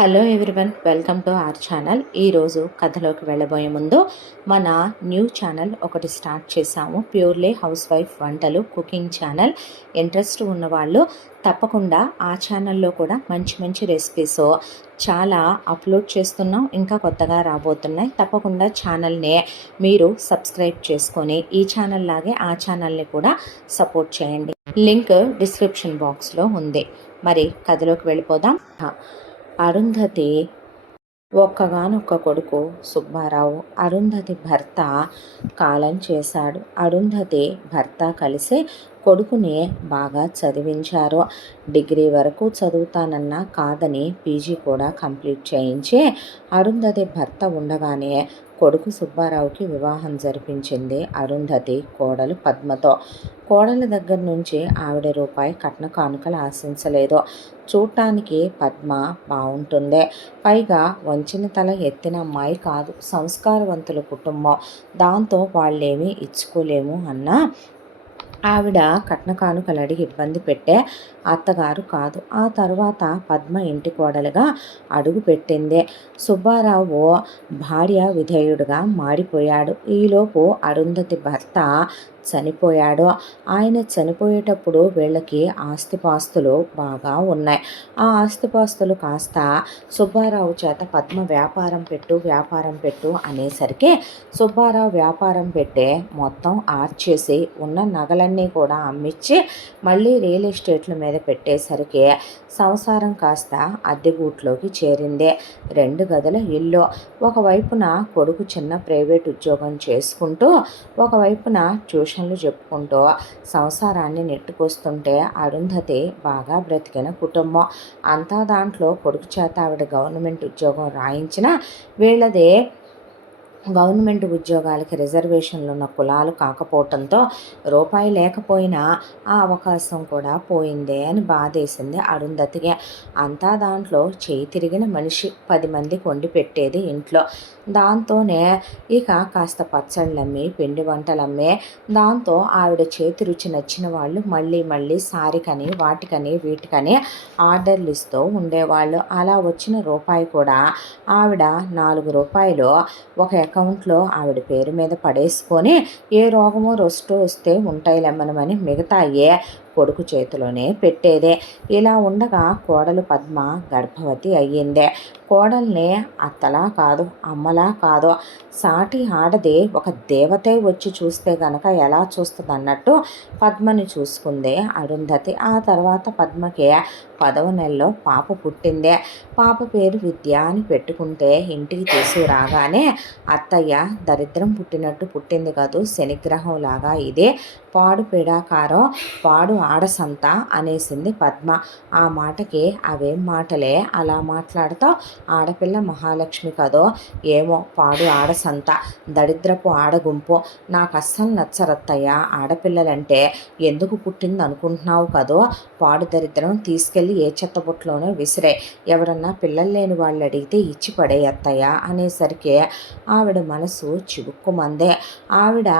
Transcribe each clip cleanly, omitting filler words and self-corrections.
Hello everyone, welcome to our channel. ఈరోజు కథలోకి వెళ్ళబోయే ముందు మన న్యూ ఛానల్ ఒకటి స్టార్ట్ చేశాము. ప్యూర్లీ హౌస్ వైఫ్ వంటలు కుకింగ్ ఛానల్. ఇంట్రెస్ట్ ఉన్నవాళ్ళు తప్పకుండా ఆ ఛానల్లో కూడా మంచి మంచి రెసిపీస్ చాలా అప్లోడ్ చేస్తున్నాం. ఇంకా కొత్తగా రాబోతున్నాయి. తప్పకుండా ఛానల్ని మీరు సబ్స్క్రైబ్ చేసుకొని ఈ ఛానల్ లాగే ఆ ఛానల్ని కూడా సపోర్ట్ చేయండి. లింక్ డిస్క్రిప్షన్ బాక్స్లో ఉంది. మరి కథలోకి వెళ్ళిపోదాం. అరుంధతి ఒక్కగానొక్క కొడుకు సుబ్బారావు. అరుంధతి భర్త కాలం చేశాడు. అరుంధతి భర్త కలిసి కొడుకుని బాగా చదివించారు. డిగ్రీ వరకు చదువుతానన్నా కాదని పీజీ కూడా కంప్లీట్ చేయించి అరుంధతి భర్త ఉండగానే కొడుకు సుబ్బారావుకి వివాహం జరిపించింది అరుంధతి కోడలు పద్మతో. కోడల దగ్గర నుంచి ఆవిడ రూపాయి కట్న కానుకలు ఆశించలేదు. చూడటానికి పద్మ బాగుంటుంది. పైగా వంచిన తల ఎత్తిన అమ్మాయి కాదు. సంస్కారవంతుల కుటుంబం. దాంతో వాళ్ళేమీ ఇచ్చుకోలేము అన్నా ఆవిడ కట్న కానుకలు అడిగి ఇబ్బంది పెట్టే అత్తగారు కాదు. ఆ తర్వాత పద్మ ఇంటి కోడలుగా అడుగు పెట్టింది. సుబ్బారావు భార్య విధేయుడుగా మారిపోయాడు. ఈలోపు అరుంధతి భర్త చనిపోయాడు. ఆయన చనిపోయేటప్పుడు వీళ్ళకి ఆస్తిపాస్తులు బాగా ఉన్నాయి. ఆ ఆస్తిపాస్తులు కాస్త సుబ్బారావు చేత పద్మ వ్యాపారం పెట్టు అనేసరికి సుబ్బారావు వ్యాపారం పెట్టే మొత్తం ఆర్చేసి ఉన్న నగలన్నీ కూడా అమ్మిచ్చి మళ్ళీ రియల్ ఎస్టేట్ల మీద పెట్టేసరికి సంసారం కాస్త అద్దెగూట్లోకి చేరింది. 2 గదుల ఇల్లు. ఒకవైపున కొడుకు చిన్న ప్రైవేట్ ఉద్యోగం చేసుకుంటూ ఒకవైపున ట్యూషన్లు చెప్పుకుంటూ సంసారాన్ని నెట్టుకొస్తుంటే అరుంధతి బాగా బ్రతికిన కుటుంబం. అంతా దాంట్లో కొడుకు చేత ఆవిడ గవర్నమెంట్ ఉద్యోగం రాయించిన వీళ్ళదే గవర్నమెంట్ ఉద్యోగాలకి రిజర్వేషన్లు ఉన్న కులాలు కాకపోవటంతో రూపాయి లేకపోయినా ఆ అవకాశం కూడా పోయిందే అని బాధేసింది అరుంధతికి. అంతా దాంట్లో చేయి తిరిగిన మనిషి 10 మందికి వండి పెట్టేది ఇంట్లో. దాంతోనే ఇక కాస్త పచ్చళ్ళమ్మి పిండి వంటలమ్మే దాంతో ఆవిడ చేతి రుచి నచ్చిన వాళ్ళు మళ్ళీ సారికని వాటికని వీటికని ఆర్డర్లు ఇస్తూ ఉండేవాళ్ళు. అలా వచ్చిన రూపాయి కూడా ఆవిడ 4 రూపాయలు ఒక అకౌంట్లో ఆవిడ పేరు మీద పడేసుకొని ఏ రోగమో రొస్టో వస్తే ఉంటాయి లెమ్మనమని మిగతాయే కొడుకు చేతిలోనే పెట్టేదే. ఇలా ఉండగా కోడలు పద్మ గర్భవతి అయ్యిందే. కోడల్ని అత్తలా కాదు, అమ్మలా కాదు, సాటి ఆడది ఒక దేవతే వచ్చి చూస్తే గనక ఎలా చూస్తుంది అన్నట్టు పద్మని చూసుకుందే అరుంధతి. ఆ తర్వాత పద్మకి 10వ నెలలో పాప పుట్టిందే. పాప పేరు విద్య అని పెట్టుకుంటే ఇంటికి తీసుకురాగానే అత్తయ్య దరిద్రం పుట్టినట్టు పుట్టింది కాదు, శనిగ్రహం లాగా ఇదే, పాడు పీడాకారం, పాడు ఆడసంత అనేసింది పద్మ. ఆ మాటకి అవేం మాటలే అలా మాట్లాడతావు, ఆడపిల్ల మహాలక్ష్మి కదో, ఏమో పాడు ఆడసంత, దరిద్రపు ఆడగుంపు, నాకు అస్సలు నచ్చరత్తయ్య, ఆడపిల్లలంటే ఎందుకు పుట్టింది అనుకుంటున్నావు కదో, పాడు దరిద్రం, తీసుకెళ్ళి ఏ చెత్తబుట్లోనో విసిరే, ఎవరన్నా పిల్లలు లేని వాళ్ళు అడిగితే ఇచ్చి పడేయత్తయ్య అనేసరికి ఆవిడ మనసు చివుక్కుమందే. ఆవిడ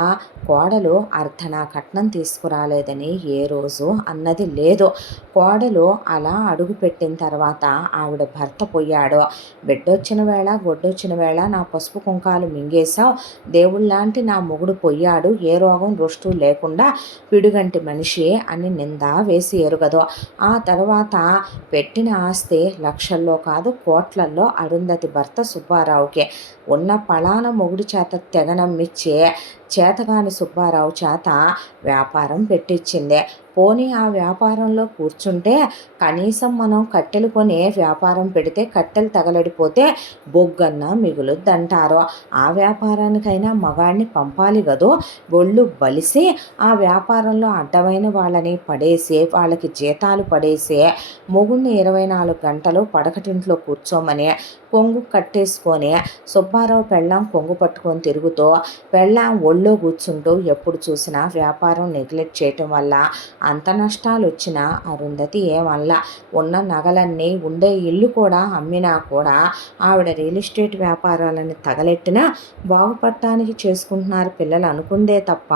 కోడలు అర్ధనా కట్నం తీసుకురాలేదని ఏ రోజు అన్నది లేదు. కోడలు అలా అడుగు పెట్టిన తర్వాత ఆవిడ భర్త పోయాడు. బిడ్డొచ్చిన వేళ గొడ్డొచ్చిన వేళ నా పసుపు కుంకాలు మింగేశావు, దేవుళ్ళలాంటి నా మొగుడు పోయాడు, ఏ రోగం రుష్టు లేకుండా పిడుగంటి మనిషి అని నిందా వేసి ఎరుగదు. ఆ తర్వాత పెట్టిన ఆస్తి లక్షల్లో కాదు కోట్లల్లో అరుంధతి భర్త సుబ్బారావుకే. ఉన్న పళాన మొగుడు చేత తెగనమ్మిచ్చే చేతగాని సుబ్బారావు చేత వ్యాపారం పెట్టించిందే. పోనీ ఆ వ్యాపారంలో కూర్చుంటే కనీసం మనం కట్టెలు కొని వ్యాపారం పెడితే కట్టెలు తగలడిపోతే బొగ్గన్న మిగులుద్దంటారు. ఆ వ్యాపారానికైనా మగాడిని పంపాలి కదో. ఒళ్ళు బలిసి ఆ వ్యాపారంలో అడ్డమైన వాళ్ళని పడేసి వాళ్ళకి జీతాలు పడేసి మొగుడిని 24 గంటలు పడకటింట్లో కూర్చోమని కొంగు కట్టేసుకొని సుబ్బారావు పెళ్ళాం కొంగు పట్టుకొని తిరుగుతూ పెళ్ళాం ఒళ్ళో కూర్చుంటూ ఎప్పుడు చూసినా వ్యాపారం నెగ్లెక్ట్ చేయటం వల్ల అంత నష్టాలు వచ్చినా అరుంధతి ఏమల్లా. ఉన్న నగలన్నీ ఉండే ఇల్లు కూడా అమ్మినా కూడా ఆవిడ రియల్ ఎస్టేట్ వ్యాపారాలని తగలెట్టినా బాగుపడటానికి చేసుకుంటున్నారు పిల్లలు అనుకుందే తప్ప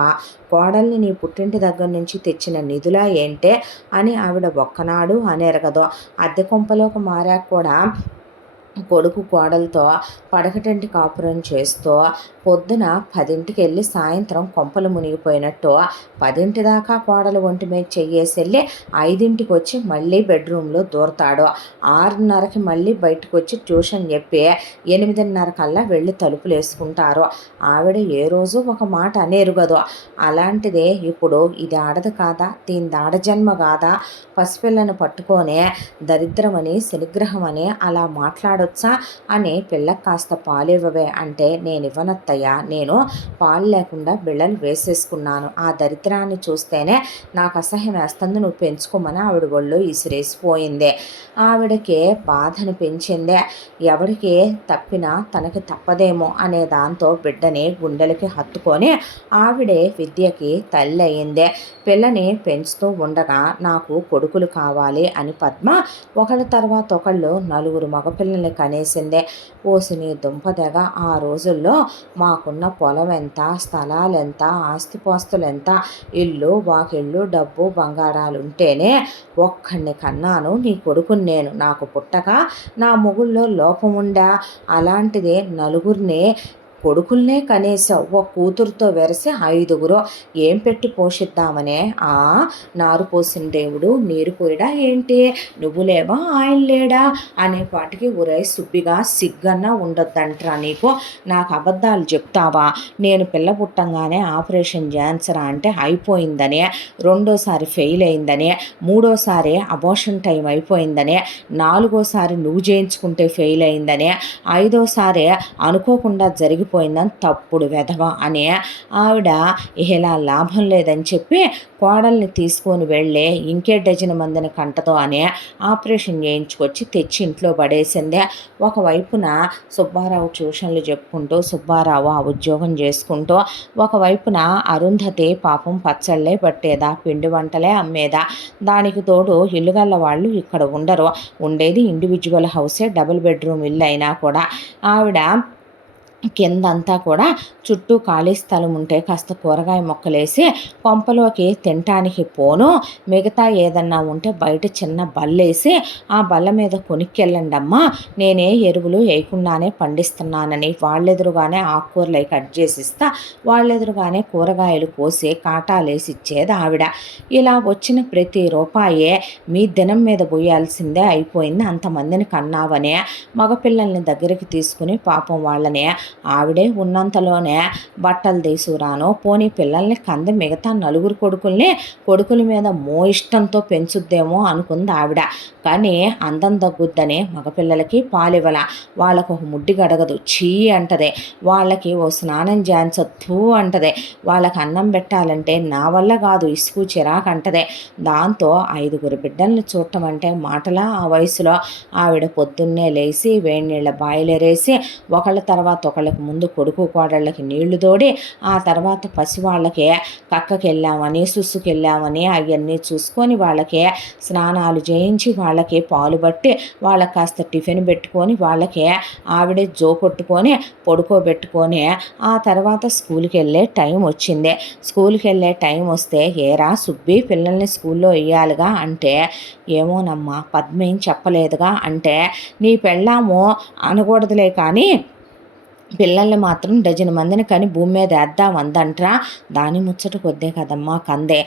కోడల్ని నీ పుట్టింటి దగ్గర నుంచి తెచ్చిన నిధులా ఏంటే అని ఆవిడ ఒక్కనాడు అనేరగదు. అద్దె కొంపలోకి మారాక కూడా కొడుకు కోడలతో పడకటంటి కాపురం చేస్తూ పొద్దున 10ంటికి వెళ్ళి సాయంత్రం కొంపలు మునిగిపోయినట్టు 10 దాకా కోడలు ఒంటి మీద చెయ్యేసి వెళ్ళి 5ంటికి వచ్చి మళ్ళీ బెడ్రూమ్లో దూరతాడు. 6:30కి మళ్ళీ బయటకు వచ్చి ట్యూషన్ చెప్పి 8:30 కల్లా వెళ్ళి తలుపులు వేసుకుంటారు. ఆవిడ ఏ రోజు ఒక మాట అనేరుగదు. అలాంటిదే ఇప్పుడు ఇది ఆడదు కాదా, దీని దాడజన్మ కాదా, పసిపిల్లను పట్టుకొనే దరిద్రమని శనిగ్రహమని అలా మాట్లాడొచ్చా అని పిల్లకి కాస్త పాలు ఇవ్వవే అంటే, నేను ఇవ్వనత్తయ్యా, నేను పాలు లేకుండా బిళ్ళలు వేసేసుకున్నాను, ఆ దరిద్రాన్ని చూస్తేనే నాకు అసహ్యం వేస్తుంది, నువ్వు పెంచుకోమని ఆవిడ ఒళ్ళు ఇసిరేసిపోయింది. ఆవిడకి బాధను పెంచిందే. ఎవరికి తప్పినా తనకి తప్పదేమో అనే దాంతో బిడ్డని గుండెలకి హత్తుకొని ఆవిడే విద్యకి తల్లి అయిందే. పిల్లని పెంచుతూ ఉండగా నాకు కొడుకులు కావాలి అని పద్మ ఒకళ్ళ తర్వాత ఒకళ్ళు 4 మగపిల్లల్ని కనేసిందే. ఓసిని దుంపదెగ, ఆ రోజుల్లో మాకున్న పొలం ఎంత, స్థలాలు ఎంత, ఆస్తిపాస్తులు ఎంత, ఇల్లు వాకిళ్ళు డబ్బు బంగారాలు ఉంటేనే ఒక్కడిని కన్నాను, నీ కొడుకుని నేను. నాకు పుట్టక నా మొగుళ్ళో లోపముండా, అలాంటిదే 4 కొడుకుల్నే కనీసం ఒక కూతురుతో వెరసి 5 ఏం పెట్టి పోషిద్దామనే. నారు పోసిన దేవుడు నీరు పోయడా ఏంటి, నువ్వు లేవా ఆయన లేడా అనేపాటికి ఒరే సుబ్బిగా సిగ్గన్నా ఉండొద్దంటరా నీకు, నాకు అబద్ధాలు చెప్తావా, నేను పిల్ల పుట్టంగానే ఆపరేషన్ చేయించరా అంటే అయిపోయిందని, రెండోసారి ఫెయిల్ అయిందని, మూడోసారి అబోషన్ టైం అయిపోయిందని, 4ఓసారి నువ్వు చేయించుకుంటే ఫెయిల్ అయిందని, 5ఓసారి అనుకోకుండా జరిగిపోయిందని తప్పుడు వెధవ అని ఆవిడ ఇలా లాభం లేదని చెప్పి కోడల్ని తీసుకొని వెళ్ళి ఇంకే డజన్ మందిని కంటదో అని ఆపరేషన్ చేయించుకొచ్చి తెచ్చి ఇంట్లో పడేసిందే. ఒకవైపున సుబ్బారావు ట్యూషన్లు చెప్పుకుంటూ సుబ్బారావు ఆ ఉద్యోగం చేసుకుంటూ, ఒకవైపున అరుంధతి పాపం పచ్చళ్ళే పట్టేదా, పిండి వంటలే అమ్మేదా. దానికి తోడు ఇల్లుగల్ల వాళ్ళు ఇక్కడ ఉండరు, ఉండేది ఇండివిజువల్ హౌసే, డబుల్ బెడ్రూమ్ ఇల్లు అయినా కూడా ఆవిడ కిందంతా కూడా చుట్టూ ఖాళీ స్థలం ఉంటే కాస్త కూరగాయ మొక్కలేసి కొంపలోకి తినటానికి పోను, మిగతా ఏదన్నా ఉంటే బయట చిన్న బల్లేసి ఆ బల్ల మీద కొనుక్కెళ్ళండి అమ్మా, నేనే ఎరువులు వేయకుండానే పండిస్తున్నానని వాళ్ళెదురుగానే ఆకుకూరలు కట్ చేసి ఇస్తా, వాళ్ళెదురుగానే కూరగాయలు కోసి కాటాలేసి ఇచ్చేది ఆవిడ. ఇలా వచ్చిన ప్రతి రూపాయే మీ దినం మీద పోయాల్సిందే అయిపోయింది, అంతమందిని కన్నావనే. మగపిల్లల్ని దగ్గరికి తీసుకుని పాపం వాళ్ళని ఆవిడే ఉన్నంతలోనే బట్టలు తీసుకురాను, పోనీ పిల్లల్ని కంది మిగతా 4 కొడుకుల మీద ఇష్టంతో పెంచుద్దేమో అనుకుంది ఆవిడ. కానీ అందం తగ్గుద్దని మగపిల్లలకి పాలివ్వల, వాళ్ళకు ఒక ముడ్డి గడగదు, చీ అంటది, వాళ్ళకి ఓ స్నానం జాన్సత్తు అంటది, వాళ్ళకి అన్నం పెట్టాలంటే నా వల్ల కాదు ఇసుకు చిరాకు అంటదే. దాంతో 5 బిడ్డల్ని చూడటం అంటే మాటలా ఆ వయసులో. ఆవిడ పొద్దున్నే లేచి వేడి నీళ్ళ బాయిలరేసి ఒకళ్ళ తర్వాత ఒకళ్ళకి ముందు కొడుకు కోడళ్ళకి నీళ్లు తోడి, ఆ తర్వాత పసివాళ్ళకి కక్కకి వెళ్ళామని సుస్సుకి వెళ్ళామని అవన్నీ చూసుకొని వాళ్ళకి స్నానాలు చేయించి వాళ్ళకి పాలు బట్టి వాళ్ళకి కాస్త టిఫిన్ పెట్టుకొని వాళ్ళకి ఆవిడే కొట్టుకొని పడుకోబెట్టుకొని ఆ తర్వాత స్కూల్కి వెళ్ళే టైం వచ్చింది. స్కూల్కి వెళ్ళే టైం వస్తే ఏరా సుబ్బి పిల్లల్ని స్కూల్లో వేయాలిగా అంటే, ఏమోనమ్మా పద్మ ఏం చెప్పలేదుగా అంటే, నీ పెళ్ళాము అనకూడదులే కానీ పిల్లల్ని మాత్రం డజన్ మందిని కని భూమి మీద వేద్దాం అందంట్రా, దాని ముచ్చట కొద్దే కదమ్మా కందే,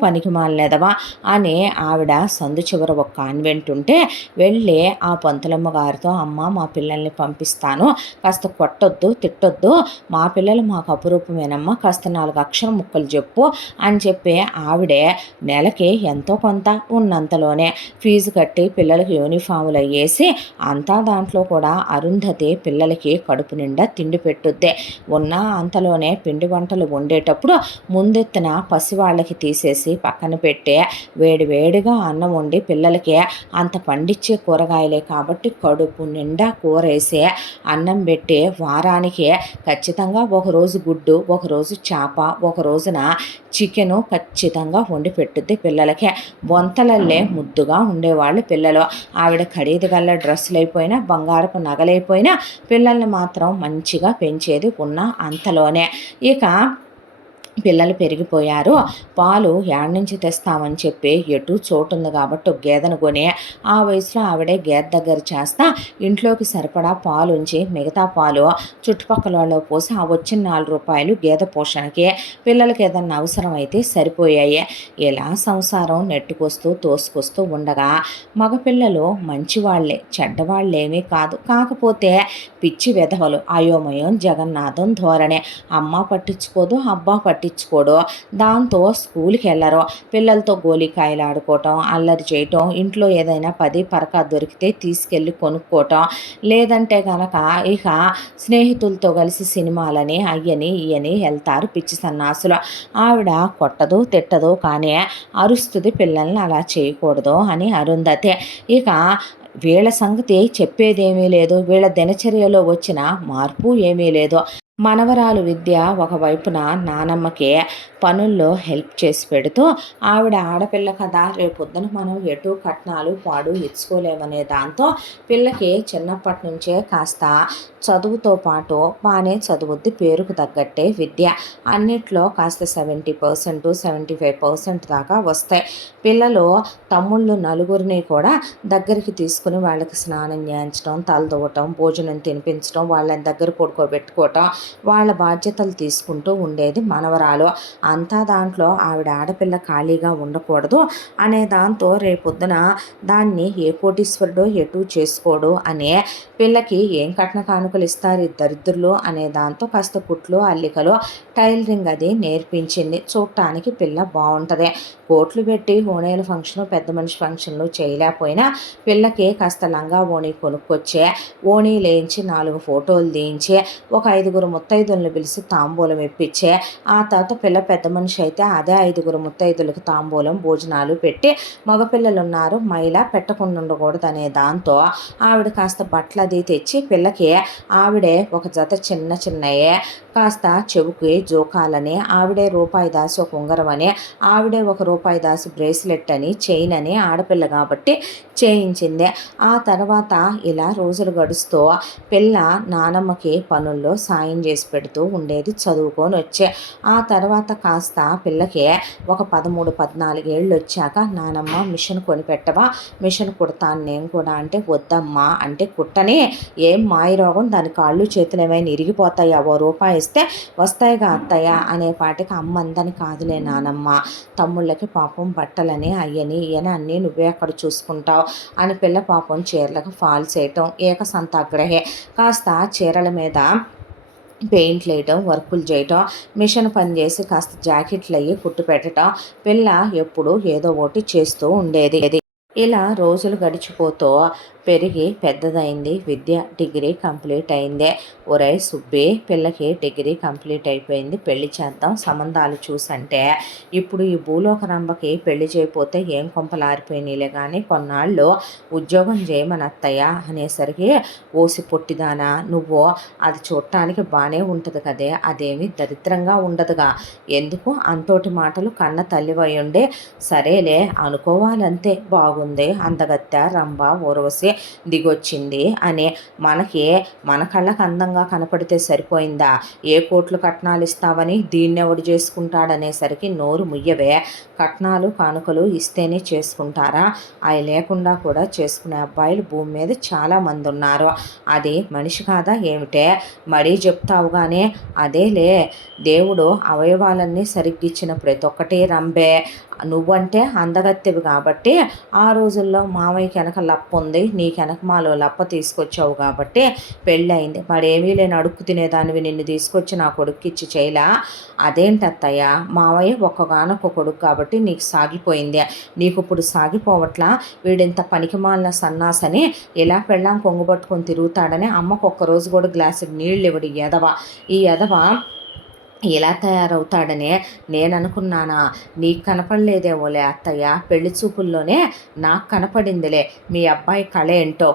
పనికి మాలలేదవా అని ఆవిడ సందు చివర ఒక కాన్వెంట్ ఉంటే వెళ్ళి ఆ పంతులమ్మ గారితో, అమ్మ మా పిల్లల్ని పంపిస్తాను, కాస్త కొట్టొద్దు తిట్టొద్దు, మా పిల్లలు మాకు అపురూపమేనమ్మా, కాస్త 4 అక్షర ముక్కలు చెప్పు అని చెప్పి ఆవిడే నెలకి ఎంతో కొంత ఉన్నంతలోనే ఫీజు కట్టి పిల్లలకి యూనిఫాములు అయ్యేసి అంతా దాంట్లో కూడా అరుంధతి పిల్లలకి కడుపు నిండా తిండి పెట్టుద్దే. ఉన్న అంతలోనే పిండి వంటలు వండేటప్పుడు ముందెత్తిన పసివాళ్ళకి తీసేసి పక్కన పెట్టే వేడివేడిగా అన్నం వండి పిల్లలకి అంత పండించే కూరగాయలే కాబట్టి కడుపు నిండా కూరేసి అన్నం పెట్టి వారానికి ఖచ్చితంగా ఒకరోజు గుడ్డు, ఒకరోజు చేప, ఒక రోజున చికెను ఖచ్చితంగా వండి పెట్టుద్ది పిల్లలకి. బొంతలల్లే ముద్దుగా ఉండేవాళ్ళు పిల్లలు. ఆవిడ ఖరీదు గల్ల డ్రెస్సులు అయిపోయినా బంగారపు నగలైపోయినా పిల్లల్ని మాత్రం మంచిగా పెంచేది ఉన్న అంతలోనే. ఇక పిల్లలు పెరిగిపోయారు, పాలు యాడ్ నుంచి తెస్తామని చెప్పి ఎటు చోటుంది కాబట్టి ఒక గేదెను కొని ఆ వయసులో ఆవిడే గేదె దగ్గర చేస్తా ఇంట్లోకి సరిపడా పాలు ఉంచి మిగతా పాలు చుట్టుపక్కల వాళ్ళు పోసి ఆ వచ్చిన ₹4 గేదె పోషణకి పిల్లలకి ఏదన్నా అవసరం అయితే సరిపోయాయి. ఇలా సంసారం నెట్టుకొస్తూ తోసుకొస్తూ ఉండగా మగపిల్లలు మంచివాళ్లే, చెడ్డవాళ్ళేమీ కాదు. కాకపోతే పిచ్చి వెధవలు, అయోమయం జగన్నాథం ధోరణి. అమ్మ పట్టించుకోదు, అబ్బా పట్టించుకోడు. దాంతో స్కూల్కి వెళ్ళరు. పిల్లలతో గోలికాయలు ఆడుకోవటం, అల్లరి చేయటం, ఇంట్లో ఏదైనా పది పరక దొరికితే తీసుకెళ్ళి కొనుక్కోవటం, లేదంటే కనుక ఇక స్నేహితులతో కలిసి సినిమాలని అయ్యని ఇయ్యని వెళ్తారు పిచ్చి సన్నాసులు. ఆవిడ కొట్టదు తిట్టదు, కానీ అరుస్తుంది పిల్లల్ని అలా చేయకూడదు అని అరుంధతి. ఇక వీళ్ళ సంగతి చెప్పేదేమీ లేదు. వీళ్ళ దినచర్యలో వచ్చిన మార్పు ఏమీ లేదు. మనవరాలు విద్య ఒకవైపున నానమ్మకి పనుల్లో హెల్ప్ చేసి పెడుతూ, ఆవిడ ఆడపిల్ల కదా, రేపొద్దున మనం ఎటు కట్నాలు పాడు ఇచ్చుకోలేమనే దాంతో పిల్లకి చిన్నప్పటి నుంచే కాస్త చదువుతో పాటు బాగానే చదువుద్ది, పేరుకు తగ్గట్టే విద్య. అన్నిట్లో కాస్త 70%, 75% దాకా వస్తాయి. పిల్లలు తమ్ముళ్ళు నలుగురిని కూడా దగ్గరికి తీసుకుని వాళ్ళకి స్నానం చేయించడం, తలదూవటం, భోజనం తినిపించడం, వాళ్ళని దగ్గర పడుకోబెట్టుకోవటం, వాళ్ళ బాధ్యతలు తీసుకుంటూ ఉండేది మనవరాలు. అంతా దాంట్లో ఆవిడ ఆడపిల్ల ఖాళీగా ఉండకూడదు అనే దాంతో రేపొద్దున దాన్ని ఏ కోటీశ్వరుడో ఎటు చేసుకోడు అనే, పిల్లకి ఏం కట్న కానుకలు ఇస్తారు ఈ దరిద్రులు అనే దాంతో కాస్త కుట్లు అల్లికలు టైలరింగ్ అది నేర్పించింది. చూడటానికి పిల్ల బాగుంటుంది. కోట్లు పెట్టి ఓణీల ఫంక్షను పెద్ద మనిషి ఫంక్షన్లు చేయలేకపోయినా పిల్లకి కాస్త లంగా ఓణీ కొనుక్కొచ్చే, ఓణీ లేయించి 4 ఫోటోలు తీయించి ఒక 5 ముత్తైదులను పిలిచి తాంబూలం ఇప్పించే, ఆ తర్వాత పిల్ల పెద్ద మనిషి అయితే అదే 5 ముత్తైదులకు తాంబూలం భోజనాలు పెట్టి, మగపిల్లలు ఉన్నారు మైలా పెట్టకుండా ఉండకూడదు అనే దాంతో ఆవిడ కాస్త బట్టలు అది తెచ్చి పిల్లకి ఆవిడే ఒక జత చిన్న చిన్నయే కాస్త చెవుకి జోకాలని, ఆవిడే రూపాయి దాసి ఒక ఉంగరం అని, ఆవిడే ఒక రూపాయి దాసి బ్రేస్లెట్ అని, చైన్ అని, ఆడపిల్ల కాబట్టి చేయించింది. ఆ తర్వాత ఇలా రోజులు గడుస్తూ పిల్ల నానమ్మకి పనుల్లో సాయం చేసి పెడుతూ ఉండేది, చదువుకొని వచ్చే. ఆ తర్వాత కాస్త పిల్లకి ఒక 13, 14 ఏళ్ళు వచ్చాక నానమ్మ మిషన్ కొనిపెట్టవా, మిషన్ కుడతాను నేను కూడా అంటే, వద్దమ్మా అంటే, కుట్టని ఏం మాయరోగం, దాని కాళ్ళు చేతులు ఏమైనా ఇరిగిపోతాయా, ₹1 ఇస్తే వస్తాయిగా అత్తయ్య అనే పాటికి అమ్మ అందని, కాదులే నానమ్మ, తమ్ముళ్ళకి పాపం బట్టలని అయ్యని ఈయన అన్నీ నువ్వే అక్కడ చూసుకుంటావు అని పిల్ల పాపం చీరలకు ఫాల్స్ వేయటం, ఏకసంతాగ్రహే కాస్త చీరల మీద పెయింట్లు వేయటం, వర్కులు చేయటం, మిషన్ పని చేసి కాస్త జాకెట్లు అయ్యి కుట్టు పెట్టడం, పిల్ల ఎప్పుడు ఏదో ఒకటి చేస్తూ ఉండేది. ఇలా రోజులు గడిచిపోతూ పెరిగి పెద్దదైంది. విద్య డిగ్రీ కంప్లీట్ అయింది. ఒరే సుబ్బి, పిల్లకి డిగ్రీ కంప్లీట్ అయిపోయింది, పెళ్లి చేద్దాం సంబంధాలు చూసంటే, ఇప్పుడు ఈ భూలోక రంభకి పెళ్లి చేయకపోతే ఏం కొంపలారిపోయినాయిలే కానీ కొన్నాళ్ళు ఉద్యోగం చేయమని అత్తయ్య అనేసరికి, ఓసి పొట్టిదానా నువ్వు, అది చూడటానికి బాగానే ఉంటుంది కదే, అదేమి దరిద్రంగా ఉండదుగా, ఎందుకు అంతోటి మాటలు, కన్న తల్లివై ఉండే, సరేలే అనుకోవాలంతే, బాగుంది అందగత్తె రంభ ఊర్వశి దిగొచ్చింది అని, మనకి మన కళ్ళకు అందంగా కనపడితే సరిపోయిందా, ఏ కోట్లు కట్నాలు ఇస్తావని దీన్నెవడు చేసుకుంటాడనేసరికి నోరు ముయ్యవే, కట్నాలు కానుకలు ఇస్తేనే చేసుకుంటారా, అవి లేకుండా కూడా చేసుకునే అబ్బాయిలు భూమి మీద చాలామంది ఉన్నారు, అది మనిషి కాదా ఏమిటే, మరీ చెప్తావుగానే, అదేలే దేవుడు అవయవాలన్నీ సరిగ్గిచ్చిన ప్రతి ఒక్కటి రంబే, నువ్వంటే అందగత్తెవి కాబట్టి ఆ రోజుల్లో మామయ్యకి వెనక లప్ప ఉంది, నీకు వెనక మాలో లప్ప తీసుకొచ్చావు కాబట్టి పెళ్ళయింది, మరేమీ లేని అడుక్కు తినేదానివి నిన్ను తీసుకొచ్చి నా కొడుక్కిచ్చి చేయలా, అదేంటత్తయ్య, మామయ్య ఒక్కగానొక్క కొడుకు కాబట్టి నీకు సాగిపోయింది, నీకు ఇప్పుడు సాగిపోవట్లా, వీడింత పనికిమాలిన సన్నాసని ఇలా పెళ్ళాం కొంగుబట్టుకొని తిరుగుతాడని అమ్మకు ఒక్కరోజు కూడా గ్లాసు నీళ్ళు ఇవ్వడు ఈ ఎదవ ఇలా తయారవుతాడనే నేను అనుకున్నానా, నీకు కనపడలేదేమోలే అత్తయ్య, పెళ్లి చూపుల్లోనే నాకు కనపడిందిలే మీ అబ్బాయి కళ ఏంటో,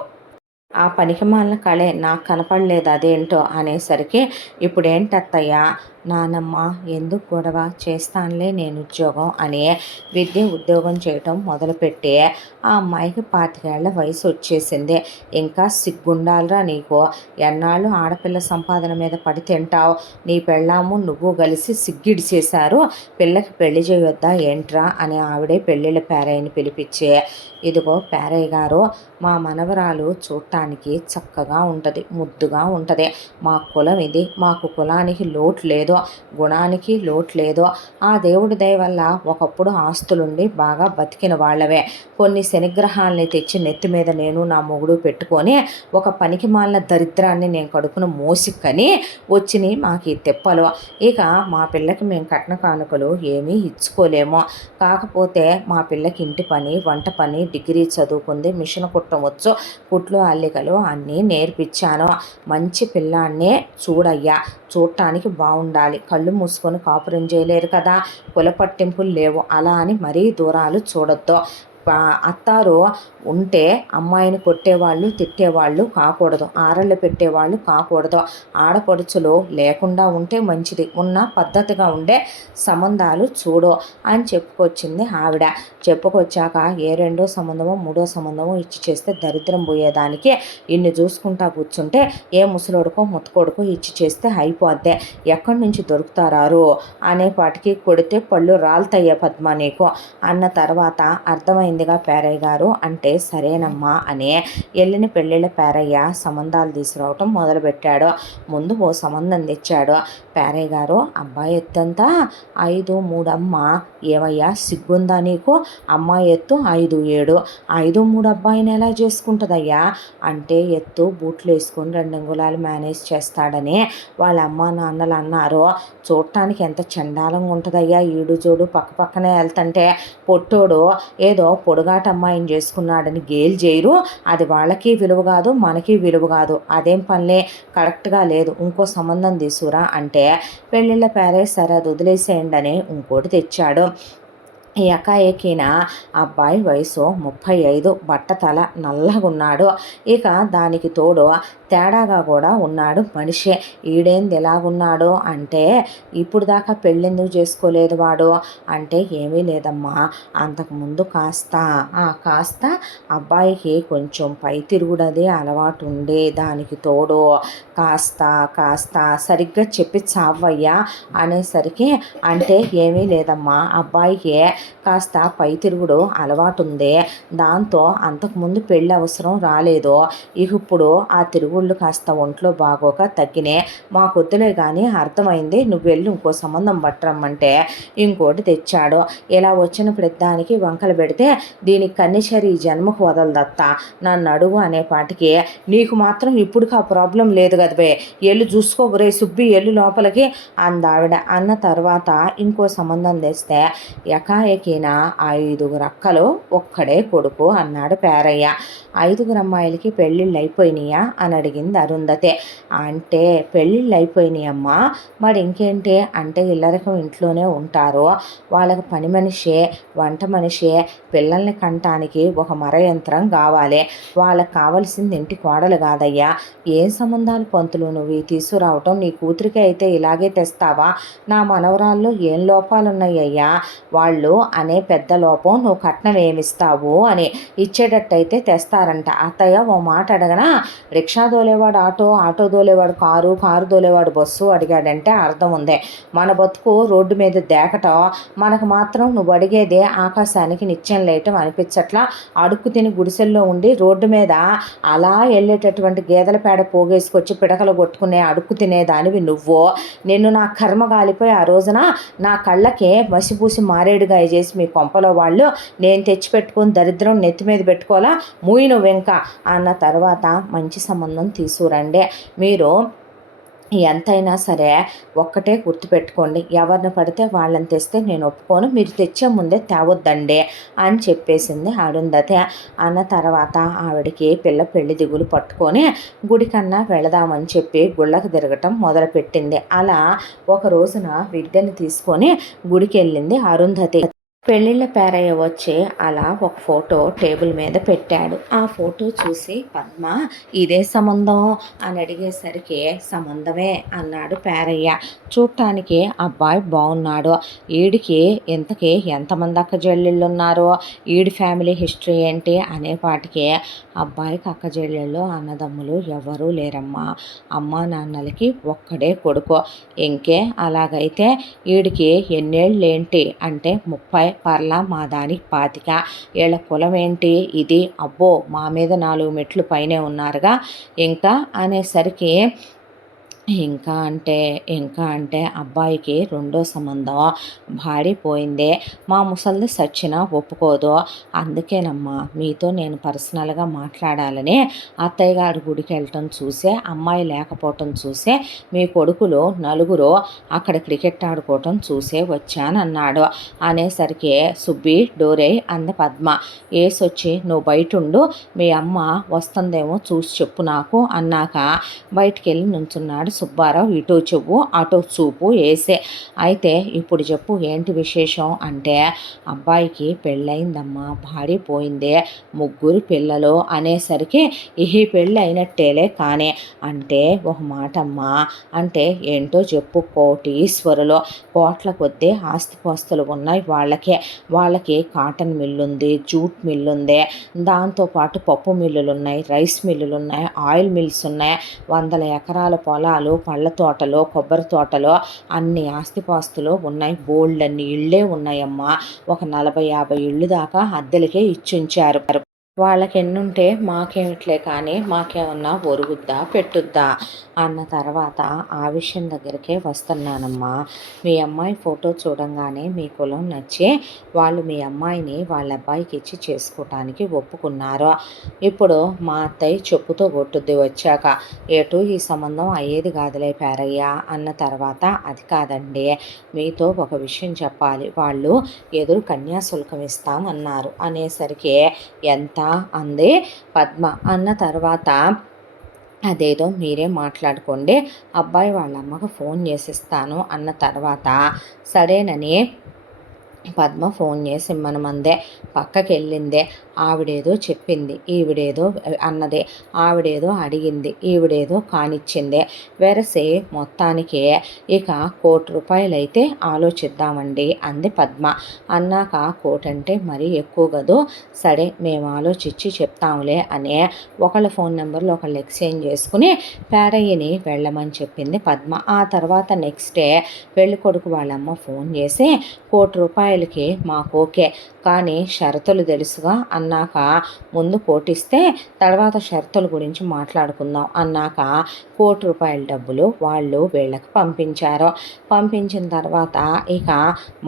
ఆ పనికిమాలిన కళే నాకు కనపడలేదు అదేంటో అనేసరికి, ఇప్పుడేంటత్తయ్య నానమ్మ ఎందుకు గొడవ, చేస్తానులే నేను ఉద్యోగం అని ఉద్యోగం చేయటం మొదలుపెట్టి ఆ అమ్మాయికి 25 ఏళ్ల వయసు వచ్చేసింది. ఇంకా సిగ్గుండాలిరా నీకు, ఎన్నాళ్ళు ఆడపిల్ల సంపాదన మీద పడి తింటావు, నీ పెళ్ళాము నువ్వు కలిసి సిగ్గిడిచేశారు, పిల్లకి పెళ్లి చేయొద్దా ఏంట్రా అని ఆవిడే పెళ్ళిళ్ళ పేరయ్యని పిలిపించి, ఇదిగో పేరయ్య గారు, మా మనవరాలు చూడటానికి చక్కగా ఉంటుంది, ముద్దుగా ఉంటుంది, మా కులం ఇది, మాకు కులానికి లోటు లేదు, గుణానికి లోటు లేదు, ఆ దేవుడి దయ వల్ల ఒకప్పుడు ఆస్తులుండి బాగా బతికిన వాళ్ళవే, కొన్ని శనిగ్రహాలని తెచ్చి నెత్తి మీద నేను నా మొగుడు పెట్టుకొని ఒక పనికి మాలిన దరిద్రాన్ని నేను కడుపున మోసిక్కని వచ్చినాయి మాకు ఈ తిప్పలు. ఇక మా పిల్లకి మేము కట్న కానుకలు ఏమీ ఇచ్చుకోలేము, కాకపోతే మా పిల్లకి ఇంటి పని, వంట పని, డిగ్రీ చదువుకుంది, మిషన్ కుట్టవచ్చు, కుట్లు అల్లికలు అన్నీ నేర్పించాను, మంచి పిల్లాన్నే చూడయ్యా, చూడటానికి బాగుండాలి, కళ్ళు మూసుకొని కాపురం చేయలేరు కదా, కుల పట్టింపులు లేవు, అలా అని మరీ దూరాలు చూడొద్దు, అత్తారు ఉంటే అమ్మాయిని కొట్టేవాళ్ళు, తిట్టేవాళ్ళు కాకూడదు, ఆరళ్ళు పెట్టేవాళ్ళు కాకూడదు, ఆడపడుచులు లేకుండా ఉంటే మంచిది, ఉన్న పద్ధతిగా ఉండే సంబంధాలు చూడు అని చెప్పుకొచ్చింది ఆవిడ. చెప్పుకొచ్చాక ఏ రెండో సంబంధమో మూడో సంబంధమో ఇచ్చి చేస్తే దరిద్రం పోయేదానికి ఇన్ని చూసుకుంటా కూర్చుంటే ఏ ముసలోడుకో ముత్తకోడుకో ఇచ్చి చేస్తే అయిపోద్దే, ఎక్కడి నుంచి దొరుకుతారారు అనేపాటికి కొడితే పళ్ళు రాలుతాయే పద్మ నీకు అన్న తర్వాత అర్థమైందిగా పేరయ్య గారు అంటే సరేనమ్మా అని వెళ్ళిన పెళ్ళిళ్ళ పేరయ్య సంబంధాలు తీసుకురావటం మొదలుపెట్టాడు. ముందు ఓ సంబంధం తెచ్చాడు. పేరయ్య గారు, అబ్బాయి ఎత్తంతా 5'3" అమ్మ, ఏమయ్యా సిగ్గుందా నీకు, అమ్మాయి ఎత్తు 5'7", 5'3" అబ్బాయిని ఎలా చేసుకుంటుందయ్యా అంటే, ఎత్తు బూట్లు వేసుకొని 2 అంగుళాలు మేనేజ్ చేస్తాడని వాళ్ళ అమ్మ నాన్నలు అన్నారు. చూడటానికి ఎంత చండాలంగా ఉంటుందయ్యా, ఈడు జోడు పక్క పక్కనే వెళ్తుంటే, పొట్టోడు ఏదో పొడుగాట అమ్మాయిని చేసుకున్నాడని గేలు చేయరు, అది వాళ్ళకి విలువ కాదు, మనకి విలువ కాదు, అదేం పనిలే, కరెక్ట్గా లేదు, ఇంకో సంబంధం తీసుకురా అంటే, పెళ్ళిళ్ళ పేరే సరే అది వదిలేసేయండి అని ఇంకోటి తెచ్చాడు. ఎకాఎకిన అబ్బాయి వయసు 35, బట్టతల నల్లగున్నాడు, ఇక దానికి తోడు తేడాగా కూడా ఉన్నాడు మనిషి. ఈడేంది ఎలాగున్నాడు అంటే, ఇప్పుడు దాకా పెళ్ళెందుకు చేసుకోలేదు వాడు అంటే, ఏమీ లేదమ్మా, అంతకుముందు కాస్త అబ్బాయికి కొంచెం పై తిరుగుడది అలవాటు ఉండే, దానికి తోడు కాస్త సరిగ్గా చెప్పి చావయ్యా అనేసరికి, అంటే ఏమీ లేదమ్మా, అబ్బాయికి కాస్త పై తిరుగుడు అలవాటు ఉంది, దాంతో అంతకుముందు పెళ్ళి అవసరం రాలేదు, ఇప్పుడు ఆ తిరుగుళ్ళు కాస్త ఒంట్లో బాగోక తగ్గినే, మాకొద్దులే కానీ అర్థమైంది, నువ్వు వెళ్ళి ఇంకో సంబంధం పట్టరమ్మంటే ఇంకోటి తెచ్చాడు. ఇలా వచ్చిన ప్రతిదానికి వంకలు పెడితే దీనికి కన్నీసరి ఈ జన్మకు వదలదత్తా, నన్ను అడుగు అనేపాటికి, నీకు మాత్రం ఇప్పుడుకి ఆ ప్రాబ్లం లేదు కదబే, ఎల్లు చూసుకోబురే సుబ్బి, ఎల్లు లోపలికి అందావిడ. అన్న తర్వాత ఇంకో సంబంధం తెస్తే, ఎకాఎకిన 5 అక్కలు ఒక్కడే కొడుకు అన్నాడు పేరయ్య. 5 అమ్మాయిలకి పెళ్ళిళ్ళు అయిపోయినాయా అని అడిగింది అరుంధతి. అంటే పెళ్ళిళ్ళు అయిపోయినాయమ్మా, మరి ఇంకేంటి అంటే, ఇల్లరకం ఇంట్లోనే ఉంటారు, వాళ్ళకి పని మనిషే, వంట మనిషే, పిల్లల్ని కంటానికి ఒక మరయంత్రం కావాలి, వాళ్ళకి కావలసింది ఇంటి కోడలు కాదయ్యా, ఏం సంబంధాలు పంతులు నువ్వు తీసుకురావటం, నీ కూతురికి అయితే ఇలాగే తెస్తావా, నా మనవరాల్లో ఏం లోపాలున్నాయ్యా, వాళ్ళు అనే పెద్ద లోపం, నువ్వు కట్నం ఏమిస్తావు అని, ఇచ్చేటట్టయితే తెస్తారంట. అత్తయ్య ఓ మాట అడగనా, రిక్షా దోలేవాడు ఆటో దోలేవాడు కారు దోలేవాడు బస్సు అడిగాడంటే అర్థం ఉంది, మన బతుకు రోడ్డు మీద దేకటం, మనకు మాత్రం నువ్వు అడిగేదే ఆకాశానికి నిత్యం లేయటం అనిపించట్లా, అడుక్కు తిని గుడిసెల్లో ఉండి రోడ్డు మీద అలా వెళ్ళేటటువంటి గేదెల పేడ పోగేసుకొచ్చి పిడకలు కొట్టుకునే అడుక్కు తినేదానివి నువ్వు, నిన్ను నా కర్మ గాలిపోయి ఆ రోజున నా కళ్ళకే మసిపూసి మారేడుగాయ చేసి మీ కొంపలో వాళ్ళు నేను తెచ్చిపెట్టుకుని దరిద్రం నెత్తి మీద పెట్టుకోవాలా, మూయి నువ్వు ఇంకా అన్న తర్వాత, మంచి సంబంధం తీసుకురండి, మీరు ఎంతైనా సరే ఒక్కటే గుర్తుపెట్టుకోండి, ఎవరిని పడితే వాళ్ళని తెస్తే నేను ఒప్పుకోను, మీరు తెచ్చే ముందే తేవద్దండి అని చెప్పేసింది అరుంధతి. అన్న తర్వాత ఆవిడకి పెళ్లి దిగులు పట్టుకొని గుడికన్నా వెళదామని చెప్పి గుళ్ళకు తిరగటం మొదలుపెట్టింది. అలా ఒక రోజున విద్యను తీసుకొని గుడికి వెళ్ళింది అరుంధతి. పెళ్ళిళ్ళ పేరయ్య వచ్చి అలా ఒక ఫోటో టేబుల్ మీద పెట్టాడు. ఆ ఫోటో చూసి పద్మ ఇదే సంబంధం అని అడిగేసరికి సంబంధమే అన్నాడు పేరయ్య. చూడటానికి అబ్బాయి బాగున్నాడు. ఈడికి ఇంతకీ ఎంతమంది అక్కచెల్లెళ్ళు ఉన్నారో, ఈడి ఫ్యామిలీ హిస్టరీ ఏంటి అనేపాటికి అబ్బాయికి అక్కచెల్లెళ్ళు అన్నదమ్ములు ఎవరూ లేరమ్మా. అమ్మా నాన్నలకి ఒక్కడే కొడుకు. ఇంకే అలాగైతే ఈడికి ఎన్నేళ్ళేంటి అంటే 30, పర్లా మా దానికి 25. వీళ్ళ కులం ఏంటి ఇది? అబ్బో మా మీద 4 మెట్లు పైనే ఉన్నారుగా ఇంకా అనేసరికి ఇంకా అంటే అబ్బాయికి రెండో సంబంధం భాడిపోయిందే. మా ముసలిది సచ్చినా ఒప్పుకోదు. అందుకేనమ్మా మీతో నేను పర్సనల్గా మాట్లాడాలని అత్తయ్య గారి గుడికి వెళ్ళటం చూసే, అమ్మాయి లేకపోవటం చూసే, మీ కొడుకులు నలుగురు అక్కడ క్రికెట్ ఆడుకోవటం చూసే వచ్చానన్నాడు. అనేసరికి సుబ్బి డోరే అంద పద్మ. ఏసొచ్చి నువ్వు బయట ఉండు, మీ అమ్మ వస్తుందేమో చూసి చెప్పు నాకు అన్నాక బయటికి వెళ్ళి నుంచున్నాడు సుబ్బారావు. ఇటో చెవు అటో చూపు వేసే. అయితే ఇప్పుడు చెప్పు ఏంటి విశేషం అంటే, అబ్బాయికి పెళ్ళయిందమ్మా, భాడిపోయిందే, 3 పిల్లలు అనేసరికి ఈ పెళ్ళి అయినట్టేలే కానీ అంటే ఒక మాటమ్మా అంటే ఏంటో చెప్పు. కోటీశ్వరులు, కోట్ల కొద్దీ ఆస్తిపాస్తులు ఉన్నాయి వాళ్ళకి కాటన్ మిల్లు ఉంది, జూట్ మిల్లు ఉంది, దాంతోపాటు పప్పు మిల్లులు ఉన్నాయి, రైస్ మిల్లులు ఉన్నాయి, ఆయిల్ మిల్స్ ఉన్నాయి, 100 ఎకరాల పొలాలు, పళ్ళ తోటలు, కొబ్బరి తోటలు, అన్ని ఆస్తిపాస్తులు ఉన్నాయి. బోల్డన్ని ఇళ్ళే ఉన్నాయమ్మా. ఒక 40-50 ఇళ్ళు దాకా అద్దెలకే ఇచ్చుంచారు. వాళ్ళకి ఎన్నుంటే మాకేమిట్లే కానీ మాకేమన్నా ఒరుగుద్దా పెట్టుద్దా అన్న తర్వాత ఆ విషయం దగ్గరికే వస్తున్నానమ్మా. మీ అమ్మాయి ఫోటో చూడంగానే మీ కులం నచ్చి వాళ్ళు మీ అమ్మాయిని వాళ్ళ అబ్బాయికి ఇచ్చి చేసుకోవటానికి ఒప్పుకున్నారు. ఇప్పుడు మా అత్తయ్య చెప్పుతో కొట్టుద్ది వచ్చాక, ఏటు ఈ సంబంధం అయ్యేది కాదులే పేరయ్య అన్న తర్వాత, అది కాదండి మీతో ఒక విషయం చెప్పాలి, వాళ్ళు ఎదురు కన్యాశుల్కం ఇస్తామన్నారు అనేసరికి ఎంత అంది పద్మ. అన్న తర్వాత అదేదో మీరే మాట్లాడుకోండి, అబ్బాయి వాళ్ళ అమ్మకు ఫోన్ చేసిస్తాను అన్న తర్వాత సరేనని పద్మ ఫోన్ చేసి ఇమ్మనమందే. పక్కకి వెళ్ళిందే. ఆవిడేదో చెప్పింది, ఈవిడేదో అన్నదే, ఆవిడేదో అడిగింది, ఈవిడేదో కానిచ్చిందే. వెరసి మొత్తానికి ఇక ₹1,00,00,000 అయితే ఆలోచిద్దామండి అంది పద్మ. అన్నాక 1,00,00,000 అంటే మరీ ఎక్కువ కదూ, సరే మేము ఆలోచించి చెప్తాంలే అనే ఒకళ్ళ ఫోన్ నెంబర్లు ఒకళ్ళు ఎక్స్చేంజ్ చేసుకుని పేరయ్యని వెళ్ళమని చెప్పింది పద్మ. ఆ తర్వాత నెక్స్ట్ డే పెళ్ళి కొడుకు వాళ్ళమ్మ ఫోన్ చేసి ₹1,00,00,000కి మాకు ఓకే, కానీ షరతులు తెలుసుగా అన్నాక ముందు కోటిస్తే తర్వాత షరతుల గురించి మాట్లాడుకుందాం అన్నాక ₹1,00,00,000 డబ్బులు వాళ్ళు వీళ్ళకి పంపించారు. పంపించిన తర్వాత ఇక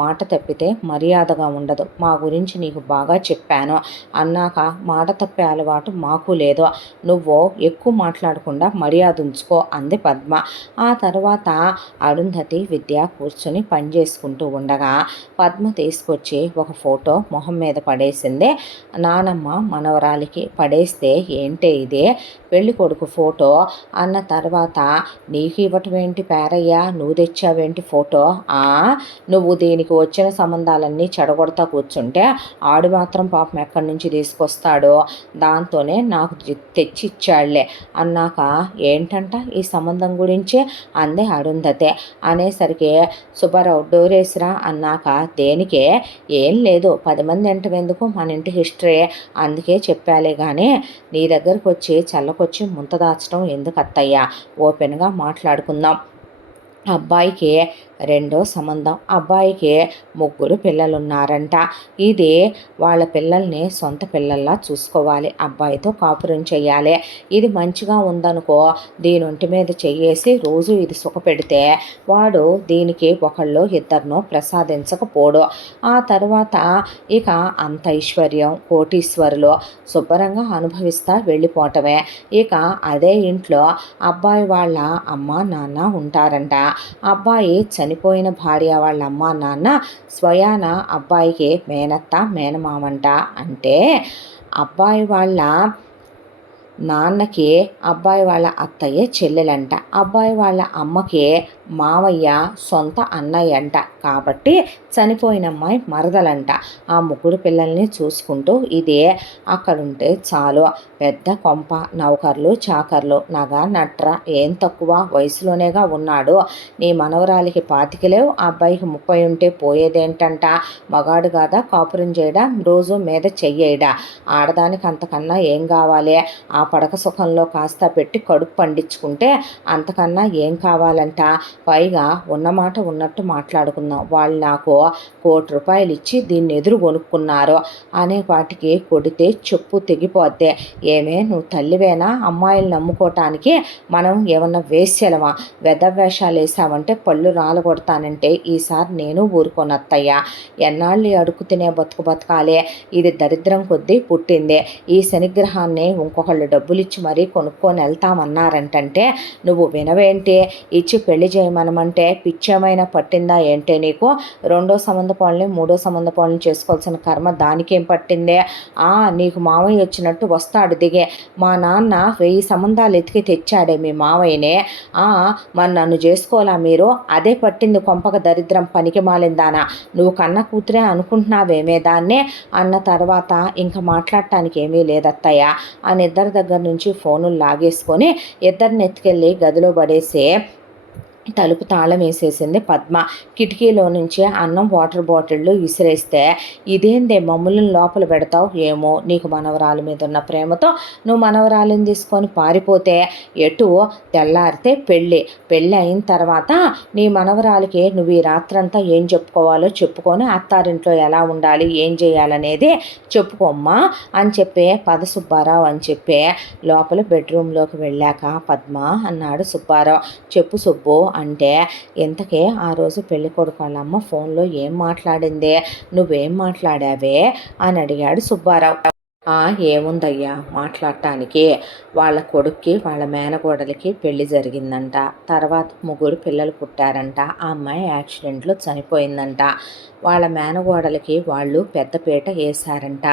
మాట తప్పితే మర్యాదగా ఉండదు, మా గురించి నీకు బాగా చెప్పాను అన్నాక మాట తప్పే అలవాటు మాకు లేదు, నువ్వు ఎక్కువ మాట్లాడకుండా మర్యాద ఉంచుకో అంది పద్మ. ఆ తర్వాత అరుంధతి విద్య కూర్చొని పని చేసుకుంటూ ఉండగా పద్మ తీసుకొచ్చి ఒక ఫోటో మొహం మీద పడేసిందే. నానమ్మ మనవరాలికి పడేస్తే ఏంటే ఇదే పెళ్ళి కొడుకు ఫోటో అన్న తర్వాత, నీకు ఇవ్వటం ఏంటి పేరయ్య, నువ్వు తెచ్చావేంటి ఫోటో, నువ్వు దీనికి వచ్చిన సంబంధాలన్నీ చెడగొడతా కూర్చుంటే ఆడు మాత్రం పాపం ఎక్కడి నుంచి తీసుకొస్తాడో దాంతోనే నాకు తెచ్చి ఇచ్చాడులే అన్నాక ఏంటంట ఈ సంబంధం గురించి అందే అరుంధతే. అనేసరికి సుబ్బారావు డోరేసిరా అన్నాక దేనికే, ఏం లేదు 10 మంది ఎంటవెందుకు, మన ఇంటి హిస్టరీ అందుకే చెప్పాలే కానీ నీ దగ్గరకు వచ్చి చల్లకొచ్చి ముంత దాచడం ఎందుకు అత్తయ్యా, ఓపెన్గా మాట్లాడుకుందాం. అబ్బాయికి రెండో సంబంధం, అబ్బాయికి 3 పిల్లలున్నారంట. ఇది వాళ్ళ పిల్లల్ని సొంత పిల్లల్లా చూసుకోవాలి, అబ్బాయితో కాపురం చేయాలి. ఇది మంచిగా ఉందనుకో దీని ఒంటి మీద చెయ్యేసి రోజు ఇది సుఖపెడితే వాడు దీనికి ఒకళ్ళు ఇద్దరినో ప్రసాదించకపోడు. ఆ తర్వాత ఇక అంత ఐశ్వర్యం కోటీశ్వరులు శుభ్రంగా అనుభవిస్తా వెళ్ళిపోవటమే. ఇక అదే ఇంట్లో అబ్బాయి వాళ్ళ అమ్మ నాన్న ఉంటారంట. అబ్బాయి చనిపోయిన భార్య వాళ్ళ అమ్మ నాన్న స్వయాన అబ్బాయికి మేనత్త మేనమామంట. అంటే అబ్బాయి వాళ్ళ నాన్నకి అబ్బాయి వాళ్ళ అత్తయ్య చెల్లెలంట, అబ్బాయి వాళ్ళ అమ్మకి మావయ్య సొంత అన్నయ్య అంట. కాబట్టి చనిపోయిన అమ్మాయి మరదలంట. ఆ ముగ్గురు పిల్లల్ని చూసుకుంటూ ఇదే అక్కడుంటే చాలు. పెద్ద కొంప, నౌకర్లు చాకర్లు, నగ నట్ర ఏం తక్కువ, వయసులోనేగా ఉన్నాడు. నీ మనవరాలికి 25 లేవు, ఆ అబ్బాయికి 30 ఉంటే పోయేదేంటంట. మగాడు కాదా కాపురం చేయడా, రోజు మీద చెయ్యడా. ఆడదానికి అంతకన్నా ఏం కావాలి. ఆ పడక సుఖంలో కాస్త పెట్టి కడుపు పండించుకుంటే అంతకన్నా ఏం కావాలంట. పైగా ఉన్నమాట ఉన్నట్టు మాట్లాడుకుందాం. వాళ్ళు నాకు ₹1,00,00,000 ఇచ్చి దీన్ని ఎదురు కొనుక్కున్నారు అనే వాటికి కొడితే చెప్పు తెగిపోద్దే. ఏమే నువ్వు తల్లివేనా అమ్మాయిలు నమ్ముకోవటానికి? మనం ఏమన్నా వేశ్యలమా? వేషాలు వేసావంటే పళ్ళు రాలగొడతానంటే ఈసారి నేను ఊరుకోనత్తయ్యా. ఎన్నాళ్ళు అడుగు తినే బతకాలే. ఇది దరిద్రం కొద్దీ పుట్టిందే. ఈ శనిగ్రహాన్ని ఇంకొకళ్ళు డబ్బులిచ్చి మరీ కొనుక్కొని వెళ్తామన్నారంటే నువ్వు వినవేంటి? ఇచ్చి పెళ్లి చేయమనమంటే పిచ్చేమైనా పట్టిందా ఏంటే నీకు? రెండో సంబంధ పాలని మూడో సంబంధ పాలని చేసుకోవాల్సిన కర్మ దానికేం పట్టిందే? నీకు మావయ్య వచ్చినట్టు వస్తాడు దిగే. మా నాన్న 1000 సంబంధాలు ఎతికి తెచ్చాడే మీ మావయ్యనే. మరి నన్ను చేసుకోవాలా మీరు? అదే పట్టింది కొంపక దరిద్రం పనికి మాలిందానా. నువ్వు కన్న కూతురే అనుకుంటున్నావేమే దాన్నే అన్న తర్వాత ఇంకా మాట్లాడటానికి ఏమీ లేదత్తయ్య అని ఇద్దరి దగ్గర నుంచి ఫోనులు లాగేసుకొని ఇద్దరిని ఎత్తుకెళ్ళి గదిలో పడేసి తలుపు తాళం వేసేసింది పద్మ. కిటికీలో నుంచి అన్నం వాటర్ బాటిళ్ళు విసిరేస్తే ఇదేందే మమ్మల్ని లోపల పెడతావు? ఏమో నీకు మనవరాలు మీద ఉన్న ప్రేమతో నువ్వు మనవరాలిని తీసుకొని పారిపోతే ఎటు తెల్లారితే పెళ్ళి అయిన తర్వాత నీ మనవరాలికి నువ్వు ఈ రాత్రంతా ఏం చెప్పుకోవాలో చెప్పుకొని అత్తారింట్లో ఎలా ఉండాలి ఏం చేయాలనేది చెప్పుకోమ్మా అని చెప్పి పద సుబ్బారావు అని చెప్పి లోపల బెడ్రూమ్లోకి వెళ్ళాక పద్మ అన్నాడు సుబ్బారావు. చెప్పు సుబ్బు అంటే ఇంతకే ఆ రోజు పెళ్లి కొడుకు వాళ్ళమ్మ ఫోన్లో ఏం మాట్లాడిందే, నువ్వేం మాట్లాడావే అని అడిగాడు సుబ్బారావు. ఏముందయ్యా మాట్లాడటానికి, వాళ్ళ కొడుక్కి వాళ్ళ మేనగోడలికి పెళ్లి జరిగిందంట. తర్వాత 3 పిల్లలు పుట్టారంట. ఆ అమ్మాయి యాక్సిడెంట్లో చనిపోయిందంట. వాళ్ళ మేనగోడలికి వాళ్ళు పెద్దపీట వేశారంట.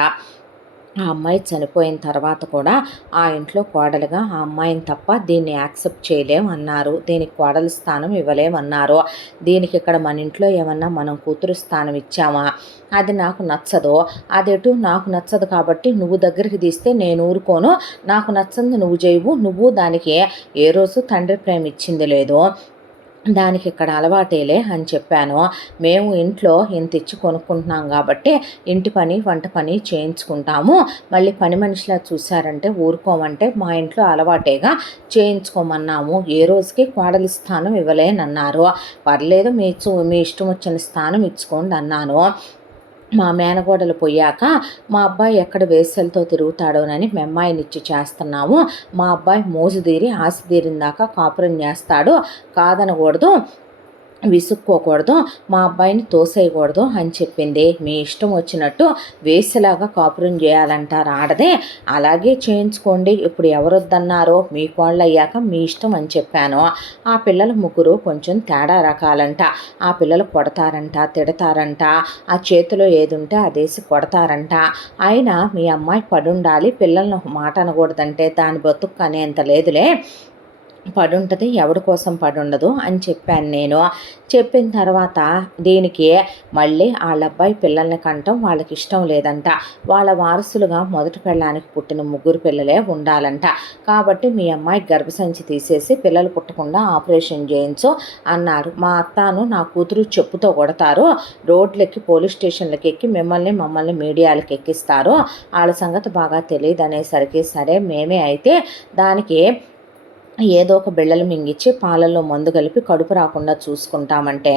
ఆ అమ్మాయి చనిపోయిన తర్వాత కూడా ఆ ఇంట్లో కోడలుగా ఆ అమ్మాయిని తప్ప దీన్ని యాక్సెప్ట్ చేయలేం అన్నారు. దీనికి కోడలు స్థానం ఇవ్వలేమన్నారు. దీనికి ఇక్కడ మన ఇంట్లో ఏమన్నా మనం కూతురు స్థానం ఇచ్చామా? అది నాకు నచ్చదు. అదెటు నాకు నచ్చదు కాబట్టి నువ్వు దగ్గరికి తీస్తే నేను ఊరుకోను. నాకు నచ్చంది నువ్వు చేయవు. నువ్వు దానికి ఏ రోజు తండ్రి ప్రేమ ఇచ్చింది లేదు. దానికి ఇక్కడ అలవాటేలే అని చెప్పాను. మేము ఇంట్లో ఇంత ఇచ్చి కొనుక్కుంటున్నాం కాబట్టి ఇంటి పని వంట పని చేయించుకుంటాము. మళ్ళీ పని మనిషిలా చూశారంటే ఊరుకోమంటే మా ఇంట్లో అలవాటేగా చేయించుకోమన్నాము. ఏ రోజుకి కోడలి స్థానం ఇవ్వలేనన్నారు. పర్లేదు మీ ఇష్టం వచ్చిన స్థానం ఇచ్చుకోండి అన్నాను. మా మేనగోడలు పోయాక మా అబ్బాయి ఎక్కడ వేసలతో తిరుగుతాడోనని మెమ్మాయినిచ్చి చేస్తున్నాము. మా అబ్బాయి మోజు తీరి ఆశ తీరిందాకా కాపురం చేస్తాడు, కాదనకూడదు, విసుక్కోకూడదు, మా అబ్బాయిని తోసేయకూడదు అని చెప్పింది. మీ ఇష్టం వచ్చినట్టు వేసేలాగా కాపురం చేయాలంటారు ఆడదే, అలాగే చేయించుకోండి. ఇప్పుడు ఎవరొద్దన్నారో మీ కోళ్ళు అయ్యాక మీ ఇష్టం అని చెప్పాను. ఆ పిల్లల 3 కొంచెం తేడా రకాలంట. ఆ పిల్లలు కొడతారంట, తిడతారంట, ఆ చేతిలో ఏది ఉంటే అదేసి కొడతారంట. అయినా మీ అమ్మాయి పడుండాలి, పిల్లలను మాట అనకూడదంటే దాని బతుకు అనేంత లేదులే, పడుంటుంది, ఎవడి కోసం పడుండదు అని చెప్పాను నేను. చెప్పిన తర్వాత దీనికి మళ్ళీ వాళ్ళ అబ్బాయి పిల్లల్ని కంటం వాళ్ళకి ఇష్టం లేదంట. వాళ్ళ వారసులుగా మొదటి పెళ్ళానికి పుట్టిన 3 పిల్లలే ఉండాలంట. కాబట్టి మీ అమ్మాయి గర్భసంచి తీసేసి పిల్లలు పుట్టకుండా ఆపరేషన్ చేయించు అన్నారు. మా అత్తను నా కూతురు చెప్పుతో కొడతారు, రోడ్లెక్కి పోలీస్ స్టేషన్లకి ఎక్కి మమ్మల్ని మీడియాలకు ఎక్కిస్తారు. వాళ్ళ సంగతి బాగా తెలియదు అనేసరికి సరే మేమే అయితే దానికి ఏదో ఒక బిళ్ళలు మింగిచ్చి పాలల్లో మందు కలిపి కడుపు రాకుండా చూసుకుంటామంటే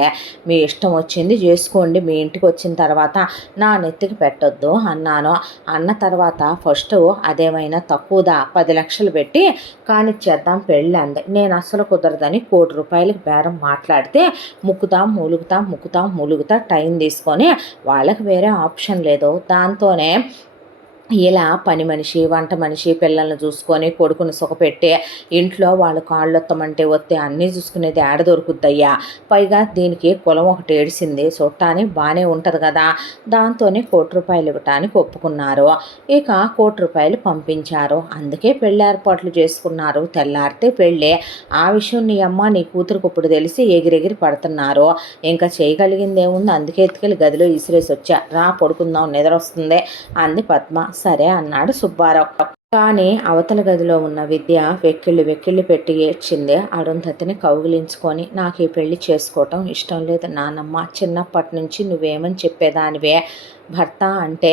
మీ ఇష్టం వచ్చింది చేసుకోండి, మీ ఇంటికి వచ్చిన తర్వాత నా నెత్తికి పెట్టొద్దు అన్నాను. అన్న తర్వాత ఫస్ట్ అదేమైనా తక్కువదా, 10 లక్షలు పెట్టి కానిచ్చేద్దాం పెళ్ళి అంది. నేను అస్సలు కుదరదని ₹1,00,00,000 బేరం మాట్లాడితే ముక్కుతాం మూలుగుతా టైం తీసుకొని వాళ్ళకి వేరే ఆప్షన్ లేదు. దాంతోనే ఇలా పని మనిషి, వంట మనిషి, పిల్లల్ని చూసుకొని, కొడుకుని సుఖపెట్టి, ఇంట్లో వాళ్ళు కాళ్ళొత్తమంటే ఒత్తి అన్నీ చూసుకునేది ఏడ దొరుకుద్దయ్యా. పైగా దీనికి కులం ఒకటి ఏడిసింది. చూడటానికి బాగానే ఉంటుంది కదా. దాంతోనే ₹1,00,00,000 ఇవ్వటానికి ఒప్పుకున్నారు. ఇక ₹1,00,00,000 పంపించారు. అందుకే పెళ్లి ఏర్పాట్లు చేసుకున్నారు. తెల్లారితే పెళ్ళి. ఆ విషయం నీ అమ్మ నీ కూతురుకు ఇప్పుడు తెలిసి ఎగిరెగిరి పడుతున్నారు. ఇంకా చేయగలిగింది ఏముంది, అందుకే ఎత్తుకెళ్ళి గదిలో ఇసిరేసి వచ్చా. రా పడుకుందాం, నిద్ర వస్తుంది అంది పద్మ. సరే అన్నాడు సుబ్బారావు. కానీ అవతల గదిలో ఉన్న విద్య వెక్కిళ్ళు పెట్టి ఏడ్చింది. అరుంధతిని కౌగిలించుకొని, నాకు ఈ పెళ్లి చేసుకోవటం ఇష్టం లేదు నానమ్మ. చిన్నప్పటి నుంచి నువ్వేమని చెప్పేదానివే. భర్త అంటే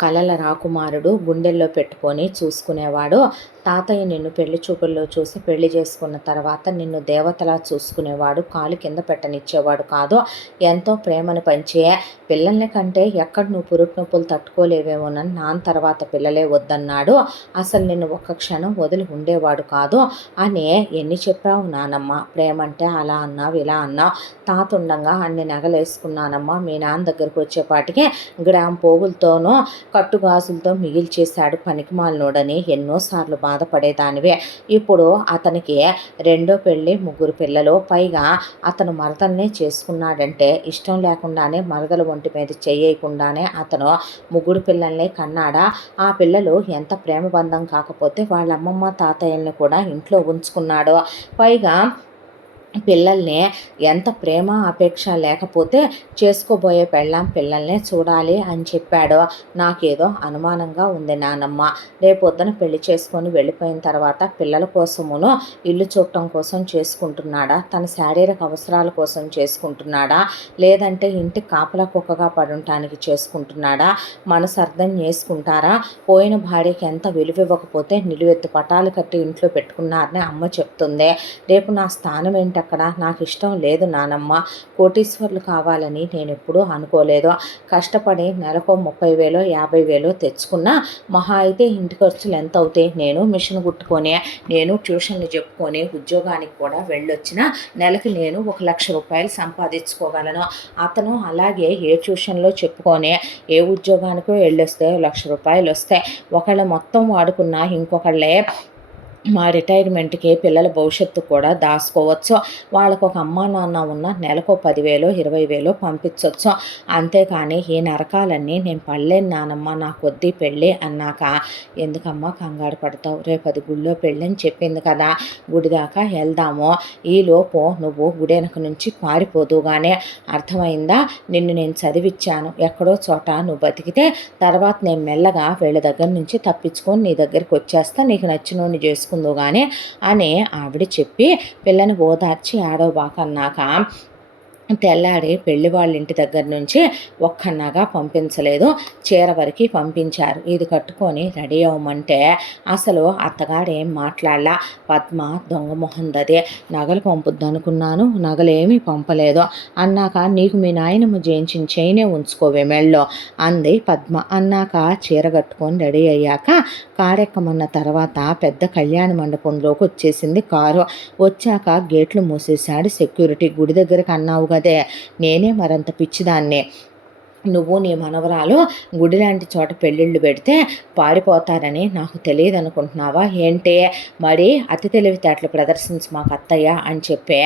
కలల రాకుమారుడు, గుండెల్లో పెట్టుకొని చూసుకునేవాడు. తాతయ్య నిన్ను పెళ్లి చూపుల్లో చూసి పెళ్లి చేసుకున్న తర్వాత నిన్ను దేవతలా చూసుకునేవాడు. కాలు కింద పెట్టనిచ్చేవాడు కాదు. ఎంతో ప్రేమను పంచే పిల్లల్ని కంటే ఎక్కడ నువ్వు పురుటి నొప్పులు తట్టుకోలేవేమోనని నాన్న తర్వాత పిల్లలే వద్దన్నాడు. అసలు నిన్ను ఒక్క క్షణం వదిలి ఉండేవాడు కాదు అని ఎన్ని చెప్పావు నానమ్మ. ప్రేమంటే అలా అన్నావు, ఇలా అన్నావు. తాత ఉండంగా అన్ని నగలేసుకున్నానమ్మా. మీ నాన్న దగ్గరకు వచ్చేపాటికి గ్రామ్ పోగులతోనూ కట్టుగాజులతో మిగిల్చేశాడు పనికిమాలినోడని ఎన్నోసార్లు బాధపడేదానివే. ఇప్పుడు అతనికి రెండో పెళ్ళి, 3 పిల్లలు. పైగా అతను మరదల్నే చేసుకున్నాడంటే ఇష్టం లేకుండానే మరదల ఒంటి మీద చేయకుండానే అతను 3 పిల్లల్ని కన్నాడా. ఆ పిల్లలు ఎంత ప్రేమ బంధం కాకపోతే వాళ్ళ అమ్మమ్మ తాతయ్యల్ని కూడా ఇంట్లో ఉంచుకున్నాడు. పైగా పిల్లల్ని ఎంత ప్రేమ అపేక్ష లేకపోతే చేసుకోబోయే పెళ్ళాం పిల్లల్నే చూడాలి అని చెప్పాడు. నాకేదో అనుమానంగా ఉంది నానమ్మ. రేపొద్దున పెళ్లి చేసుకొని వెళ్ళిపోయిన తర్వాత పిల్లల కోసమును ఇల్లు చూడటం కోసం చేసుకుంటున్నాడా, తన శారీరక అవసరాల కోసం చేసుకుంటున్నాడా, లేదంటే ఇంటి కాపలా కుక్కగా పడటానికి చేసుకుంటున్నాడా? మనసు అర్థం చేసుకుంటారా? పోయిన భార్యకి ఎంత విలువ ఇవ్వకపోతే నిలువెత్తు పటాలు కట్టి ఇంట్లో పెట్టుకున్నారని అమ్మ చెప్తుంది. రేపు నా స్థానం ఏంటి అక్కడ? నాకు ఇష్టం లేదు నానమ్మ. కోటీశ్వర్లు కావాలని నేను ఎప్పుడూ అనుకోలేదు. కష్టపడి నెలకు 30,000 50,000 తెచ్చుకున్నా మహా అయితే ఇంటి ఖర్చులు ఎంత అవుతాయి? నేను మిషన్ కుట్టుకొని, నేను ట్యూషన్లు చెప్పుకొని ఉద్యోగానికి కూడా వెళ్ళొచ్చిన నెలకి నేను ₹1,00,000 సంపాదించుకోగలను. అతను అలాగే ఏ ట్యూషన్లో చెప్పుకొని ఏ ఉద్యోగానికో వెళ్ళొస్తే ₹1,00,000 వస్తాయి. ఒకళ్ళ మొత్తం వాడుకున్నా ఇంకొకళ్ళే మా రిటైర్మెంట్కి పిల్లల భవిష్యత్తు కూడా దాచుకోవచ్చు. వాళ్ళకు ఒక అమ్మా నాన్న ఉన్న నెలకు 10,000 20,000 పంపించవచ్చు. అంతేకాని ఈ నరకాలన్నీ నేను పడలేను నానమ్మ. నాకు వద్ది పెళ్ళి అన్నాక. ఎందుకమ్మా కంగారు పడతావు? రేపు అది గుళ్ళో పెళ్ళి అని చెప్పింది కదా, గుడి దాకా వెళ్దాము. ఈలోపు నువ్వు గుడి వెనక నుంచి పారిపోదుగానే. అర్థమైందా? నిన్ను నేను చదివిచ్చాను. ఎక్కడో చోట నువ్వు బతికితే తర్వాత నేను మెల్లగా వీళ్ళ దగ్గర నుంచి తప్పించుకొని నీ దగ్గరికి వచ్చేస్తా. నీకు నచ్చినోడిని చేసుకుంటా కానీ అని ఆవిడ చెప్పి పిల్లని ఓదార్చి ఏడవబాకన్నాక తెల్లారి పెళ్లి వాళ్ళ ఇంటి దగ్గర నుంచి ఒక్క నగ పంపించలేదు. చీర వరకు పంపించారు. ఇది కట్టుకొని రెడీ అవ్వమంటే అసలు అత్తగారు ఏం మాట్లాడలా. పద్మ దొంగ మొహందదే. నగలు పంపుద్దు అనుకున్నాను, నగలేమీ పంపలేదు అన్నాక నీకు మీ నాయనమ్మ చేయించిన చైనే ఉంచుకోవే మెళ్ళో అంది పద్మ. అన్నాక చీర కట్టుకొని రెడీ అయ్యాక కారెక్కమన్న తర్వాత పెద్ద కళ్యాణ మండపంలోకి వచ్చేసింది కారు. వచ్చాక గేట్లు మూసేశాడు సెక్యూరిటీ. గుడి దగ్గరకు అన్నావు కదే, నేనే మరంత పిచ్చిదాన్నే. నువ్వు నీ మనవరాలు గుడి లాంటి చోట పెళ్ళిళ్ళు పెడితే పారిపోతారని నాకు తెలియదు అనుకుంటున్నావా ఏంటి? మరి అతి తెలివితేటలు ప్రదర్శించి మాకు అత్తయ్య అని చెప్పే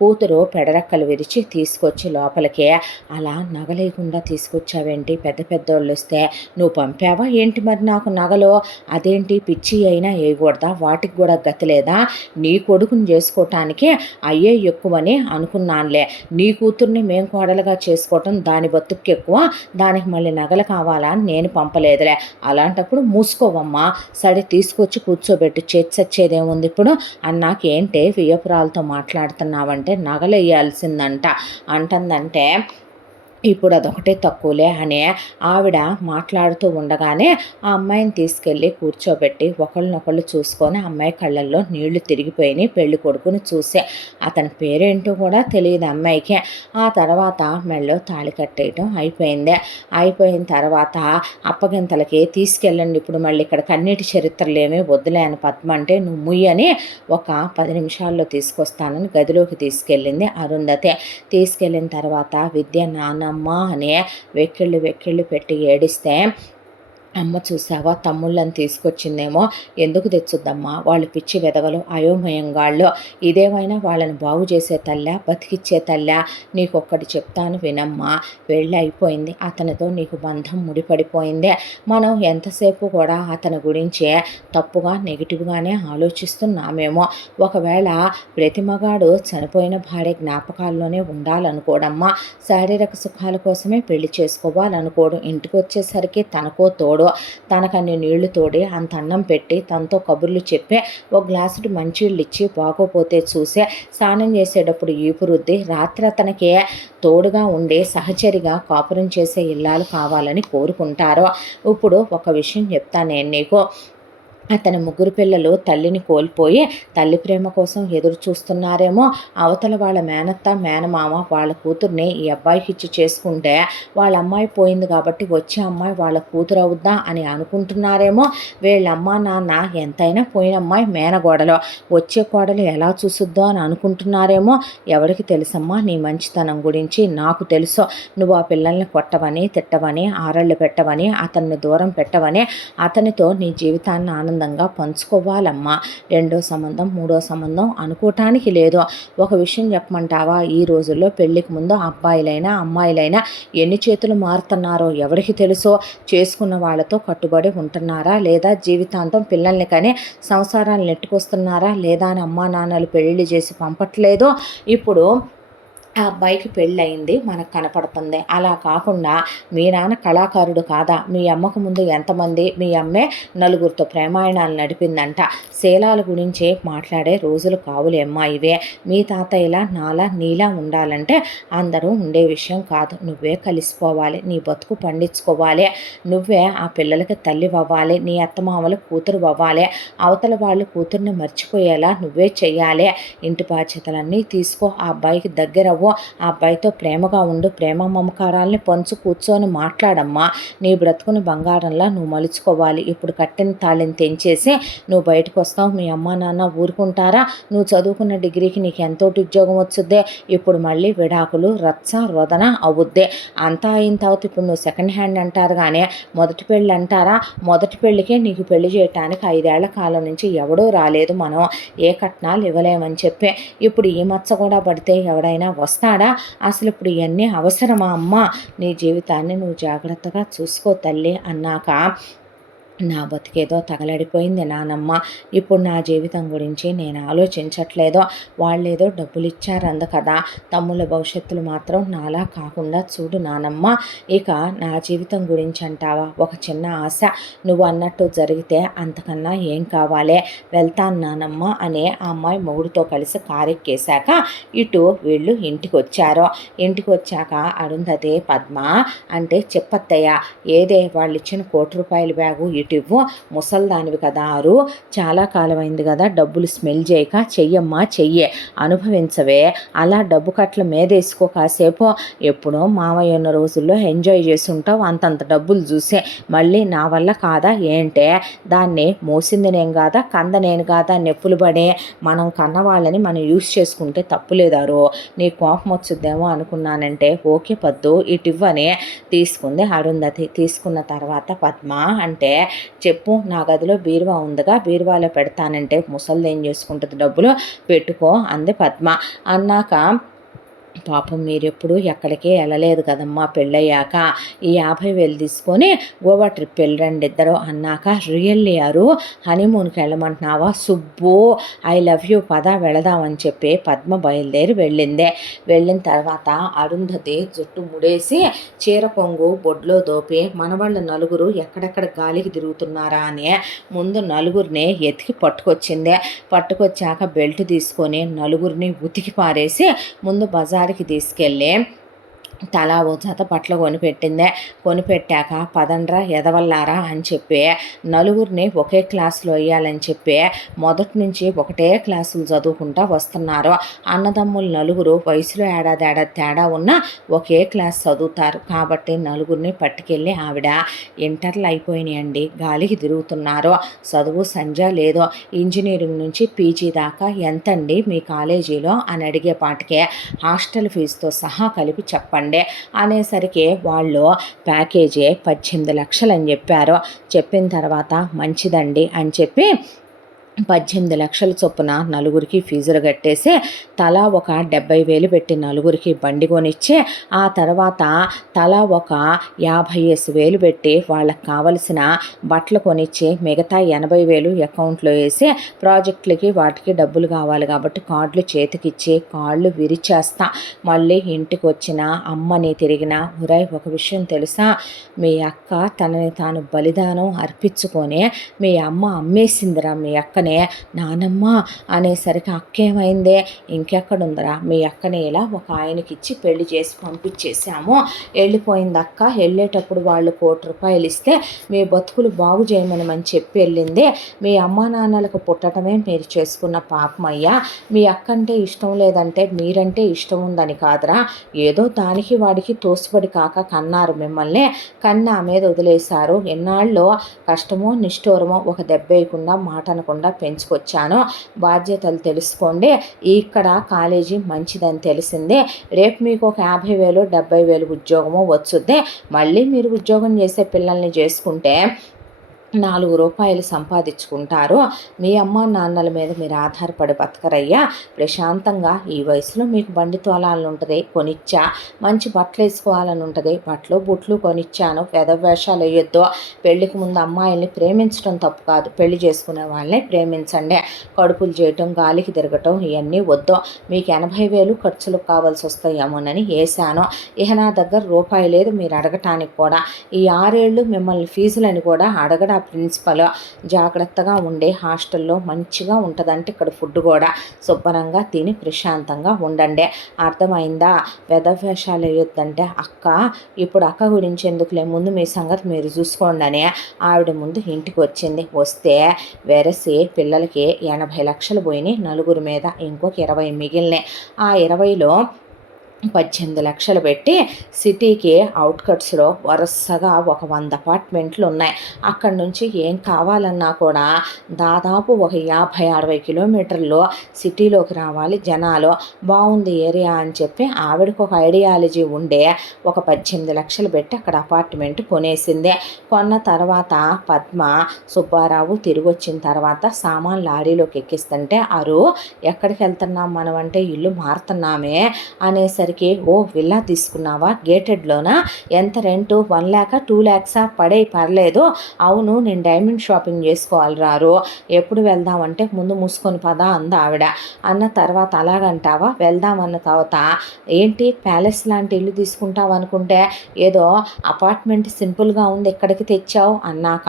కూతురు పెడరెక్కలు విరిచి తీసుకొచ్చి లోపలికి అలా నగలేకుండా తీసుకొచ్చావేంటి? పెద్ద పెద్దోళ్ళు వస్తే నువ్వు పంపావా ఏంటి? మరి నాకు నగలు అదేంటి పిచ్చి అయినా వేయకూడదా? వాటికి కూడా గతి లేదా? నీ కొడుకుని చేసుకోవటానికి అయ్యే ఎక్కువని అనుకున్నానులే. నీ కూతుర్ని మేము కోడలుగా చేసుకోవటం దాని బతుక్కి ఎక్కువ, దానికి మళ్ళీ నగలు కావాలా అని నేను పంపలేదులే. అలాంటప్పుడు మూసుకోవమ్మా. సరే తీసుకొచ్చి కూర్చోబెట్టి చేసేదేముంది ఇప్పుడు అన్నాకేంటే వియ్యపురాలతో మాట్లాడుతున్నావంటే నగలు వేయాల్సిందంట అంటుందంటే ఇప్పుడు అదొకటే తక్కువలే అని ఆవిడ మాట్లాడుతూ ఉండగానే ఆ అమ్మాయిని తీసుకెళ్ళి కూర్చోబెట్టి ఒకళ్ళనొకళ్ళు చూసుకొని అమ్మాయి కళ్ళల్లో నీళ్లు తిరిగిపోయినాయి. పెళ్లి కొడుకుని చూసే. అతని పేరేంటో కూడా తెలియదు అమ్మాయికి. ఆ తర్వాత మెళ్ళో తాళి కట్టేయటం అయిపోయింది. అయిపోయిన తర్వాత అప్పగింతలకి తీసుకెళ్ళండి ఇప్పుడు మళ్ళీ ఇక్కడ కన్నీటి చరిత్రలు ఏమీ వద్దులే అని పద్మ అంటే నువ్వు ముయ్యని ఒక 10 నిమిషాల్లో తీసుకొస్తానని గదిలోకి తీసుకెళ్ళింది అరుంధతి. తీసుకెళ్ళిన తర్వాత విద్య నాన్న అమ్మా అని వెక్కిళ్ళు పెట్టి ఏడిస్తే అమ్మ చూసావా తమ్ముళ్ళని తీసుకొచ్చిందేమో, ఎందుకు తెచ్చుద్దమ్మా, వాళ్ళు పిచ్చి వెధవలు, అయోమయంగాళ్ళు, ఇదేమైనా వాళ్ళని బాగు చేసే తల్లా, బతికిచ్చే తల్లా? నీకొక్కటి చెప్తాను వినమ్మా, పెళ్ళి అయిపోయింది, అతనితో నీకు బంధం ముడిపడిపోయిందే. మనం ఎంతసేపు కూడా అతని గురించే తప్పుగా నెగిటివ్గానే ఆలోచిస్తున్నామేమో. ఒకవేళ ప్రతి మగాడు చనిపోయిన భార్య జ్ఞాపకాల్లోనే ఉండాలనుకోడమ్మా, శారీరక సుఖాల కోసమే పెళ్లి చేసుకోవాలనుకోడు. ఇంటికి వచ్చేసరికి తనకో తోడు, తనకన్ని నీళ్లు తోడి అంత అన్నం పెట్టి తనతో కబుర్లు చెప్పే ఒక గ్లాసుడు మంచిళ్ళు ఇచ్చి బాగోపోతే చూసే స్నానం చేసేటప్పుడు ఈపు రుద్ది రాత్రి అతనికి తోడుగా ఉండే సహచరిగా కాపురం చేసే ఇల్లాలు కావాలని కోరుకుంటారు. ఇప్పుడు ఒక విషయం చెప్తాను నేను నీకు. అతని ముగ్గురు పిల్లలు తల్లిని కోల్పోయి తల్లి ప్రేమ కోసం ఎదురు చూస్తున్నారేమో. అవతల వాళ్ళ మేనత్త మేనమామ వాళ్ళ కూతుర్ని ఈ అబ్బాయికి ఇచ్చి చేసుకుంటే వాళ్ళ అమ్మాయి పోయింది కాబట్టి వచ్చే అమ్మాయి వాళ్ళ కూతురు అవుద్దా అని అనుకుంటున్నారేమో. వీళ్ళ అమ్మ నాన్న ఎంతైనా పోయిన అమ్మాయి మేనగోడలో వచ్చే కోడలు ఎలా చూసుద్దో అని అనుకుంటున్నారేమో. ఎవరికి తెలుసమ్మా నీ మంచితనం గురించి? నాకు తెలుసు. నువ్వు ఆ పిల్లల్ని కొట్టవని, తిట్టవని, ఆరళ్ళు పెట్టవని, అతన్ని దూరం పెట్టవని, అతనితో నీ జీవితాన్ని ఆనందంగా పంచుకోవాలమ్మా. రెండో సంబంధం, మూడో సంబంధం అనుకోవటానికి లేదు. ఒక విషయం చెప్పమంటావా? ఈ రోజుల్లో పెళ్లికి ముందు అబ్బాయిలైనా అమ్మాయిలైనా ఎన్ని చేతులు మారుతున్నారో ఎవరికి తెలుసో. చేసుకున్న వాళ్ళతో కట్టుబడి ఉంటున్నారా లేదా, జీవితాంతం పిల్లల్ని కానీ సంసారాలు నెట్టుకొస్తున్నారా లేదా అని అమ్మా నాన్నలు పెళ్లి చేసి పంపట్లేదో. ఇప్పుడు ఆ అబ్బాయికి పెళ్ళయింది, మనకు కనపడుతుంది. అలా కాకుండా మీ నాన్న కళాకారుడు కాదా? మీ అమ్మకు ముందు ఎంతమంది? మీ అమ్మే నలుగురితో ప్రేమాయణాలు నడిపిందంట. శీలాల గురించి మాట్లాడే రోజులు కావులేమ్మా ఇవే. మీ తాతయ్యలా నాలా నీలా ఉండాలంటే అందరూ ఉండే విషయం కాదు. నువ్వే కలిసిపోవాలి, నీ బతుకు పండించుకోవాలి, నువ్వే ఆ పిల్లలకి తల్లి అవ్వాలి, నీ అత్తమామలు కూతురు అవ్వాలి. అవతల వాళ్ళు కూతుర్ని మర్చిపోయేలా నువ్వే చెయ్యాలి. ఇంటి బాధ్యతలన్నీ తీసుకో, ఆ అబ్బాయికి దగ్గరవ్వు, ఆ అబ్బాయితో ప్రేమగా ఉండు, ప్రేమ మమకారాల్ని పంచు, కూర్చొని మాట్లాడమ్మా. నీ బ్రతుకుని బంగారంలా నువ్వు మలుచుకోవాలి. ఇప్పుడు కట్టిన తాళిని తెంచేసి నువ్వు బయటకు వస్తావు, మీ అమ్మ నాన్న ఊరుకుంటారా? నువ్వు చదువుకున్న డిగ్రీకి నీకు ఎంతోటి ఉద్యోగం వచ్చుద్దే. ఇప్పుడు మళ్ళీ విడాకులు రచ్చ రొదన అవుద్దే. అంతా అయిన తర్వాత ఇప్పుడు నువ్వు సెకండ్ హ్యాండ్ అంటారు కానీ మొదటి పెళ్ళి అంటారా? మొదటి పెళ్ళికే నీకు పెళ్లి చేయటానికి 5 ఏళ్ల కాలం నుంచి ఎవడూ రాలేదు. మనం ఏ కట్నాలు ఇవ్వలేమని చెప్పి ఇప్పుడు ఈ మచ్చ కూడా పడితే ఎవడైనా వస్తాడా? అసలు ఇప్పుడు ఇవన్నీ అవసరమా అమ్మా? నీ జీవితాన్ని నువ్వు జాగ్రత్తగా చూసుకో తల్లి అన్నాక నా బతికేదో తగలడిపోయింది నానమ్మ. ఇప్పుడు నా జీవితం గురించి నేను ఆలోచించట్లేదో. వాళ్ళేదో డబ్బులు ఇచ్చారంద కదా, తమ్ముళ్ళ భవిష్యత్తులు మాత్రం నాలా కాకుండా చూడు నానమ్మ. ఇక నా జీవితం గురించి అంటావా? ఒక చిన్న ఆశ నువ్వు అన్నట్టు జరిగితే అంతకన్నా ఏం కావాలే. వెళ్తాను నానమ్మ అనే ఆ అమ్మాయి మొగుడితో కలిసి కారెక్కేశాక ఇటు వీళ్ళు ఇంటికి వచ్చారు. ఇంటికి వచ్చాక అరుంధతి పద్మ అంటే చెప్పత్తయ్య, ఏదే వాళ్ళు ఇచ్చిన ₹1,00,00,000 బ్యాగు ఇవ్వు, ముసల్దానివి కదా ఆరు, చాలా కాలమైంది కదా డబ్బులు స్మెల్ చేయక, చెయ్యమ్మా చెయ్యే, అనుభవించవే, అలా డబ్బు కట్ల మీదేసుకో కాసేపు. ఎప్పుడో మామయ్య ఉన్న రోజుల్లో ఎంజాయ్ చేసి ఉంటావు, అంతంత డబ్బులు చూసే మళ్ళీ నా వల్ల కాదా ఏంటే? దాన్ని మోసింది నేను కాదా, కంద నేను కాదా, నెప్పులు పడే మనం కన్నవాళ్ళని మనం యూస్ చేసుకుంటే తప్పులేదారు. నీ కోపం వచ్చుద్దేమో అనుకున్నానంటే ఓకే పద్దు ఇటివ్వని తీసుకుంది అరుంధతి. తీసుకున్న తర్వాత పద్మ అంటే చెప్పు, నా గదిలో బీరువా ఉందిగా, బీరువాలో పెడతానంటే ముసలిది ఏం చేసుకుంటుంది డబ్బులు, పెట్టుకో అంది పద్మ. అన్నాక పాపం మీరెప్పుడు ఎక్కడికే వెళ్ళలేదు కదమ్మా పెళ్ళయ్యాక, ఈ 50,000 తీసుకొని గోవా ట్రిప్ వెళ్ళండి ఇద్దరు అన్నాక, రియల్లీ అరు హనీమూన్కి వెళ్ళమంటున్నావా? సుబ్బు ఐ లవ్ యూ, పద వెళదామని చెప్పి పద్మ బయలుదేరి వెళ్ళిందే. వెళ్ళిన తర్వాత అరుంధతి జుట్టు ముడేసి చీర కొంగు బొడ్లో దోపి మనవాళ్ళు నలుగురు ఎక్కడెక్కడ గాలికి తిరుగుతున్నారా అని ముందు నలుగురిని ఎతికి పట్టుకొచ్చిందే. పట్టుకొచ్చాక బెల్ట్ తీసుకొని నలుగురిని ఉతికి పారేసి ముందు బజార్కి తీసుకెళ్ళి తలా ఓ జత బట్టలు కొనిపెట్టిందే. కొనిపెట్టాక పదండ్రా ఎదవల్లారా అని చెప్పి నలుగురిని ఒకే క్లాసులో వేయాలని చెప్పి మొదటి నుంచి ఒకటే క్లాసులు చదువుకుంటా వస్తున్నారు. అన్నదమ్ములు నలుగురు వయసులో ఏడాది తేడా ఉన్న ఒకే క్లాస్ చదువుతారు కాబట్టి నలుగురిని పట్టుకెళ్ళి ఆవిడ ఇంటర్లు అయిపోయినాయండి, గాలికి తిరుగుతున్నారు, చదువు సంజ లేదో, ఇంజనీరింగ్ నుంచి పీజీ దాకా ఎంతండి మీ కాలేజీలో అని అడిగేపాటికే హాస్టల్ ఫీజుతో సహా కలిపి చెప్పండి ఇవ్వండి అనేసరికి వాళ్ళు ప్యాకేజీ 18 లక్షలు అని చెప్పారు. చెప్పిన తర్వాత మంచిదండి అని చెప్పి 18 లక్షల చొప్పున నలుగురికి ఫీజులు కట్టేసి తలా ఒక 70,000 పెట్టి నలుగురికి బండి కొనిచ్చి ఆ తర్వాత తలా ఒక 50,000 పెట్టి వాళ్ళకి కావలసిన బట్టలు కొనిచ్చి మిగతా 80,000 అకౌంట్లో వేసి ప్రాజెక్టులకి వాటికి డబ్బులు కావాలి కాబట్టి కార్డులు చేతికిచ్చి కాళ్ళు విరిచేస్తా. మళ్ళీ ఇంటికి వచ్చిన అమ్మని తిరిగిన ఒక విషయం తెలుసా, మీ అక్క తనని తాను బలిదానం అర్పించుకొని మీ అమ్మ అమ్మేసిందిరా మీ అక్కని. నానమ్మ అనేసరికి అక్కేమైందే, ఇంకెక్కడుందరా మీ అక్కని ఇలా ఒక ఆయనకి ఇచ్చి పెళ్లి చేసి పంపించేసాము, వెళ్ళిపోయింది అక్క. వెళ్ళేటప్పుడు వాళ్ళు ₹1,00,00,000 ఇస్తే మీ బతుకులు బాగు చేయమని చెప్పి వెళ్ళింది. మీ అమ్మా నాన్నలకు పుట్టడమే మీరు చేసుకున్న పాపమయ్యా. మీ అక్క అంటే ఇష్టం లేదంటే మీరంటే ఇష్టం ఉందని కాదురా, ఏదో దానికి వాడికి తోసుబడి కాక కన్నారు మిమ్మల్ని, కన్నా మీద వదిలేశారు. ఎన్నాళ్ళు కష్టమో నిష్ఠూరమో ఒక దెబ్బ వేయకుండా మాట అనకుండా పెంచుకొచ్చాను. బాధ్యతలు తెలుసుకోండి. ఇక్కడ కాలేజీ మంచిదని తెలిసిందే. రేపు మీకు ఒక 50,000 70,000 ఉద్యోగమో వచ్చుద్ది. మళ్ళీ మీరు ఉద్యోగం చేసే పిల్లల్ని చేసుకుంటే ₹4 సంపాదించుకుంటారు. మీ అమ్మ నాన్నల మీద మీరు ఆధారపడి బతకరయ్యా. ప్రశాంతంగా ఈ వయసులో మీకు బండి తోలాలని ఉంటుంది, కొనిచ్చా. మంచి బట్టలు వేసుకోవాలని ఉంటుంది, బట్టలు బుట్లు కొనిచ్చాను. వేషాలు వేయొద్దు. పెళ్లికి ముందు అమ్మాయిల్ని ప్రేమించడం తప్పు కాదు, పెళ్లి చేసుకునే వాళ్ళని ప్రేమించండి. కడుపులు చేయటం గాలికి తిరగటం ఇవన్నీ వద్దు. మీకు 80,000 ఖర్చులు కావాల్సి వస్తాయేమోనని వేశాను. ఇక నా దగ్గర రూపాయి లేదు మీరు అడగటానికి కూడా. ఈ 6 ఏళ్ళు మిమ్మల్ని ఫీజులని కూడా అడగడం ప్రిన్సిపల్. జాగ్రత్తగా ఉండే హాస్టల్లో మంచిగా ఉంటుందంటే ఇక్కడ ఫుడ్ కూడా శుభ్రంగా తిని ప్రశాంతంగా ఉండండి. అర్థమైందా? వేషాలు వేయొద్దంటే అక్క ఇప్పుడు అక్క గురించి ఎందుకులే, ముందు మీ సంగతి మీరు చూసుకోండి అని ఆవిడ ముందు ఇంటికి వచ్చింది. వస్తే వెరసి పిల్లలకి 80 లక్షలు పోయినాయి, నలుగురి మీద ఇంకొక 20 మిగిలినాయి. ఆ 20లో 18 లక్షలు పెట్టి సిటీకి అవుట్కట్స్లో వరుసగా ఒక 100 అపార్ట్మెంట్లు ఉన్నాయి. అక్కడి నుంచి ఏం కావాలన్నా కూడా దాదాపు ఒక 50-60 కిలోమీటర్లు సిటీలోకి రావాలి జనాలు. బాగుంది ఏరియా అని చెప్పి ఆవిడకు ఒక ఐడియాలజీ ఉండే ఒక 18 లక్షలు పెట్టి అక్కడ అపార్ట్మెంట్ కొనేసింది. కొన్న తర్వాత పద్మ సుబ్బారావు తిరిగి వచ్చిన తర్వాత సామాన్ లారీలోకి ఎక్కిస్తుంటే ఎక్కడికి వెళ్తున్నాం మనం అంటే ఇల్లు మారుతున్నామే అనేసరికి ఓ విల్లా తీసుకున్నావా, గేటెడ్లోనా, ఎంత రెంటు, 1 lakh 2 lakhs పడే పర్లేదు. అవును నేను డైమండ్ షాపింగ్ చేసుకోవాలి రారు, ఎప్పుడు వెళ్దామంటే ముందు మూసుకొని పదా అంద ఆవిడ. అన్న తర్వాత అలాగంటావా, వెళ్దామన్న తర్వాత ఏంటి ప్యాలెస్ లాంటి ఇల్లు తీసుకుంటావు అనుకుంటే ఏదో అపార్ట్మెంట్ సింపుల్గా ఉంది ఎక్కడికి తెచ్చావు అన్నాక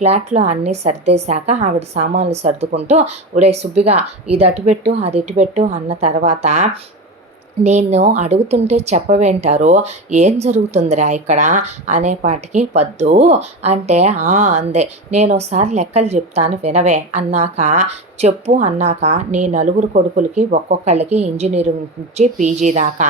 ఫ్లాట్లో అన్నీ సర్దేశాక ఆవిడ సామాన్లు సర్దుకుంటూ ఒరే సుబ్బిగా ఇది అటుపెట్టు అది ఇటుపెట్టు అన్న తర్వాత నేను అడుగుతుంటే చెప్పవేంటారు, ఏం జరుగుతుందిరా ఇక్కడ అనేపాటికి పద్దు అంటే అందే, నేను ఒకసారి లెక్కలు చెప్తాను వినవే అన్నాక చెప్పు అన్నాక నీ 4 కొడుకులకి ఒక్కొక్కళ్ళకి ఇంజనీరింగ్ నుంచి పీజీ దాకా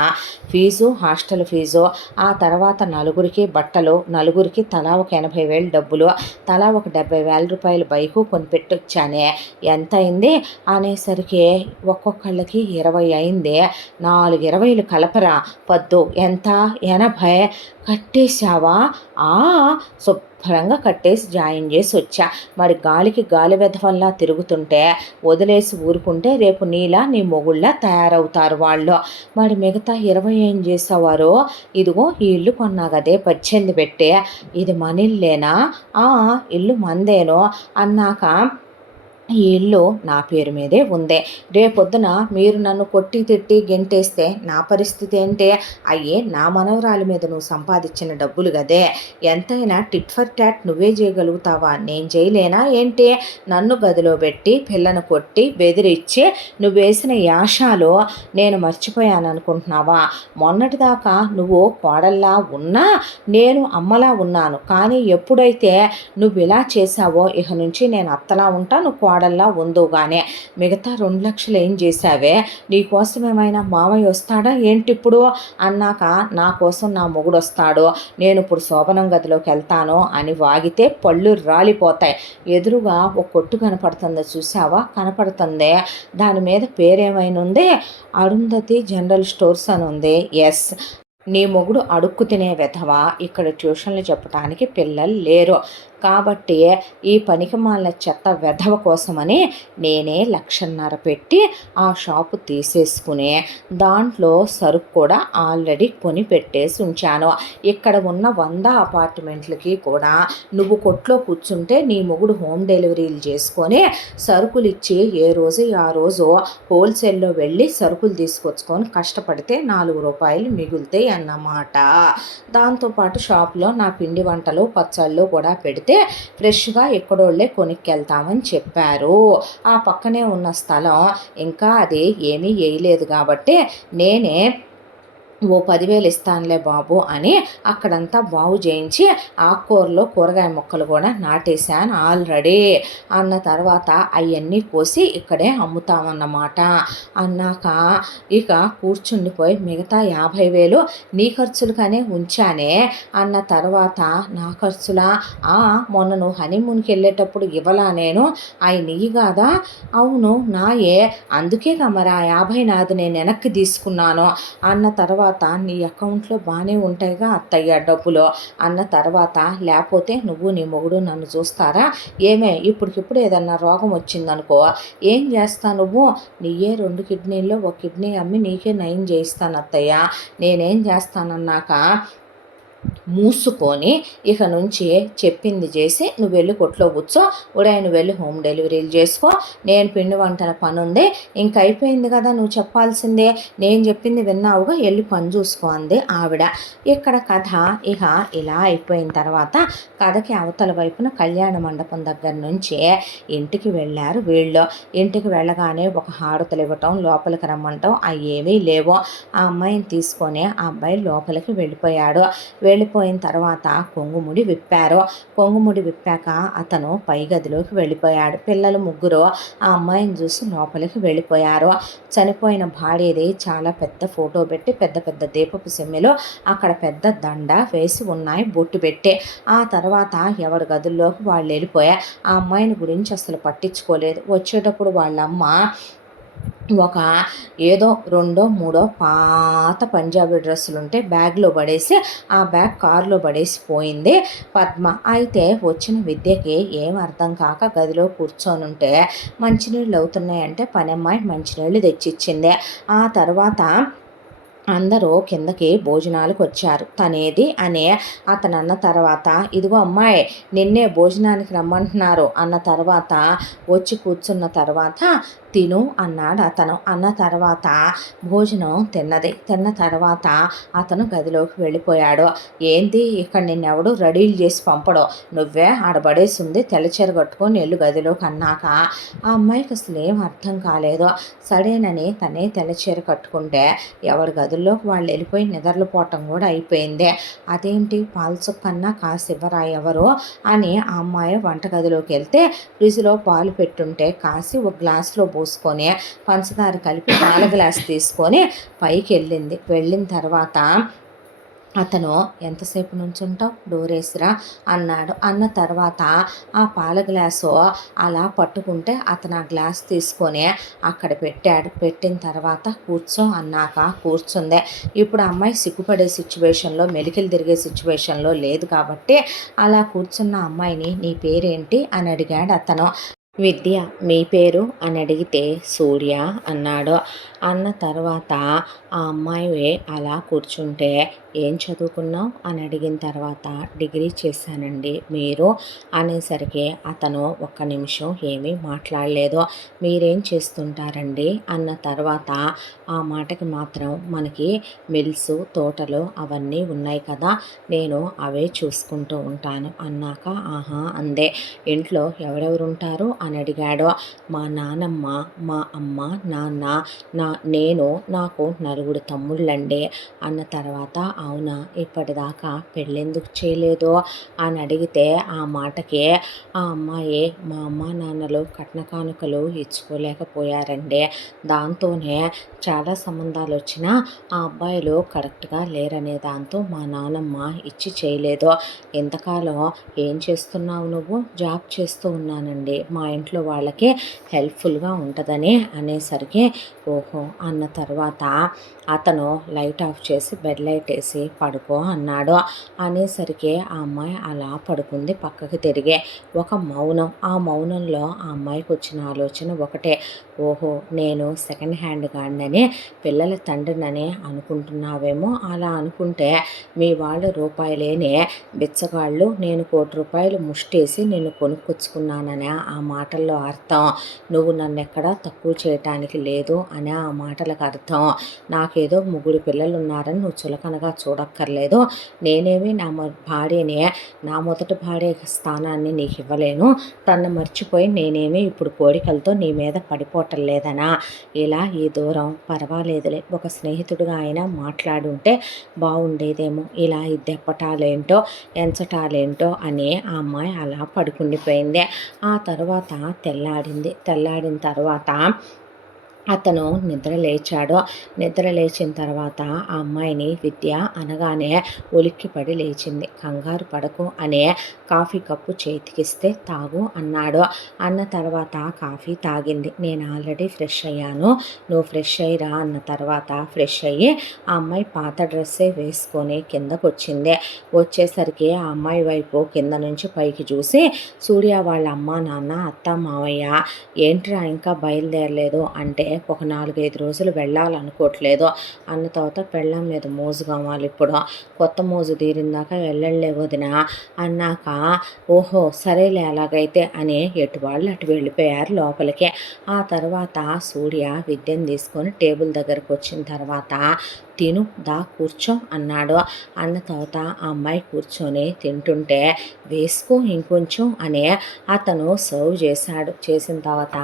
ఫీజు, హాస్టల్ ఫీజు, ఆ తర్వాత నలుగురికి బట్టలు, నలుగురికి తలా ఒక 80,000 డబ్బులు, తలా ఒక 70,000 బైకు కొనిపెట్టొచ్చానే, ఎంత అయింది అనేసరికి ఒక్కొక్కళ్ళకి 20 అయింది. 4 20 కలపరా పద్దు ఎంత, 80 కట్టేశావా? శుభ్రంగా కట్టేసి జాయిన్ చేసి వచ్చా. మరి గాలికి గాలి వెధవల్లా తిరుగుతుంటే వదిలేసి ఊరుకుంటే రేపు నీలా నీ మొగుళ్ళ తయారవుతారు వాళ్ళు. మరి మిగతా 20 ఏం చేసేవారు? ఇదిగో ఈ ఇల్లు కొన్నా కదే 18 పెట్టే, ఇది మన ఇల్లేనా? ఇల్లు మందేనో అన్నాక ఈ ఇల్లు నా పేరు మీదే ఉంది. రేపొద్దున మీరు నన్ను కొట్టి తిట్టి గెంటేస్తే నా పరిస్థితి ఏంటి? అయ్యే నా మనవరాలి మీద నువ్వు సంపాదించిన డబ్బులు కదే, ఎంతైనా టిట్ ఫర్ టాట్ నువ్వే చేయగలుగుతావా, నేను చేయలేనా ఏంటి? నన్ను గదిలో పెట్టి పిల్లను కొట్టి బెదిరించి నువ్వు వేసిన యాషాలు నేను మర్చిపోయాను అనుకుంటున్నావా? మొన్నటిదాకా నువ్వు కోడల్లా ఉన్నా నేను అమ్మలా ఉన్నాను, కానీ ఎప్పుడైతే నువ్వు ఇలా చేసావో ఇక నుంచి నేను అత్తలా ఉంటాను, కోడల్లా ఉందోగానే. మిగతా 2 లక్షలు ఏం చేశావే? నీకోసం ఏమైనా మావయ్య వస్తాడా ఏంటి ఇప్పుడు అన్నాక నా కోసం నా మొగుడు వస్తాడు, నేను ఇప్పుడు శోభనం గదిలోకి వెళ్తాను అని వాగితే పళ్ళు రాలిపోతాయి. ఎదురుగా ఒక కొట్టు కనపడుతుందో చూసావా? కనపడుతుంది. దాని మీద పేరేమైనా ఉంది, అరుంధతి జనరల్ స్టోర్స్ అని ఉంది. ఎస్, నీ మొగుడు అడుక్కు తినే వెధవా, ఇక్కడ ట్యూషన్లు చెప్పడానికి పిల్లలు లేరు కాబట్టి ఈ పనికిమాలిన చెత్త వెధవ కోసమని నేనే 1,50,000 పెట్టి ఆ షాపు తీసేసుకుని దాంట్లో సరుకు కూడా ఆల్రెడీ కొని పెట్టేసి ఉంచాను. ఇక్కడ ఉన్న 100 అపార్ట్మెంట్లకి కూడా నువ్వు కొట్లో కూర్చుంటే నీ మొగుడు హోమ్ డెలివరీలు చేసుకొని సరుకులు ఇచ్చి ఏ రోజు ఆ రోజు హోల్సేల్లో వెళ్ళి సరుకులు తీసుకొచ్చుకొని కష్టపడితే 4 రూపాయలు మిగులుతాయి అన్నమాట. దాంతోపాటు షాప్లో నా పిండి వంటలు పచ్చళ్ళు కూడా పెడితే ఫ్రెష్గా ఎక్కడోళ్ళే కొనుక్కెళ్తామని చెప్పారు. ఆ పక్కనే ఉన్న స్థలం ఇంకా అది ఏమీ వేయలేదు కాబట్టి నేనే ఓ 10,000 ఇస్తానులే బాబు అని అక్కడంతా బాగు చేయించి ఆకుకూరలో కూరగాయ మొక్కలు కూడా నాటేశాను ఆల్రెడీ. అన్న తర్వాత అవన్నీ కోసి ఇక్కడే అమ్ముతామన్నమాట. అన్నాక ఇక కూర్చుండిపోయి మిగతా 50,000 నీ ఖర్చులుగానే ఉంచానే అన్న తర్వాత నా ఖర్చులా మొన్న నువ్వు హనీమూన్కి వెళ్ళేటప్పుడు ఇవ్వలా నేను అవి నీయి కాదా? అవును నాయే, అందుకే మరి ఆ 50 నాది నేను వెనక్కి తీసుకున్నాను అన్న తర్వాత నీ అకౌంట్లో బాగానే ఉంటాయిగా అత్తయ్య డబ్బులు అన్న తర్వాత లేకపోతే నువ్వు నీ మొగుడు నన్ను చూస్తారా ఏమే? ఇప్పటికిప్పుడు ఏదన్నా రోగం వచ్చిందనుకో ఏం చేస్తా నువ్వు? నీయే 2 కిడ్నీల్లో 1 కిడ్నీ అమ్మి నీకే నయం చేయిస్తాను అత్తయ్య. నేనేం చేస్తానన్నాక మూసుకొని ఇక నుంచి చెప్పింది చేసి నువ్వు వెళ్ళి కొట్లో కూర్చో, ఉదయం నువ్వు వెళ్ళి హోమ్ డెలివరీలు చేసుకో, నేను పిండి వంటల పని ఉంది ఇంక అయిపోయింది కదా, నువ్వు చెప్పాల్సిందే, నేను చెప్పింది విన్నావుగా, వెళ్ళి పని చూసుకో అంది ఆవిడ. ఇక్కడ కథ ఇక ఇలా అయిపోయిన తర్వాత కథకి అవతల వైపున కళ్యాణ మండపం దగ్గర నుంచి ఇంటికి వెళ్ళారు వీళ్ళు. ఇంటికి వెళ్ళగానే ఒక హారతలు ఇవ్వటం, లోపలికి రమ్మంటాం అవి ఏమీ లేవు. ఆ అమ్మాయిని తీసుకొని ఆ అబ్బాయి లోపలికి వెళ్ళిపోయాడు. వెళ్ళిపోయిన తర్వాత కొంగుముడి విప్పారు. కొంగుముడి విప్పాక అతను పై గదిలోకి వెళ్ళిపోయాడు. పిల్లలు ముగ్గురు ఆ అమ్మాయిని చూసి లోపలికి వెళ్ళిపోయారు. చనిపోయిన భార్యది చాలా పెద్ద ఫోటో పెట్టి పెద్ద పెద్ద దీపపు సెమ్మెలు అక్కడ పెద్ద దండ వేసి ఉన్నాయి బొట్టు పెట్టి. ఆ తర్వాత ఎవరి గదుల్లోకి వాళ్ళు వెళ్ళిపోయా. ఆ అమ్మాయిని గురించి అసలు పట్టించుకోలేదు. వచ్చేటప్పుడు వాళ్ళమ్మ ఒక ఏదో 2, 3 పాత పంజాబీ డ్రెస్సులు ఉంటే బ్యాగ్లో పడేసి ఆ బ్యాగ్ కారులో పడేసి పోయింది పద్మ. అయితే వచ్చిన విద్యకి ఏం అర్థం కాక గదిలో కూర్చొని ఉంటే మంచినీళ్ళు అవుతున్నాయంటే పనమ్మాయి మంచినీళ్ళు తెచ్చిచ్చింది. ఆ తర్వాత అందరూ కిందకి భోజనాలకు వచ్చారు. తనేది అనే అతను అన్న తర్వాత ఇదిగో అమ్మాయి నిన్నే భోజనానికి రమ్మంటున్నారు అన్న తర్వాత వచ్చి కూర్చున్న తర్వాత తిను అన్నాడు అతను. అన్న తర్వాత భోజనం తిన్న తర్వాత అతను గదిలోకి వెళ్ళిపోయాడు. ఏంది ఇక్కడ నిన్నెవడు రెడీలు చేసి పంపడం, నువ్వే ఆడబడేసింది తెల్లచీర కట్టుకొని వెళ్ళు గదిలోకి అన్నాక ఆ అమ్మాయికి అసలు ఏం అర్థం కాలేదు. సడేనని తనే తెల్లచీర కట్టుకుంటే ఎవరి గదుల్లోకి వాళ్ళు వెళ్ళిపోయి నిద్రలు పోవటం కూడా అయిపోయింది. అదేంటి పాలు కన్నా కాసి ఇవ్వరా ఎవరు అని ఆ అమ్మాయి వంటగదిలోకి వెళ్తే ఫ్రిడ్జ్లో పాలు పెట్టుంటే కాసి ఒక గ్లాసులో పోసుకొని పంచదార కలిపి పాల గ్లాస్ తీసుకొని పైకి వెళ్ళిన తర్వాత అతను ఎంతసేపు నుంచుంటావు డోరేసిరా అన్నాడు. అన్న తర్వాత ఆ పాల గ్లాసు అలా పట్టుకుంటే అతను ఆ గ్లాస్ తీసుకొని అక్కడ పెట్టాడు. పెట్టిన తర్వాత కూర్చో అన్నాక కూర్చుందే. ఇప్పుడు అమ్మాయి సిగ్గుపడే సిచ్యువేషన్లో మెలికలు తిరిగే సిచ్యువేషన్లో లేదు కాబట్టి అలా కూర్చున్న అమ్మాయిని నీ పేరేంటి అని అడిగాడు అతను. విద్య. మీ పేరు అని అడిగితే సూర్య అన్నాడు. అన్న తర్వాత ఆ అమ్మాయి అలా కూర్చుంటే ఏం చదువుకున్నావు అని అడిగిన తర్వాత డిగ్రీ చేశానండి మీరు అనేసరికి అతను ఒక్క నిమిషం ఏమీ మాట్లాడలేదు. మీరేం చేస్తుంటారండి అన్న తర్వాత ఆ మాటకి మాత్రం మనకి మిల్స్ తోటలు అవన్నీ ఉన్నాయి కదా, నేను అవే చూసుకుంటూ ఉంటాను అన్నాక ఆహా అందే. ఇంట్లో ఎవరెవరు ఉంటారు అని అడిగాడు. మా నానమ్మ, మా అమ్మ, నాన్న, నేను, నాకు 9 తమ్ముళ్ళండి అన్న తర్వాత అవునా ఇప్పటిదాకా పెళ్ళెందుకు చేయలేదు అని అడిగితే ఆ మాటకి ఆ అమ్మాయి మా అమ్మ నాన్నలు కట్న కానుకలు ఇచ్చుకోలేకపోయారండి, దాంతోనే చాలా సంబంధాలు వచ్చినా ఆ అబ్బాయిలు కరెక్ట్గా లేరనే దాంతో మా నానమ్మ ఇచ్చి చేయలేదు. ఇంతకాలం ఏం చేస్తున్నావు నువ్వు? జాబ్ చేస్తూ ఉన్నానండి, మా ఇంట్లో వాళ్ళకి హెల్ప్ఫుల్గా ఉంటుందని అనేసరికి ఓహో అన్న తర్వాత అతను లైట్ ఆఫ్ చేసి బెడ్ లైట్ వేసి పడుకో అన్నాడు. అనేసరికి ఆ అమ్మాయి అలా పడుకుంది పక్కకి తిరిగి. ఒక మౌనం. ఆ మౌనంలో ఆ అమ్మాయికి వచ్చిన ఆలోచన ఒకటే, ఓహో నేను సెకండ్ హ్యాండ్ గాడినని పిల్లల తండ్రినని అనుకుంటున్నావేమో. అలా అనుకుంటే మీ వాళ్ళు రూపాయి లేని బిచ్చగాళ్ళు, నేను ₹1,00,00,000 ముష్టేసి నిన్ను కొనుక్కొచ్చుకున్నాననే ఆ మాటల్లో అర్థం నువ్వు నన్నెక్కడా తక్కువ చేయటానికి లేదు అనే ఆ మాటలకు అర్థం నాకేదో 3 పిల్లలు ఉన్నారని నువ్వు చులకనగా చూడక్కర్లేదు. నేనేమి నా భార్యని, నా మొదటి భార్య స్థానాన్ని నీకు ఇవ్వలేను. తను మర్చిపోయి నేనేమి ఇప్పుడు కోరికలతో నీ మీద పడిపోవటం లేదనా. ఇలా ఈ దూరం పర్వాలేదులే, ఒక స్నేహితుడిగా అయినా మాట్లాడుంటే బాగుండేదేమో. ఇలా ఈ దెప్పటాలేంటో ఎంచటాలేంటో అని ఆ అమ్మాయి అలా పడుకుండిపోయింది. ఆ తర్వాత తెల్లాడింది. తెల్లాడిన తర్వాత అతను నిద్ర లేచాడు. నిద్ర లేచిన తర్వాత ఆ అమ్మాయిని విద్య అనగానే ఉలిక్కిపడి లేచింది. కంగారు పడకు అనే కాఫీ కప్పు చేతికిస్తే తాగు అన్నాడు. అన్న తర్వాత కాఫీ తాగింది. నేను ఆల్రెడీ ఫ్రెష్ అయ్యాను, నువ్వు ఫ్రెష్ అయ్యిరా అన్న తర్వాత ఫ్రెష్ అయ్యి ఆ అమ్మాయి పాత డ్రెస్సే వేసుకొని కిందకు వచ్చింది. వచ్చేసరికి ఆ అమ్మాయి వైపు కింద నుంచి పైకి చూసి, సూర్య వాళ్ళ అమ్మ నాన్న అత్త మావయ్య ఏంట్రా ఇంకా బయలుదేరలేదు అంటే, ఒక 4-5 రోజులు వెళ్ళాలనుకోవట్లేదు అన్న తర్వాత పెళ్ళాం మీద మోజు కావాలి, ఇప్పుడు కొత్త మోజు తీరిందాక వెళ్ళలే వదిన అన్నాక, ఓహో సరేలే అలాగైతే అని ఎటు వాళ్ళు అటు వెళ్ళిపోయారు లోపలికి. ఆ తర్వాత సూర్య విద్యను తీసుకొని టేబుల్ దగ్గరకు వచ్చిన తర్వాత తిను దా కూర్చో అన్నాడు. అన్న తర్వాత ఆ అమ్మాయి కూర్చొని తింటుంటే వేసుకో ఇంకొంచెం అని అతను సర్వ్ చేశాడు. చేసిన తర్వాత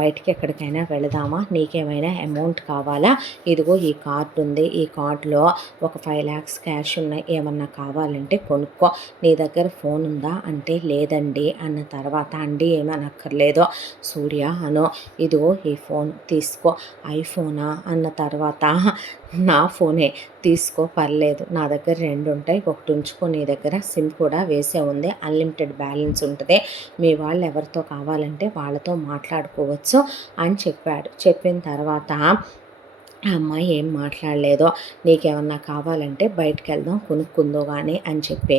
బయటికి ఎక్కడికైనా వెళదామా, నీకేమైనా అమౌంట్ కావాలా, ఇదిగో ఈ కార్డు ఉంది, ఈ కార్డులో ఒక 5 lakhs క్యాష్ ఉన్నాయి, ఏమన్నా కావాలంటే కొనుక్కో, నీ దగ్గర ఫోన్ ఉందా అంటే లేదండి అన్న తర్వాత, అండి ఏమనక్కర్లేదు సూర్య అను, ఇదిగో ఈ ఫోన్ తీసుకో, ఐఫోనా అన్న తర్వాత నా ఫోనే తీసుకో పర్లేదు, నా దగ్గర 2 ఉంటాయి, ఒకటి ఉంచుకో, నీ దగ్గర సిమ్ కూడా వేసే ఉంది, అన్లిమిటెడ్ బ్యాలెన్స్ ఉంటుంది, మీ వాళ్ళు ఎవరితో కావాలంటే వాళ్ళతో మాట్లాడుకోవచ్చు అని చెప్పాడు. చెప్పిన తర్వాత ఆ అమ్మాయి ఏం మాట్లాడలేదు. నీకేమన్నా కావాలంటే బయటికి వెళ్దాం కొనుక్కుందో కానీ అని చెప్పి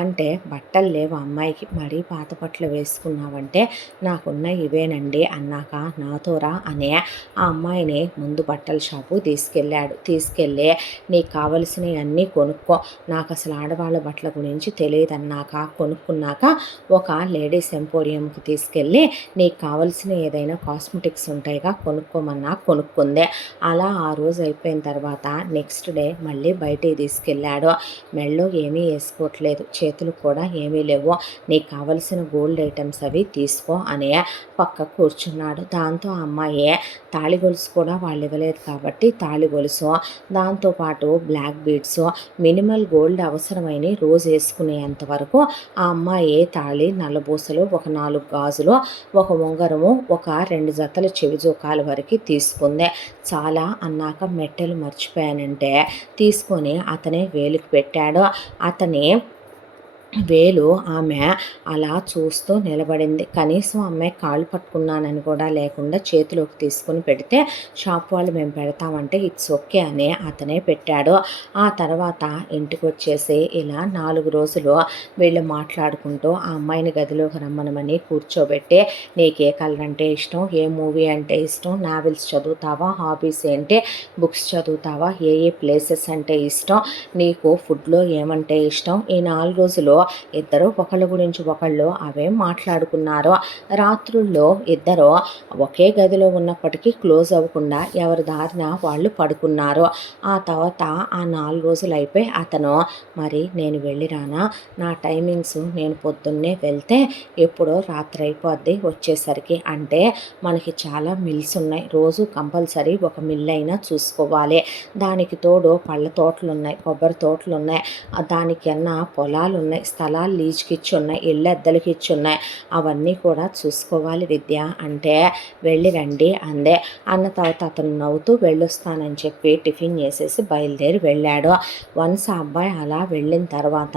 అంటే, బట్టలు లేవు అమ్మాయికి, మరీ పాత బట్టలు వేసుకున్నావంటే నాకున్న ఇవేనండి అన్నాక, నాతో రా అనే ఆ అమ్మాయిని ముందు బట్టల షాపు తీసుకెళ్ళాడు. తీసుకెళ్ళి నీకు కావలసినవి అన్నీ కొనుక్కో, నాకు అసలు ఆడవాళ్ళ బట్టల గురించి తెలియదన్నాక, కొనుక్కున్నాక ఒక లేడీస్ ఎంపోరియంకి తీసుకెళ్ళి నీకు కావలసిన ఏదైనా కాస్మెటిక్స్ ఉంటాయిగా కొనుక్కోమన్నా కొనుక్కుందే. అలా ఆ రోజు అయిపోయిన తర్వాత నెక్స్ట్ డే మళ్ళీ బయటికి తీసుకెళ్ళాడు. మెడలో ఏమీ వేసుకోవట్లేదు, చేతులు కూడా ఏమీ లేవు, నీకు కావలసిన గోల్డ్ ఐటమ్స్ అవి తీసుకో అని పక్క కూర్చున్నాడు. దాంతో ఆ అమ్మాయి తాళి గొలుసు కూడా వాళ్ళు ఇవ్వలేదు కాబట్టి తాళి గొలుసు, దాంతోపాటు బ్లాక్ బీడ్స్, మినిమల్ గోల్డ్ అవసరమైన రోజు వేసుకునేంత వరకు ఆ అమ్మాయి తాళి, నల్లబూసలు, ఒక 4 గాజులు, ఒక ఉంగరము, ఒక 2 జతల చెవి జోకాల వరకు తీసుకుంది. చాలా అన్నాక మెట్టెలు మర్చిపోయానంటే తీసుకొని అతనే వేలుకి పెట్టాడు. అతని వేలు ఆమె అలా చూస్తూ నిలబడింది. కనీసం అమ్మాయి కాళ్ళు పట్టుకున్నానని కూడా లేకుండా చేతిలోకి తీసుకుని పెడితే, షాప్ వాళ్ళు మేము పెడతామంటే ఇట్స్ ఓకే అని అతనే పెట్టాడు. ఆ తర్వాత ఇంటికి వచ్చేసి ఇలా 4 రోజులు వీళ్ళు మాట్లాడుకుంటూ ఆ అమ్మాయిని గదిలోకి రమ్మనమని కూర్చోబెట్టి, నీకు ఏ కలర్ అంటే ఇష్టం, ఏ మూవీ అంటే ఇష్టం, నావెల్స్ చదువుతావా, హాబీస్ ఏంటి, బుక్స్ చదువుతావా, ఏ ఏ ప్లేసెస్ అంటే ఇష్టం, నీకు ఫుడ్లో ఏమంటే ఇష్టం, ఈ 4 రోజులు ఇద్దరు ఒకళ్ళ గురించి ఒకళ్ళు అవే మాట్లాడుకున్నారు. రాత్రుల్లో ఇద్దరు ఒకే గదిలో ఉన్నప్పటికీ క్లోజ్ అవ్వకుండా ఎవరి దారిన వాళ్ళు పడుకున్నారు. ఆ తర్వాత ఆ 4 రోజులు అయిపోయి అతను, మరి నేను వెళ్ళిరానా, నా టైమింగ్స్ నేను పొద్దున్నే వెళ్తే ఎప్పుడో రాత్రి అయిపోద్ది వచ్చేసరికి, అంటే మనకి చాలా మిల్స్ ఉన్నాయి, రోజు కంపల్సరీ ఒక మిల్ అయినా చూసుకోవాలి, దానికి తోడు పళ్ళ తోటలు ఉన్నాయి, కొబ్బరి తోటలు ఉన్నాయి, దానికన్నా పొలాలు ఉన్నాయి, స్థలాలు లీజుకి ఇచ్చి ఉన్నాయి, ఇళ్ళు అద్దెలకి ఇచ్చి ఉన్నాయి, అవన్నీ కూడా చూసుకోవాలి విద్య అంటే వెళ్ళి రండి అందే. అన్న తర్వాత అతను నవ్వుతూ వెళ్ళొస్తానని చెప్పి టిఫిన్ చేసేసి బయలుదేరి వెళ్ళాడు. వన్స్ ఆ అబ్బాయి అలా వెళ్ళిన తర్వాత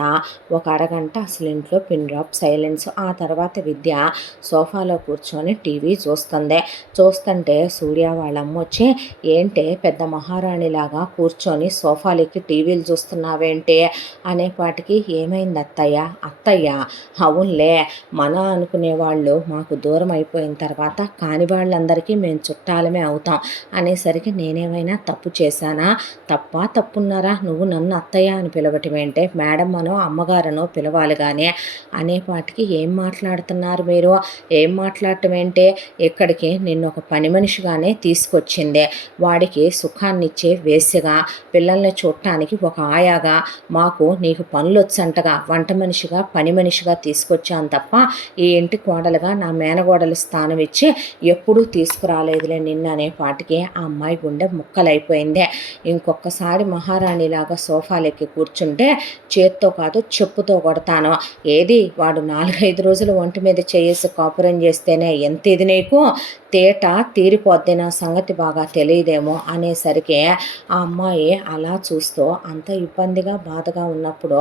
ఒక అరగంట అసలు ఇంట్లో పిన్ డ్రాప్ సైలెన్స్. ఆ తర్వాత విద్య సోఫాలో కూర్చొని టీవీ చూస్తుంటే సూర్య వాళ్ళ అమ్మ వచ్చి, ఏంటే పెద్ద మహారాణిలాగా కూర్చొని సోఫాలెక్కి టీవీలు చూస్తున్నావేంటి అనేపాటికి, ఏమైంది అత్తయ్య? అత్తయ్య అవునులే, మన అనుకునే వాళ్ళు మాకు దూరం అయిపోయిన తర్వాత కాని వాళ్ళందరికీ మేము చుట్టాలమే అవుతాం అనేసరికి, నేనేమైనా తప్పు చేశానా? తప్పున్నారా? నువ్వు నన్ను అత్తయ్య అని పిలవటం ఏంటే? మేడం అనో అమ్మగారనో పిలవాలి కానీ అనేపాటికి, ఏం మాట్లాడుతున్నారు మీరు? ఏం మాట్లాడటం ఏంటే? ఇక్కడికి నిన్ను ఒక పని మనిషిగానే తీసుకొచ్చిందే, వాడికి సుఖాన్నిచ్చే వేశ్యగా, పిల్లల్ని చూడటానికి ఒక ఆయాగా, మాకు నీకు పనులు వచ్చంటగా వంట మనిషిగా పని మనిషిగా తీసుకొచ్చాను తప్ప ఈ ఇంటి కోడలుగా నా మేనగోడల స్థానం ఇచ్చి ఎప్పుడూ తీసుకురాలేదులే నిన్ను అనేపాటికి ఆ అమ్మాయి గుండె ముక్కలైపోయిందే. ఇంకొకసారి మహారాణిలాగా సోఫాలెక్కి కూర్చుంటే చేత్తో కాదు చెప్పుతో కొడతాను. ఏది వాడు 4-5 రోజులు ఒంటి మీద చేసి కాపురం చేస్తేనే ఎంత ఇది నీకు? తేట తీరిపోద్ది, నా సంగతి బాగా తెలియదేమో అనేసరికి ఆ అమ్మాయి అలా చూస్తూ, అంత ఇబ్బందిగా బాధగా ఉన్నప్పుడు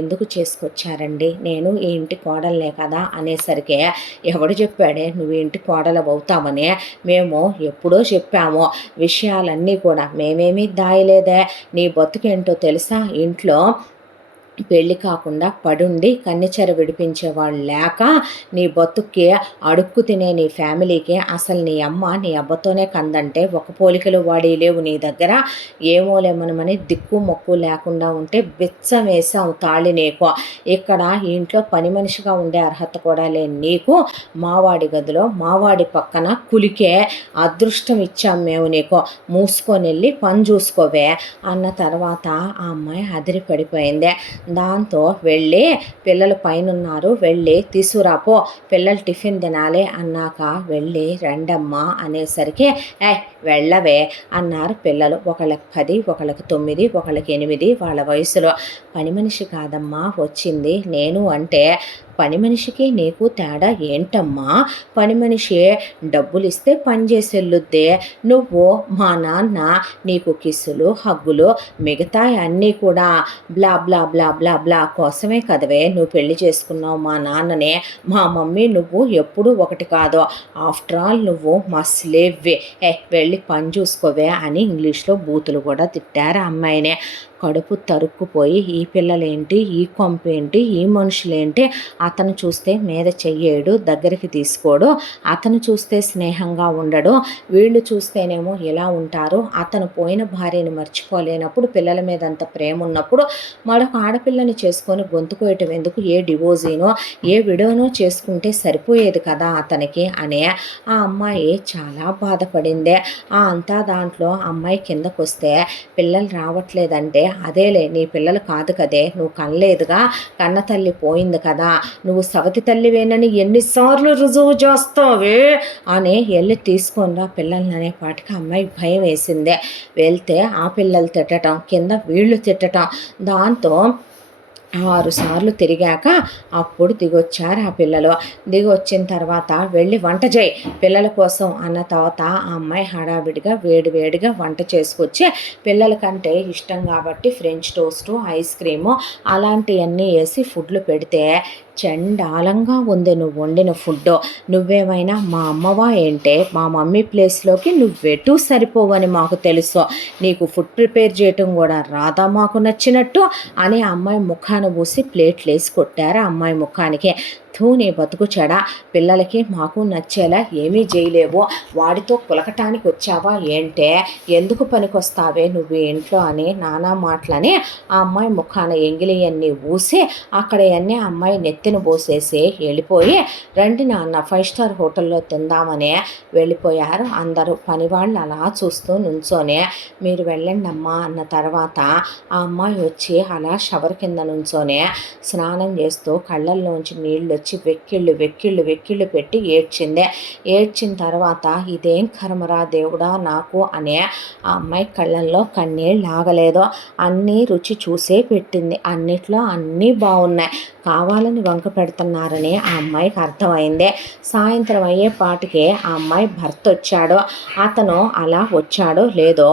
ఎందుకు చేసుకొచ్చారండి, నేను ఈ ఇంటి కోడలనే కదా అనేసరికి, ఎవడు చెప్పాడే నువ్వు ఇంటి కోడలు అవుతామని? మేము ఎప్పుడో చెప్పాము విషయాలన్నీ కూడా, మేమేమీ దాయలేదే. నీ బతుకేంటో తెలుసా? ఇంట్లో పెళ్ళి కాకుండా పడుండి కన్నెచెర విడిపించేవాళ్ళు లేక నీ బతుక్కి అడుక్కు తినే నీ ఫ్యామిలీకి అసలు నీ అమ్మ నీ అబ్బతోనే కందంటే ఒక పోలికలు వాడి లేవు నీ దగ్గర. ఏమోలేమనమని దిక్కు మొక్కు లేకుండా ఉంటే బిచ్చం వేసావు తాళి నీకు. ఇక్కడ ఇంట్లో పని మనిషిగా ఉండే అర్హత కూడా లేని నీకు మావాడి గదిలో మావాడి పక్కన కులికే అదృష్టం ఇచ్చాం మేము నీకు, మూసుకొని వెళ్ళి పని చూసుకోవే అన్న తర్వాత ఆ అమ్మాయి అదిరి పడిపోయింది. దాంతో వెళ్ళి, పిల్లలు పైనున్నారు వెళ్ళి తీసుకురాపో, పిల్లలు టిఫిన్ తినాలి అన్నాక వెళ్ళి రండమ్మా అనేసరికి, వెళ్ళవే అన్నారు పిల్లలు. ఒకళ్ళకి 10, ఒకళ్ళకి 9, ఒకళ్ళకి 8 వాళ్ళ వయసులో. పని మనిషి కాదమ్మా వచ్చింది నేను అంటే, పని మనిషికి నీకు తేడా ఏంటమ్మా? పని మనిషి డబ్బులు ఇస్తే పని చేసి వెళ్ళొద్దే, నువ్వు మా నాన్న నీకు కిస్సులు హగ్గులు మిగతా అన్నీ కూడా బ్లా బ్లా బ్లా బ్లా బ్లా కోసమే కదవే నువ్వు పెళ్లి చేసుకున్నావు మా నాన్ననే. మా మమ్మీ నువ్వు ఎప్పుడూ ఒకటి కాదు, ఆఫ్టర్ ఆల్ నువ్వు మా స్లేవ్వే, వెళ్ళి పని చూసుకోవే అని ఇంగ్లీష్లో బూతులు కూడా తిట్టారు ఆ అమ్మాయినే. కడుపు తరుక్కుపోయి, ఈ పిల్లలేంటి, ఈ కొంపేంటి, ఈ మనుషులేంటి, అతను చూస్తే మీద చెయ్యేడు, దగ్గరికి తీసుకోడు, అతను చూస్తే స్నేహంగా ఉండడు, వీళ్ళు చూస్తేనేమో ఇలా ఉంటారు. అతను పోయిన భార్యని మర్చిపోలేనప్పుడు, పిల్లల మీద అంత ప్రేమ ఉన్నప్పుడు మరొక ఆడపిల్లని చేసుకొని గొంతుకోయటం ఎందుకు? ఏ డివోర్సీనో ఏ విడోనో చేసుకుంటే సరిపోయేది కదా అతనికి అనే ఆ అమ్మాయి చాలా బాధపడిందే. అంతా దాంట్లో అమ్మాయి కిందకు వస్తే, పిల్లలు రావట్లేదంటే, అదేలే నీ పిల్లలు కాదు కదే, నువ్వు కనలేదుగా, కన్న తల్లి పోయింది కదా, నువ్వు సవతి తల్లివేనని ఎన్నిసార్లు రుజువు చేస్తావే అని వెళ్ళి తీసుకొనిరా పిల్లల్ని అనేపాటికి అమ్మాయి భయం వేసిందే. వెళ్తే ఆ పిల్లలు తిట్టడం, కింద వీళ్ళు తిట్టడం, దాంతో 6 సార్లు తిరిగాక అప్పుడు దిగొచ్చారు ఆ పిల్లలు. దిగొచ్చిన తర్వాత వెళ్ళి వంట చేయి పిల్లల కోసం అన్న తర్వాత ఆ అమ్మాయి హడావిడిగా వేడివేడిగా వంట చేసుకొచ్చి, పిల్లలకంటే ఇష్టం కాబట్టి ఫ్రెంచ్ టోస్టు, ఐస్ క్రీము అలాంటివన్నీ వేసి ఫుడ్లు పెడితే, చండాలంగా ఉంది నువ్వు వండిన ఫుడ్. నువ్వేమైనా మా అమ్మవా ఏంటే? మా మమ్మీ ప్లేస్లోకి నువ్వెటూ సరిపోవని మాకు తెలుసు, నీకు ఫుడ్ ప్రిపేర్ చేయటం కూడా రాదా మాకు నచ్చినట్టు అని అమ్మాయి ముఖాన పూసి ప్లేట్లు వేసి కొట్టారు ఆ అమ్మాయి ముఖానికి. నీ బతుకు చెడ, పిల్లలకి మాకు నచ్చేలా ఏమీ చేయలేవు, వాడితో పులకటానికి వచ్చావా ఏంటే? ఎందుకు పనికొస్తావే నువ్వు ఇంట్లో అని నానా మాటలని ఆ అమ్మాయి ముఖాన ఎంగిలియన్నీ ఊసి అక్కడ అన్నీ అమ్మాయి నెత్తిన పోసేసి వెళ్ళిపోయి, రండి నాన్న 5 స్టార్ హోటల్లో తిందామని వెళ్ళిపోయారు అందరూ. పనివాళ్ళు అలా చూస్తూ నుంచోనే, మీరు వెళ్ళండి అమ్మా అన్న తర్వాత ఆ అమ్మాయి వచ్చి అలా షవర్ కింద నుంచోనే స్నానం చేస్తూ కళ్ళల్లోంచి నీళ్ళు వచ్చి వెక్కిళ్ళు పెట్టి ఏడ్చింది. ఏడ్చిన తర్వాత ఇదేం కర్మరా దేవుడా నాకు అనే ఆ అమ్మాయి కళ్ళల్లో కన్నీళ్ళు ఆగలేదు. అన్నీ రుచి చూసే పెట్టింది. అన్నిట్లో అన్నీ బాగున్నాయి. కావాలని వంక పెడుతున్నారని ఆ అమ్మాయికి అర్థమైంది. సాయంత్రం అయ్యేపాటికే ఆ అమ్మాయి భర్త వచ్చాడు. అతను అలా వచ్చాడో లేదో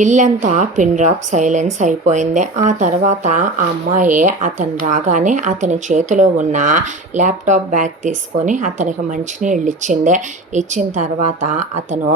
ఇల్లంతా పిన్ డ్రాప్ సైలెన్స్ అయిపోయింది. ఆ తర్వాత ఆ అమ్మాయి అతను రాగానే అతని చేతిలో ఉన్న ల్యాప్టాప్ బ్యాగ్ తీసుకొని అతనికి మంచినీళ్ళు ఇచ్చింది. ఇచ్చిన తర్వాత అతను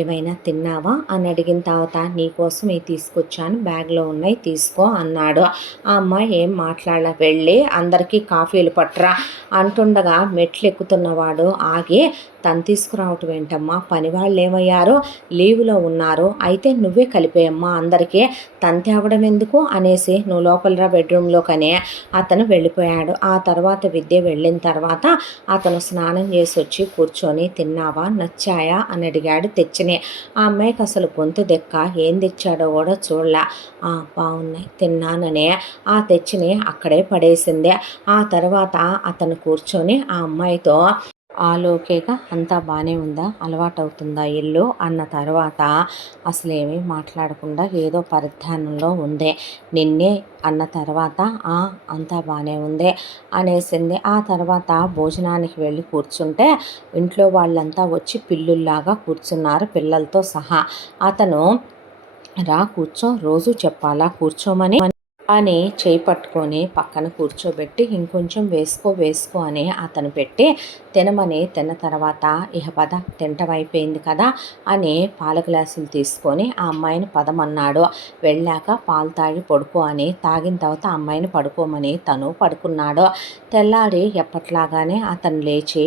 ఏమైనా తిన్నావా అని అడిగిన తర్వాత నీకోసం ఇవి తీసుకొచ్చాను, బ్యాగ్లో ఉన్నాయి తీసుకో అన్నాడు. ఆ అమ్మాయి ఏం మాట్లాడాల, వెళ్ళి అందరికీ కాఫీలు పట్టరా అంటుండగా మెట్లు ఎక్కుతున్నవాడు ఆగి తను తీసుకురావటం ఏంటమ్మా, పని వాళ్ళు ఏమయ్యారో లీవ్లో ఉన్నారు, అయితే నువ్వే కలిపేయమ్మా అందరికీ, తను తేవడం ఎందుకు అనేసి నువ్వు లోపలరా బెడ్రూమ్లోకనే అతను వెళ్ళిపోయాడు. ఆ తర్వాత విద్య వెళ్ళిన తర్వాత అతను స్నానం చేసి వచ్చి కూర్చొని తిన్నావా, నచ్చాయా అని అడిగాడు తెచ్చిని. ఆ అమ్మాయికి అసలు గొంతు దెక్క, ఏం తెచ్చాడో కూడా చూడలే. బాగున్నాయి తిన్నాననే ఆ తెచ్చిని అక్కడే పడేసింది. ఆ తర్వాత అతను కూర్చొని ఆ అమ్మాయితో ఆలోకేగా అంతా బాగానే ఉందా, అలవాటవుతుందా ఇల్లు అన్న తర్వాత అసలేమీ మాట్లాడకుండా ఏదో పరిధ్యానంలో ఉంది. నిన్నే అన్న తర్వాత అంతా బాగానే ఉంది అనేసింది. ఆ తర్వాత భోజనానికి వెళ్ళి కూర్చుంటే ఇంట్లో వాళ్ళంతా వచ్చి పిల్లుల్లాగా కూర్చున్నారు పిల్లలతో సహా. అతను రా కూర్చో, రోజు చెప్పాలా కూర్చోమని అని చేయి పట్టుకొని పక్కన కూర్చోబెట్టి ఇంకొంచెం వేసుకో అని అతను పెట్టి తినమని తిన్న తర్వాత ఇహ పద తింటమైపోయింది కదా అని పాల గ్లాసులు తీసుకొని ఆ అమ్మాయిని పదమన్నాడు. వెళ్ళాక పాలు తాగి పడుకో అని, తాగిన తర్వాత అమ్మాయిని పడుకోమని తను పడుకున్నాడు. తెల్లారి ఎప్పట్లాగానే అతను లేచి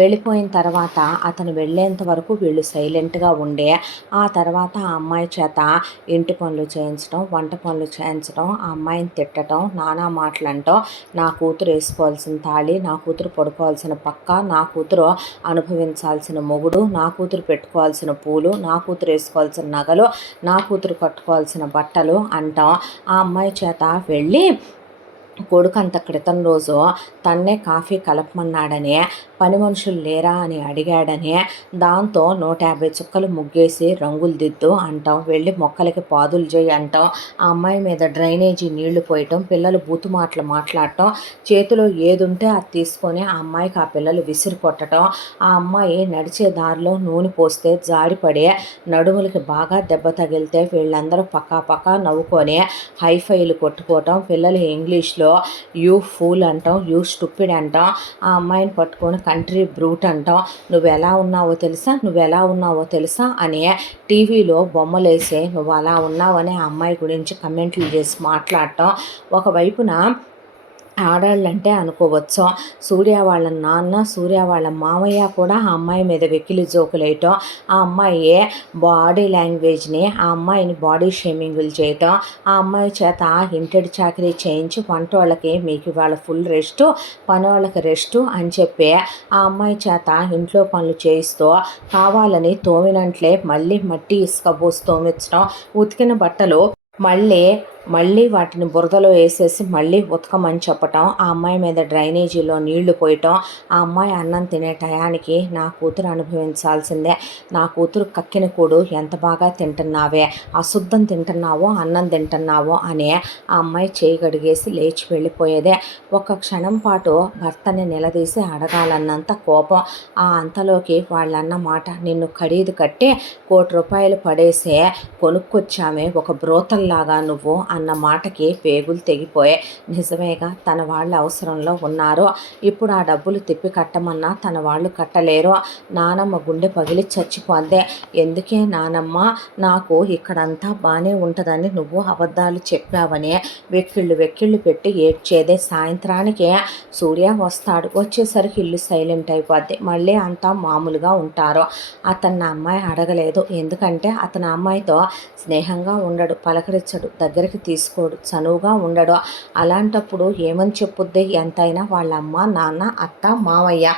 వెళ్ళిపోయిన తర్వాత అతను వెళ్ళేంత వరకు వీళ్ళు సైలెంట్గా ఉండే ఆ తర్వాత ఆ అమ్మాయి చేత ఇంటి పనులు చేయించడం, వంట పనులు చేయించడం, ఆ అమ్మాయిని తిట్టడం, నానా మాటలంటాం, నా కూతురు వేసుకోవాల్సిన తాళి, నా కూతురు పడుకోవాల్సిన పక్క, నా కూతురు అనుభవించాల్సిన మొగుడు, నా కూతురు పెట్టుకోవాల్సిన పూలు, నా కూతురు వేసుకోవాల్సిన నగలు, నా కూతురు కట్టుకోవాల్సిన బట్టలు అంటాం. ఆ అమ్మాయి చేత వెళ్ళి కొడుకు అంత క్రితం రోజు తన్నే కాఫీ కలపమన్నాడని, పని మనుషులు లేరా అని అడిగాడని, దాంతో 150 చుక్కలు ముగ్గేసి రంగులు దిద్దు అంటాం, వెళ్ళి మొక్కలకి పాదులు చేయి అంటాం, ఆ అమ్మాయి మీద డ్రైనేజీ నీళ్లు పోయటం, పిల్లలు బూతు మాటలు మాట్లాడటం, చేతిలో ఏది ఉంటే అది తీసుకొని ఆ అమ్మాయికి ఆ పిల్లలు విసిరి కొట్టడం, ఆ అమ్మాయి నడిచే దారిలో నూనె పోస్తే జారిపడి నడుములకి బాగా దెబ్బ తగిలితే వీళ్ళందరూ పక్కా నవ్వుకొని హైఫైలు కొట్టుకోవటం, పిల్లలు ఇంగ్లీష్లో యూ ఫూల్ అంటాం, యూ స్టూపిడ్ అంటాం, ఆ అమ్మాయిని పట్టుకొని కంట్రీ బ్రూట్ అంటాం, నువ్వు ఎలా ఉన్నావో తెలుసా అని టీవీలో బొమ్మలేసి నువ్వు అలా ఉన్నావని ఆ అమ్మాయి గురించి కమెంట్లు చేసి మాట్లాడటం. ఒకవైపున ఆడాళ్ళంటే అనుకోవచ్చు, సూర్య వాళ్ళ నాన్న, సూర్య వాళ్ళ మామయ్య కూడా ఆ అమ్మాయి మీద వెకిలి జోకులేయటం, ఆ అమ్మాయి బాడీ లాంగ్వేజ్ని, ఆ అమ్మాయిని బాడీ షేమింగులు చేయటం, ఆ అమ్మాయి చేత ఇంటెడి చాకరీ చేయించి వంట వాళ్ళకి మీకు ఇవాళ ఫుల్ రెస్టు, పని వాళ్ళకి రెస్టు అని చెప్పి ఆ అమ్మాయి చేత ఇంట్లో పనులు చేయిస్తూ కావాలని తోమినంట్లే మళ్ళీ మట్టి ఇసుక పోసి తోమించడం, ఉతికిన బట్టలు మళ్ళీ వాటిని బురదలో వేసేసి మళ్ళీ ఉతకమని చెప్పటం, ఆ అమ్మాయి మీద డ్రైనేజీలో నీళ్లు పోయటం, ఆ అమ్మాయి అన్నం తినే టయానికి నా కూతురు అనుభవించాల్సిందే, నా కూతురు కక్కిన కూడు ఎంత బాగా తింటున్నావే, అశుద్ధం తింటున్నావో అన్నం తింటున్నావో అని ఆ అమ్మాయి చేయి గడిగేసి లేచి వెళ్ళిపోయేదే. ఒక క్షణం పాటు భర్తని నిలదీసి అడగాలన్నంత కోపం. ఆ అంతలోకి వాళ్ళన్న మాట, నిన్ను ఖరీదు కట్టి ₹1,00,00,000 పడేసే కొనుక్కొచ్చామే ఒక బ్రోతల్లాగా నువ్వు అన్న మాటకి పేగులు తెగిపోయే. నిజమేగా, తన వాళ్ళు అవసరంలో ఉన్నారు, ఇప్పుడు ఆ డబ్బులు తిప్పి కట్టమన్నా తన వాళ్ళు కట్టలేరు. నానమ్మ గుండె పగిలి చచ్చిపోద్దే. ఎందుకే నానమ్మ నాకు ఇక్కడంతా బాగానే ఉంటుందని నువ్వు అబద్ధాలు చెప్పావని వెక్కిళ్ళు పెట్టి ఏడ్చేదే. సాయంత్రానికి సూర్య వస్తాడు, వచ్చేసరికి ఇల్లు సైలెంట్ అయిపోద్ది, మళ్ళీ అంతా మామూలుగా ఉంటారు. అతన్ని అమ్మాయి అడగలేదు, ఎందుకంటే అతని అమ్మాయితో స్నేహంగా ఉండడు, పలకరించడు, దగ్గరికి తీసుకోడు, చనువుగా ఉండడు. అలాంటప్పుడు ఏమని చెప్పుద్ది ఎంతైనా వాళ్ళ అమ్మ, నాన్న, అత్త, మావయ్య.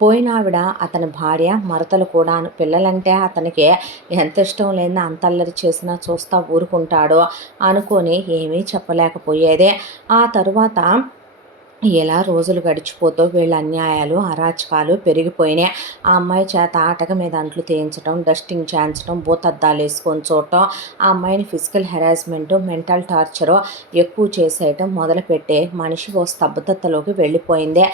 పోయినావిడ అతని భార్య, మరతలు కూడాను. పిల్లలంటే అతనికి ఎంత ఇష్టం లేని అంతల్లరి చేసినా చూస్తా ఊరుకుంటాడు అనుకొని ఏమీ చెప్పలేకపోయేదే. ఆ తరువాత ఎలా రోజులు గడిచిపోతూ వీళ్ళ అన్యాయాలు అరాచకాలు పెరిగిపోయినాయి. ఆ అమ్మాయి చేత ఆటక మీద అంట్లు తీయించడం, డస్టింగ్ చేయించడం, భూతద్దాలు వేసుకొని చూడటం, ఆ అమ్మాయిని ఫిజికల్ హెరాస్మెంటు, మెంటల్ టార్చరు ఎక్కువ చేసేయటం మొదలుపెట్టే మనిషి ఓ స్తబ్దతలోకి వెళ్ళిపోయిందే.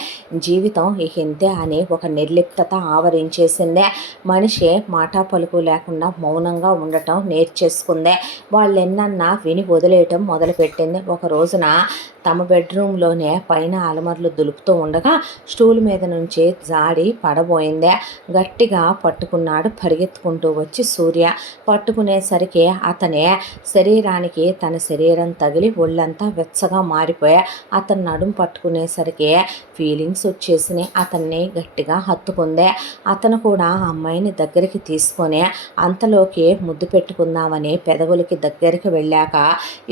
జీవితం ఇక ఇంతే అని ఒక నిర్లిప్తత ఆవరించేసిందే. మనిషి మాటా పలుకు లేకుండా మౌనంగా ఉండటం నేర్చేసుకుందే. వాళ్ళు ఎన్నన్నా విని వదిలేయటం మొదలుపెట్టింది. ఒక రోజున తమ బెడ్రూమ్లోనే పైన అలమర్లు దులుపుతూ ఉండగా స్టూల్ మీద నుంచి జాడి పడబోయిందే. గట్టిగా పట్టుకున్నాడు పరిగెత్తుకుంటూ వచ్చి సూర్య. పట్టుకునేసరికి అతనే శరీరానికి తన శరీరం తగిలి ఒళ్ళంతా వెచ్చగా మారిపోయా. అతను నడుము పట్టుకునేసరికి ఫీలింగ్స్ వచ్చేసినాయి. అతన్ని గట్టిగా హత్తుకుందే. అతను కూడా అమ్మాయిని దగ్గరికి తీసుకొని అంతలోకి ముద్దు పెట్టుకుందామని పెదవులకి దగ్గరికి వెళ్ళాక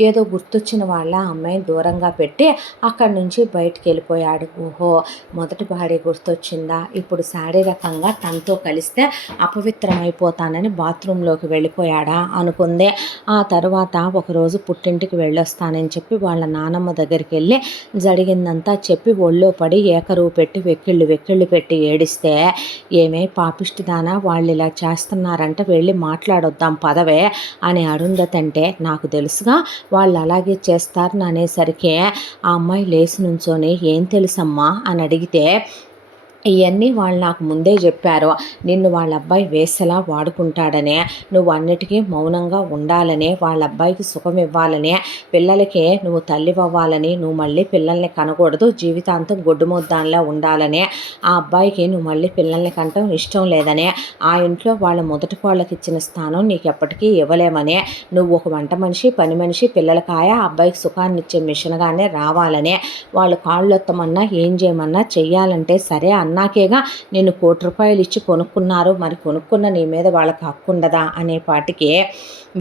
ఏదో గుర్తొచ్చిన వాళ్ళ అమ్మాయిని దూరంగా పెట్టి అక్కడి నుంచి బయటికి వెళ్ళిపోయాడు. ఓహో, మొదటి భార్య గుర్తొచ్చిందా? ఇప్పుడు శారీరకంగా తనతో కలిస్తే అపవిత్రమైపోతానని బాత్రూంలోకి వెళ్ళిపోయాడా అనుకుందే. ఆ తర్వాత ఒకరోజు పుట్టింటికి వెళ్ళొస్తానని చెప్పి వాళ్ళ నానమ్మ దగ్గరికి వెళ్ళి జరిగిందంతా చెప్పి ఒళ్ళో పడి ఏకరువు పెట్టి వెక్కిళ్ళు పెట్టి ఏడిస్తే, ఏమే పాపిష్టిదానా, వాళ్ళు ఇలా చేస్తున్నారంటే వెళ్ళి మాట్లాడొద్దాం పదవే అని అరుంధతి అంటే, నాకు తెలుసుగా వాళ్ళు అలాగే చేస్తారని అనేసరికి ఆ అమ్మాయి లేచి నుంచొని, ఏం తెలుసమ్మా అని అడిగితే, ఇవన్నీ వాళ్ళు నాకు ముందే చెప్పారు. నిన్ను వాళ్ళ అబ్బాయి వేసలా వాడుకుంటాడనే, నువ్వు అన్నిటికీ మౌనంగా ఉండాలని, వాళ్ళ అబ్బాయికి సుఖం ఇవ్వాలని, పిల్లలకి నువ్వు తల్లివ్వాలని, నువ్వు మళ్ళీ పిల్లల్ని కనకూడదు, జీవితాంతం గొడ్డుముద్దాన్లా ఉండాలని, ఆ అబ్బాయికి నువ్వు మళ్ళీ పిల్లల్ని కంటం ఇష్టం లేదని, ఆ ఇంట్లో వాళ్ళ మొదటి వాళ్ళకి ఇచ్చిన స్థానం నీకు ఎప్పటికీ ఇవ్వలేమని, నువ్వు ఒక వంట మనిషి, పని మనిషి, పిల్లలకాయ, అబ్బాయికి సుఖాన్ని ఇచ్చే మిషన్గానే రావాలని, వాళ్ళు కాళ్ళొత్తమన్నా ఏం చేయమన్నా చెయ్యాలంటే సరే అన్నాకేగా నేను ₹1,00,00,000 ఇచ్చి కొనుక్కున్నారు, మరి కొనుక్కున్న నీ మీద వాళ్ళకి హక్కు ఉండదా అనే పాటికి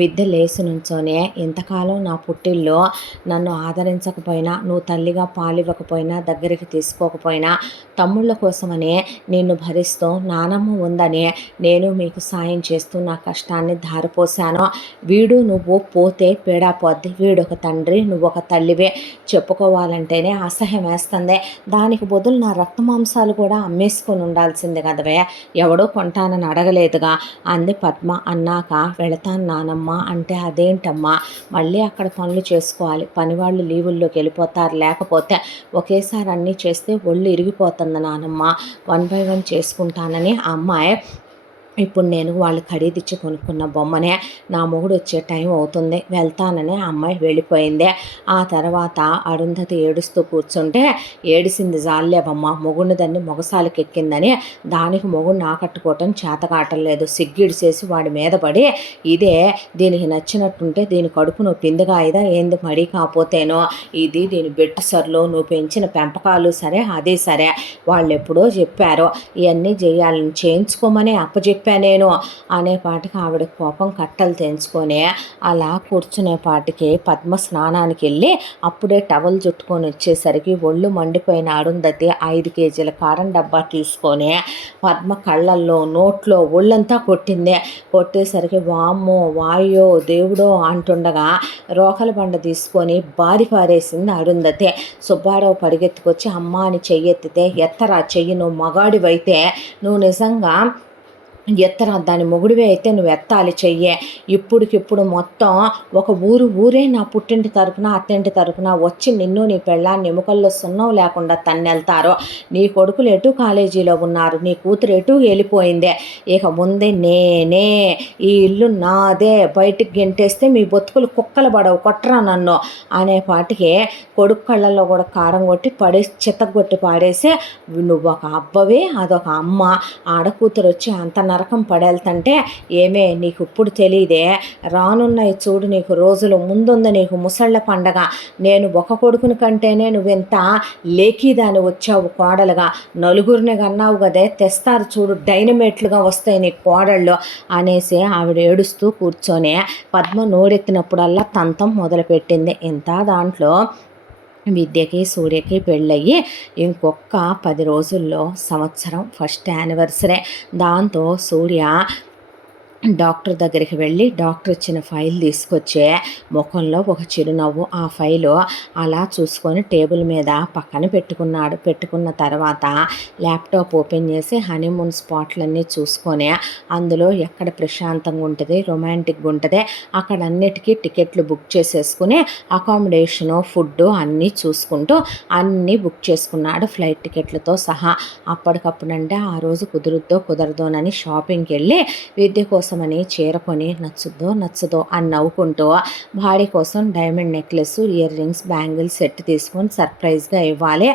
విద్య లేసి నుంచోనే, ఇంతకాలం నా పుట్టిల్లో నన్ను ఆదరించకపోయినా, నువ్వు తల్లిగా పాలివ్వకపోయినా, దగ్గరికి తీసుకోకపోయినా, తమ్ముళ్ళ కోసమని నిన్ను భరిస్తూ నానమ్మ ఉందని నేను మీకు సాయం చేస్తూ నా కష్టాన్ని ధారపోసాను. వీడు నువ్వు పోతే పీడా పోద్ది, వీడొక తండ్రి, నువ్వొక తల్లివే, చెప్పుకోవాలంటేనే అసహ్యం వేస్తుంది. దానికి బదులు నా రక్త మాంసాలు కూడా అమ్మేసుకొని ఉండాల్సింది కదవే, ఎవడో కొంటానని అడగలేదుగా అంది పద్మ. అన్నాక వెళతాను నానమ్మ అంటే, అదేంటమ్మా, మళ్ళీ అక్కడ పనులు చేసుకోవాలి, పనివాళ్ళు లీవుల్లోకి వెళ్ళిపోతారు, లేకపోతే ఒకేసారి అన్నీ చేస్తే ఒళ్ళు ఇరిగిపోతుంది నానమ్మ, 1 by 1 చేసుకుంటానని ఆ అమ్మాయి, ఇప్పుడు నేను వాళ్ళు ఖరీదిచ్చి కొనుక్కున్న బొమ్మనే, నా మొగుడు వచ్చే టైం అవుతుంది, వెళ్తానని ఆ అమ్మాయి వెళ్ళిపోయిందే. ఆ తర్వాత అరుంధతి ఏడుస్తూ కూర్చుంటే, ఏడిసింది జాలేవమ్మ, మొగుడిని దాన్ని మొగసాలకి ఎక్కిందని, దానికి మొగుడిని ఆకట్టుకోవటం చేతకాటం లేదు, సిగ్గిడిసేసి వాడి మీద పడి, ఇదే దీనికి నచ్చినట్టుంటే దీని కడుపు నువ్వు పిందిగా అయిదా ఏంది మడి కాపోతేనో, ఇది దీని బెట్టు సర్లో నువ్వు పెంచిన పెంపకాలు సరే, అదే సరే, వాళ్ళు ఎప్పుడో చెప్పారో ఇవన్నీ చేయాలని, చేయించుకోమని అప్పచెప్పి నేను అనేపాటికి ఆవిడ కోపం కట్టలు తెంచుకొని అలా కూర్చునేపాటికి పద్మ స్నానానికి వెళ్ళి అప్పుడే టవల్ చుట్టుకొని వచ్చేసరికి ఒళ్ళు మండిపోయిన అరుంధతి 5 కేజీల కారం డబ్బా తీసుకొని పద్మ కళ్ళల్లో నోట్లో ఒళ్ళంతా కొట్టింది. కొట్టేసరికి వామ్మో వాయో దేవుడో అంటుండగా రోకల బండ తీసుకొని బారి పారేసింది అరుంధతి. సుబ్బారావు పరిగెత్తుకొచ్చి అమ్మ అని చెయ్యెత్తితే, ఎత్తరా చెయ్యి, నువ్వు మగాడివైతే నువ్వు నిజంగా ఎత్తరా, దాని మొగుడివే అయితే నువ్వు ఎత్తాలి చెయ్యే, ఇప్పుడికిప్పుడు మొత్తం ఒక ఊరే నా పుట్టింటి తరపున అత్తింటి తరపున వచ్చి నిన్ను నీ పెళ్ళాన్ని ఎముకల్లో సున్నం లేకుండా తన్నెళ్తారో, నీ కొడుకులు ఎటు కాలేజీలో ఉన్నారు, నీ కూతురు ఎటు వెళ్ళిపోయిందే, ఇక ముందే నేనే, ఈ ఇల్లు నాదే, బయటికి గెంటేస్తే మీ బతుకులు కుక్కలు పడవు, కొట్టరా నన్ను అనేపాటికి కొడుకు కళ్ళల్లో కూడా కారం కొట్టి చిత్తగొట్టి పాడేసి, నువ్వు ఒక అబ్బవే, అదొక అమ్మ, ఆడకూతురు వచ్చి అంత నరకం పడేళ్తంటే, ఏమే నీకు ఇప్పుడు తెలియదే, రానున్నాయి చూడు నీకు రోజులు, ముందుంది నీకు ముసళ్ళ పండగ, నేను ఒక కొడుకుని కంటేనే నువ్వెంత లేఖీదాని వచ్చావు కోడలుగా, నలుగురిని కన్నావు కదే, తెస్తారు చూడు డైనమేట్లుగా వస్తాయి నీ కోడళ్ళు అనేసి ఆవిడ ఏడుస్తూ కూర్చొని పద్మ నోరెత్తినప్పుడల్లా తంతం మొదలుపెట్టింది. ఇంత దాంట్లో విద్యకి సూర్యకి పెళ్ళయ్యి ఇంకొక 10 రోజుల్లో సంవత్సరం ఫస్ట్ యానివర్సరీ. దాంతో సూర్య డాక్టర్ దగ్గరికి వెళ్ళి డాక్టర్ ఇచ్చిన ఫైల్ తీసుకొచ్చే ముఖంలో ఒక చిరునవ్వు. ఆ ఫైలు అలా చూసుకొని టేబుల్ మీద పక్కన పెట్టుకున్నాడు. పెట్టుకున్న తర్వాత ల్యాప్టాప్ ఓపెన్ చేసి హనీమూన్ స్పాట్లన్నీ చూసుకొని అందులో ఎక్కడ ప్రశాంతంగా ఉంటుంది, రొమాంటిక్గా ఉంటుంది అక్కడ అన్నిటికీ టికెట్లు బుక్ చేసేసుకుని అకామిడేషను, ఫుడ్డు అన్నీ చూసుకుంటూ అన్నీ బుక్ చేసుకున్నాడు ఫ్లైట్ టికెట్లతో సహా. అప్పటికప్పుడంటే ఆ రోజు కుదరదోనని షాపింగ్కి వెళ్ళి విద్య కోసమని చీర కొని నచ్చదో అని నవ్వుకుంటూ భార్య కోసం diamond necklace, ear rings, bangles set తీసుకొని సర్ప్రైజ్గా ఇవ్వాలి,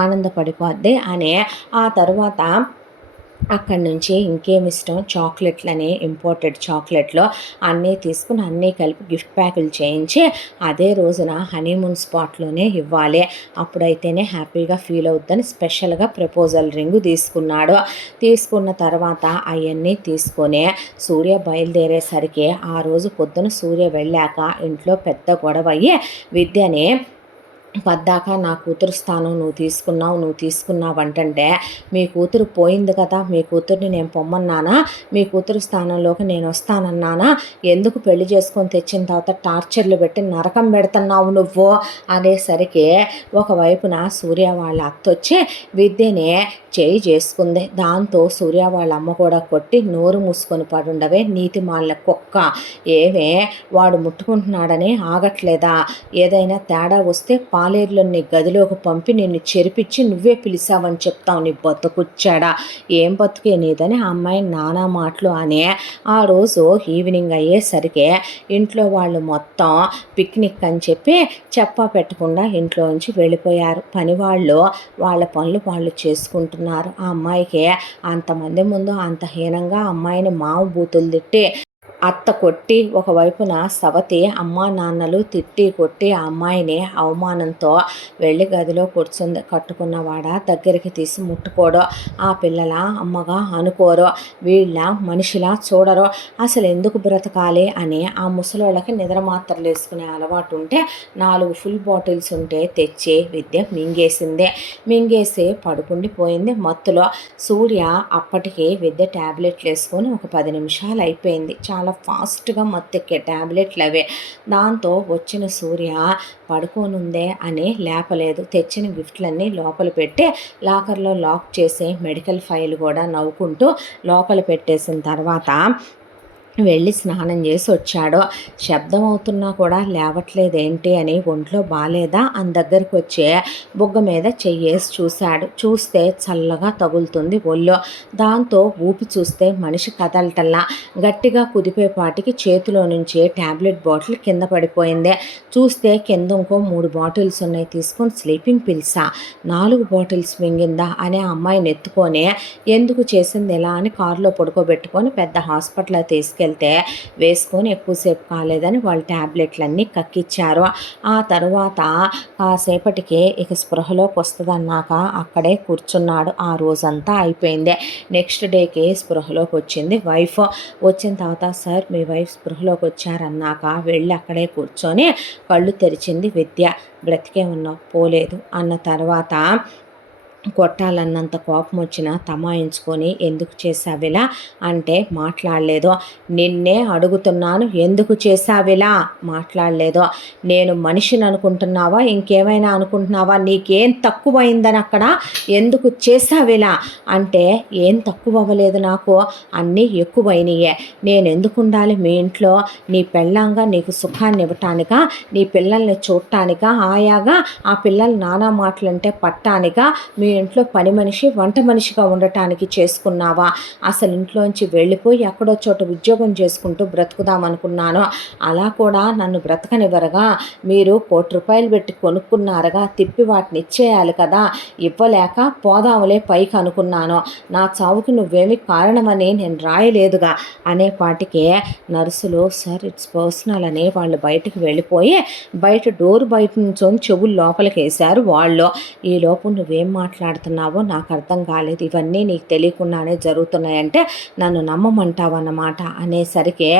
ఆనందపడిపోద్ది అని. ఆ తర్వాత అక్కడి నుంచి ఇంకేమి ఇష్టం చాక్లెట్లని, ఇంపోర్టెడ్ చాక్లెట్లు అన్నీ తీసుకుని అన్నీ కలిపి గిఫ్ట్ ప్యాకులు చేయించి అదే రోజున హనీమూన్ స్పాట్లోనే ఇవ్వాలి, అప్పుడైతేనే హ్యాపీగా ఫీల్ అవుద్దని స్పెషల్గా ప్రపోజల్ రింగు తీసుకున్నాడు. తీసుకున్న తర్వాత అవన్నీ తీసుకొని సూర్య బయలుదేరేసరికి ఆ రోజు పొద్దున సూర్య వెళ్ళాక ఇంట్లో పెద్ద గొడవ అయ్యి విద్యని పద్దాక నా కూతురు స్థానం నువ్వు తీసుకున్నావు అంటంటే మీ కూతురు పోయింది కదా, మీ కూతుర్ని నేను పొమ్మన్నానా, మీ కూతురు స్థానంలోకి నేను వస్తానన్నానా, ఎందుకు పెళ్లి చేసుకొని తెచ్చిన తర్వాత టార్చర్లు పెట్టి నరకం పెడుతున్నావు నువ్వు అనేసరికి ఒకవైపున సూర్య వాళ్ళ అత్తొచ్చి విద్యనే చేయి చేసుకుంది. దాంతో సూర్య వాళ్ళ అమ్మ కూడా కొట్టి నోరు మూసుకొని పడుండవే నీతి మాలిన కుక్క, ఏమే వాడు ముట్టుకుంటున్నాడని ఆగట్లేదా, ఏదైనా తేడా వస్తే పాలేరులో నీ గదిలోకి పంపి నిన్ను చెరిపించి నువ్వే పిలిచావని చెప్తావు, నీ బతుకుచ్చాడా, ఏం బతుకే నీదని ఆ అమ్మాయిని నానా మాటలు అని. ఆ రోజు ఈవినింగ్ అయ్యేసరికి ఇంట్లో వాళ్ళు మొత్తం పిక్నిక్ అని చెప్పి చెప్పా పెట్టకుండా ఇంట్లోంచి వెళ్ళిపోయారు. పనివాళ్ళు వాళ్ళ పనులు వాళ్ళు చేసుకుంటున్నారు. ఆ అమ్మాయికి అంతమంది ముందు అంత హీనంగా అమ్మాయిని మామ బూతులు తిట్టి అత్త కొట్టి ఒకవైపున సవతి అమ్మా నాన్నలు తిట్టి కొట్టి ఆ అమ్మాయిని అవమానంతో వెళ్ళి గదిలో కూర్చుంది. కట్టుకున్నవాడ దగ్గరికి తీసి ముట్టుకోడు, ఆ పిల్లల అమ్మగా అనుకోరు, వీళ్ళ మనిషిలా చూడరు, అసలు ఎందుకు బ్రతకాలి అని ఆ ముసలోళ్ళకి నిద్ర మాత్రలు వేసుకునే అలవాటు ఉంటే 4 ఫుల్ బాటిల్స్ ఉంటే తెచ్చి విద్య మింగేసి పడుకుండిపోయింది మత్తులో. సూర్య అప్పటికి విద్య ట్యాబ్లెట్లు వేసుకొని ఒక 10 నిమిషాలు అయిపోయింది. చాలా ఫాస్ట్గా మత్తెక్కే ట్యాబ్లెట్లు అవే. దాంతో వచ్చిన సూర్య పడుకోనుందే అని లేపలేదు. తెచ్చిన గిఫ్ట్లన్నీ లోపల పెట్టి లాకర్లో లాక్ చేసి మెడికల్ ఫైల్ కూడా నవ్వుకుంటూ లోపల పెట్టేసిన తర్వాత వెళ్ళి స్నానం చేసి వచ్చాడు. శబ్దం అవుతున్నా కూడా లేవట్లేదేంటి అని ఒంట్లో బాగాలేదా అని దగ్గరికి వచ్చే బుగ్గ మీద చెయ్యేసి చూశాడు. చూస్తే చల్లగా తగులుతుంది ఒళ్ళు. దాంతో ఊపి చూస్తే మనిషి కదలటల్లా. గట్టిగా కుదిపేపాటికి చేతిలో నుంచి ట్యాబ్లెట్ బాటిల్ కింద పడిపోయింది. చూస్తే కింద ఇంకో 3 బాటిల్స్ ఉన్నాయి. తీసుకొని స్లీపింగ్ పిల్సా 4 బాటిల్స్ మింగిందా అనే అమ్మాయిని ఎత్తుకొని ఎందుకు చేసింది ఎలా అని కారులో పడుకోబెట్టుకొని పెద్ద హాస్పిటల్ తీసుకెళ్ళి వేసుకొని ఎక్కువసేపు కాలేదని వాళ్ళు ట్యాబ్లెట్లన్నీ కక్కిచ్చారు. ఆ తర్వాత కాసేపటికి ఇక స్పృహలోకి వస్తుందన్నాక అక్కడే కూర్చున్నాడు. ఆ రోజంతా అయిపోయింది. నెక్స్ట్ డేకి స్పృహలోకి వచ్చింది వైఫ్. వచ్చిన తర్వాత సార్ మీ వైఫ్ స్పృహలోకి వచ్చారన్నాక వెళ్ళి అక్కడే కూర్చొని కళ్ళు తెరిచింది విద్య. బ్రతికే ఉన్నావు పోలేదు అన్న తర్వాత కొట్టాలన్నంత కోపం వచ్చినా తమాయించుకొని ఎందుకు చేసావిలా అంటే మాట్లాడలేదు. నిన్నే అడుగుతున్నాను ఎందుకు చేసావిలా మాట్లాడలేదు. నేను మనిషిని అనుకుంటున్నావా ఇంకేమైనా అనుకుంటున్నావా, నీకేం తక్కువైందని అక్కడ ఎందుకు చేసావిలా అంటే ఏం తక్కువ అవ్వలేదు నాకు, అన్నీ ఎక్కువైనయే. నేను ఎందుకు ఉండాలి మీ ఇంట్లో, నీ పెళ్ళంగా నీకు సుఖాన్ని ఇవ్వటానికా, నీ పిల్లల్ని చూడటానికా, ఆయాగా ఆ పిల్లలు నానా మాటలంటే పట్టానికా, మీ ఇంట్లో పని మనిషి వంట మనిషిగా ఉండటానికి చేసుకున్నావా, అసలు ఇంట్లోంచి వెళ్ళిపోయి ఎక్కడో చోట ఉద్యోగం చేసుకుంటూ బ్రతుకుదామనుకున్నాను, అలా కూడా నన్ను బ్రతకనివ్వరుగా, మీరు ₹1,00,00,000 పెట్టి కొనుక్కున్నారుగా, తిప్పి వాటిని ఇచ్చేయాలి కదా, ఇవ్వలేక పోదాములే పైకి అనుకున్నాను, నా చావుకి నువ్వేమి కారణమని నేను రాయలేదుగా అనేపాటికి నర్సులు సార్ ఇట్స్ పర్సనల్ అని వాళ్ళు బయటకు వెళ్ళిపోయి బయట డోర్ బయట నుంచొని చెవులు లోపలికి వేశారు వాళ్ళు. ఈలోపు నువ్వేం మాట్లాడుతున్నావు మాట్లాడుతున్నావో నాకు అర్థం కాలేదు, ఇవన్నీ నీకు తెలియకుండానే జరుగుతున్నాయంటే నన్ను నమ్మమంటావన్నమాట అనేసరికి,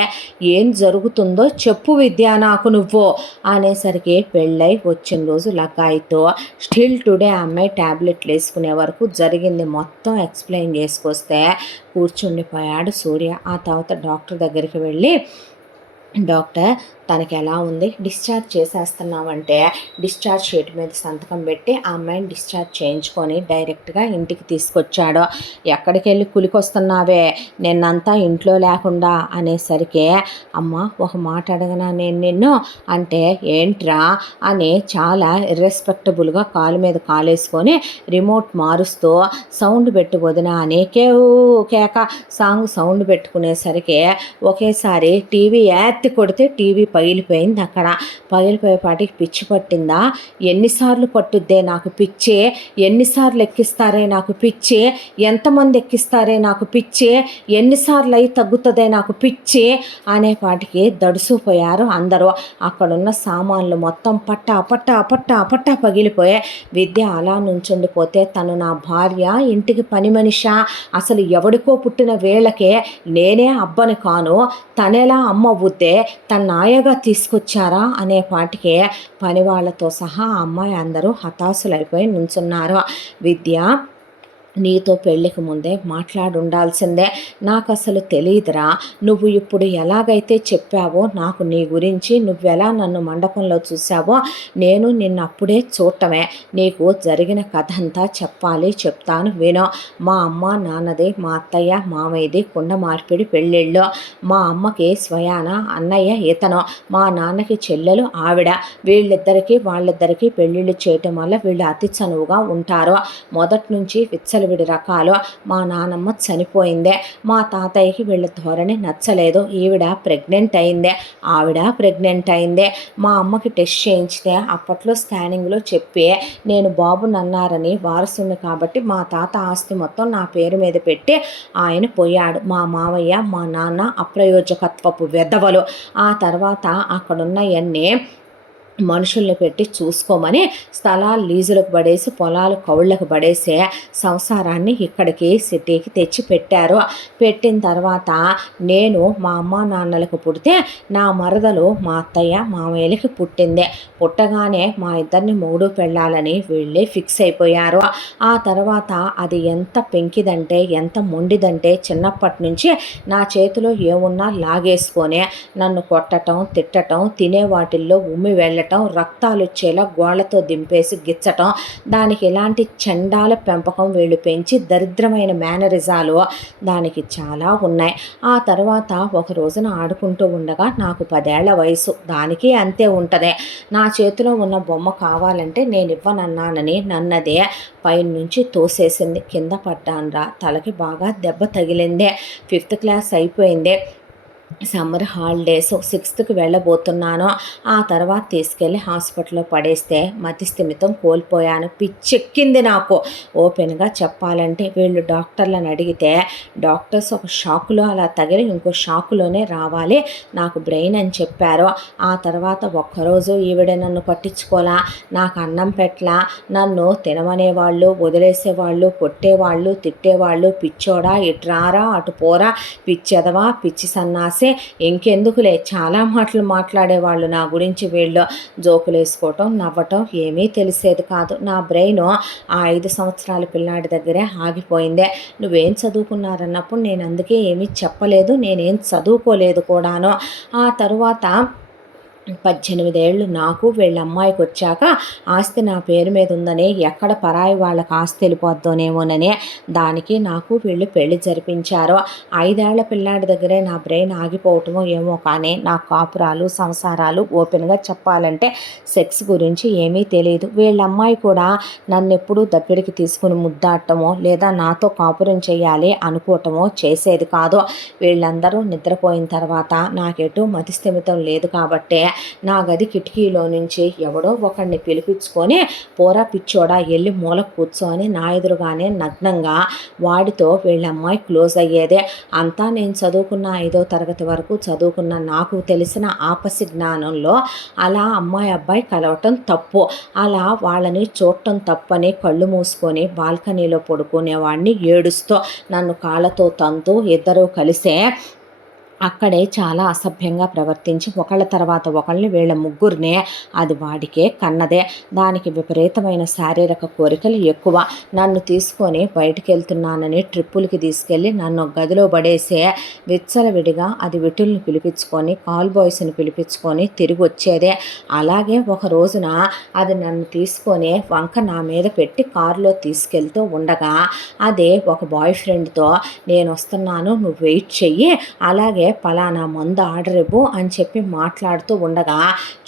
ఏం జరుగుతుందో చెప్పు విద్య నాకు నువ్వు అనేసరికి, పెళ్ళై వచ్చిన రోజు లగాయితో స్టిల్ టుడే ఆ అమ్మాయి ట్యాబ్లెట్లు వేసుకునే వరకు జరిగింది మొత్తం ఎక్స్ప్లెయిన్ చేసుకొస్తే కూర్చుండిపోయాడు సూర్య. ఆ తర్వాత డాక్టర్ దగ్గరికి వెళ్ళి, డాక్టర్ తనకి ఎలా ఉంది, డిశ్చార్జ్ చేసేస్తున్నామంటే డిశ్చార్జ్ షీట్ మీద సంతకం పెట్టి ఆ అమ్మాయిని డిశ్చార్జ్ చేయించుకొని డైరెక్ట్గా ఇంటికి తీసుకొచ్చాడు. ఎక్కడికి వెళ్ళి కులికొస్తున్నావే, నిన్నంతా ఇంట్లో లేకుండా అనేసరికి, అమ్మ ఒక మాట అడగనా నేను నిన్ను అంటే, ఏంట్రా అని చాలా ఇర్రెస్పెక్టబుల్గా కాలు మీద కాలేసుకొని రిమోట్ మారుస్తూ సౌండ్ పెట్టి వదినా అని కేక సాంగ్ సౌండ్ పెట్టుకునేసరికి ఒకేసారి టీవీ ఎత్తి కొడితే టీవీ పగిలిపోయింది. అక్కడ పగిలిపోయేపాటికి పిచ్చి పట్టిందా, ఎన్నిసార్లు పట్టుద్దే నాకు పిచ్చి, ఎన్నిసార్లు ఎక్కిస్తారే నాకు పిచ్చి, ఎంతమంది ఎక్కిస్తారే నాకు పిచ్చి, ఎన్నిసార్లు అయి తగ్గుతుందే నాకు పిచ్చి అనేపాటికి దడుసుపోయారు అందరూ. అక్కడున్న సామాన్లు మొత్తం పట్టా పట్టా పట్టా పట్టా పగిలిపోయే. విద్య అలా నుంచుండిపోతే, తను నా భార్య, ఇంటికి పని మనిషా, అసలు ఎవడికో పుట్టిన వేళకే నేనే అబ్బని కాను, తనెలా అమ్మ అవుద్దే, తన నాయగా తీసుకొచ్చారా అనేపాటికే పని వాళ్ళతో సహా అమ్మాయి అందరూ హతాశులైపోయి నుంచున్నారు. విద్య నీతో పెళ్ళికి ముందే మాట్లాడుండాల్సిందే, నాకు అసలు తెలియదురా, నువ్వు ఇప్పుడు ఎలాగైతే చెప్పావో నాకు నీ గురించి, నువ్వెలా నన్ను మండపంలో చూసావో నేను నిన్ను అప్పుడే చూడటమే, నీకు జరిగిన కథ అంతా చెప్పాలి, చెప్తాను వినో. మా అమ్మ నాన్నది, మా అత్తయ్య మామయ్యది కుండ మార్పిడి పెళ్ళిళ్ళు. మా అమ్మకి స్వయాన అన్నయ్య ఇతను, మా నాన్నకి చెల్లెలు ఆవిడ, వాళ్ళిద్దరికీ పెళ్ళిళ్ళు చేయటం వల్ల వీళ్ళు అతి చనువుగా ఉంటారు. మొదటి నుంచి విడి రకాలు. మా నానమ్మ చనిపోయిందే, మా తాతయ్యకి వీళ్ళ ధోరణి నచ్చలేదు, ఆవిడ ప్రెగ్నెంట్ అయిందే. మా అమ్మకి టెస్ట్ చేయించితే అప్పట్లో స్కానింగ్లో చెప్పి, నేను బాబు నన్నారని వారసుని కాబట్టి మా తాత ఆస్తి మొత్తం నా పేరు మీద పెట్టి ఆయన పోయాడు. మా మావయ్య మా నాన్న అప్రయోజకత్వపు వెధవలు. ఆ తర్వాత అక్కడున్నవన్నీ మనుషుల్ని పెట్టి చూసుకోమని స్థలాలు లీజులకు పడేసి, పొలాలు కౌళ్ళకు పడేసే సంసారాన్ని ఇక్కడికి సిటీకి తెచ్చి పెట్టారు. పెట్టిన తర్వాత నేను మా అమ్మ నాన్నలకు పుడితే నా మరదలు మా అత్తయ్య మామయ్యలకి పుట్టిందే. పుట్టగానే మా ఇద్దరిని మూడు పెళ్ళాలని వీళ్ళే ఫిక్స్ అయిపోయారు. ఆ తర్వాత అది ఎంత పెంకిదంటే, ఎంత మొండిదంటే, చిన్నప్పటి నుంచి నా చేతిలో ఏమున్నా లాగేసుకొని నన్ను కొట్టటం, తిట్టటం, తినే వాటిల్లో ఉమ్మి వెళ్ళటం, రక్తాలు వచ్చేలా గోళ్లతో దింపేసి గిచ్చటం, దానికి ఎలాంటి చండాల పెంపకం వీళ్ళు పెంచి దరిద్రమైన మేనరిజాలు దానికి చాలా ఉన్నాయి. ఆ తర్వాత ఒక రోజున ఆడుకుంటూ ఉండగా, నాకు 10 ఏళ్ల వయసు, దానికి అంతే ఉంటుంది, నా చేతిలో ఉన్న బొమ్మ కావాలంటే నేను ఇవ్వనన్నానని నన్నదే పైనుంచి తోసేసింది. కింద పడ్డాన్రా, తలకి బాగా దెబ్బ తగిలిందే. 5th క్లాస్ అయిపోయింది, సమ్మర్ హాలిడేస్, 6th వెళ్ళబోతున్నాను. ఆ తర్వాత తీసుకెళ్ళి హాస్పిటల్లో పడేస్తే మతిస్థిమితం కోల్పోయాను. పిచ్చెక్కింది నాకు. ఓపెన్గా చెప్పాలంటే వీళ్ళు డాక్టర్లను అడిగితే డాక్టర్స్ ఒక షాకులో అలా తగిలి ఇంకో షాకులోనే రావాలి నాకు బ్రెయిన్ అని చెప్పారు. ఆ తర్వాత ఒక్కరోజు ఈవిడ నన్ను పట్టించుకోలా, నాకు అన్నం పెట్టలా, నన్ను తినమనేవాళ్ళు, వదిలేసేవాళ్ళు, కొట్టేవాళ్ళు, తిట్టేవాళ్ళు, పిచ్చోడా ఇట్రారా అటు పోరా, పిచ్చెదవా, పిచ్చి సన్నాసి, ఇంకెందుకులే చాలా మాటలు మాట్లాడేవాళ్ళు నా గురించి. వీళ్ళు జోకులు వేసుకోవటం, నవ్వటం ఏమీ తెలిసేది కాదు. నా బ్రెయిన్ ఆ 5 సంవత్సరాల పిల్లాడి దగ్గరే ఆగిపోయిందే. నువ్వేం చదువుకున్నారన్నప్పుడు నేను అందుకే ఏమీ చెప్పలేదు, నేనేం చదువుకోలేదు కూడాను. ఆ తరువాత 18 ఏళ్ళు నాకు, వీళ్ళ అమ్మాయికి వచ్చాక ఆస్తి నా పేరు మీద ఉందని, ఎక్కడ పరాయి వాళ్ళకి ఆస్తి వెళ్ళిపోద్దోనేమోనని దానికి నాకు వీళ్ళు పెళ్లి జరిపించారు. 5 ఏళ్ల పిల్లాడి దగ్గరే నా బ్రెయిన్ ఆగిపోవటమో ఏమో కానీ నాకు కాపురాలు, సంసారాలు, ఓపెన్గా చెప్పాలంటే సెక్స్ గురించి ఏమీ తెలియదు. వీళ్ళ అమ్మాయి కూడా నన్ను ఎప్పుడూ దగ్గరికి తీసుకుని ముద్దాటమో లేదా నాతో కాపురం చేయాలి అనుకోవటమో చేసేది కాదు. వీళ్ళందరూ నిద్రపోయిన తర్వాత నాకెటు మతిస్థిమితం లేదు కాబట్టి నా గది కిటికీలో నుంచి ఎవడో ఒకడిని పిలిపించుకొని పోరా పిచ్చోడా వెళ్ళి మూల కూర్చొని నా ఎదురుగానే నగ్నంగా వాడితో వీళ్ళ అమ్మాయి క్లోజ్ అయ్యేదే. అంతా నేను చదువుకున్న 5వ తరగతి వరకు చదువుకున్న నాకు తెలిసిన ఆపసి జ్ఞానంలో అలా అమ్మాయి అబ్బాయి కలవటం తప్పు, అలా వాళ్ళని చూడటం తప్పని కళ్ళు మూసుకొని బాల్కనీలో పడుకునేవాడిని ఏడుస్తూ నన్ను కాళ్ళతో తంతూ ఇద్దరూ కలిసే అక్కడే చాలా అసభ్యంగా ప్రవర్తించి ఒకళ్ళ తర్వాత ఒకళ్ళని వీళ్ళ ముగ్గురినే అది వాడికే కన్నదే. దానికి విపరీతమైన శారీరక కోరికలు ఎక్కువ. నన్ను తీసుకొని బయటికి వెళ్తున్నానని ట్రిప్పులకి తీసుకెళ్ళి నన్ను గదిలో పడేసే విచ్చలవిడిగా అది విటుల్ని పిలిపించుకొని కాల్ బాయ్స్ని పిలిపించుకొని తిరిగి వచ్చేదే. అలాగే ఒక రోజున అది నన్ను తీసుకొని వంక నా మీద పెట్టి కారులో తీసుకెళ్తూ ఉండగా అదే ఒక బాయ్ ఫ్రెండ్తో నేను వస్తున్నాను నువ్వు వెయిట్ చెయ్యి, అలాగే పలానా మందు ఆర్డర్ ఇవ్వు అని చెప్పి మాట్లాడుతూ ఉండగా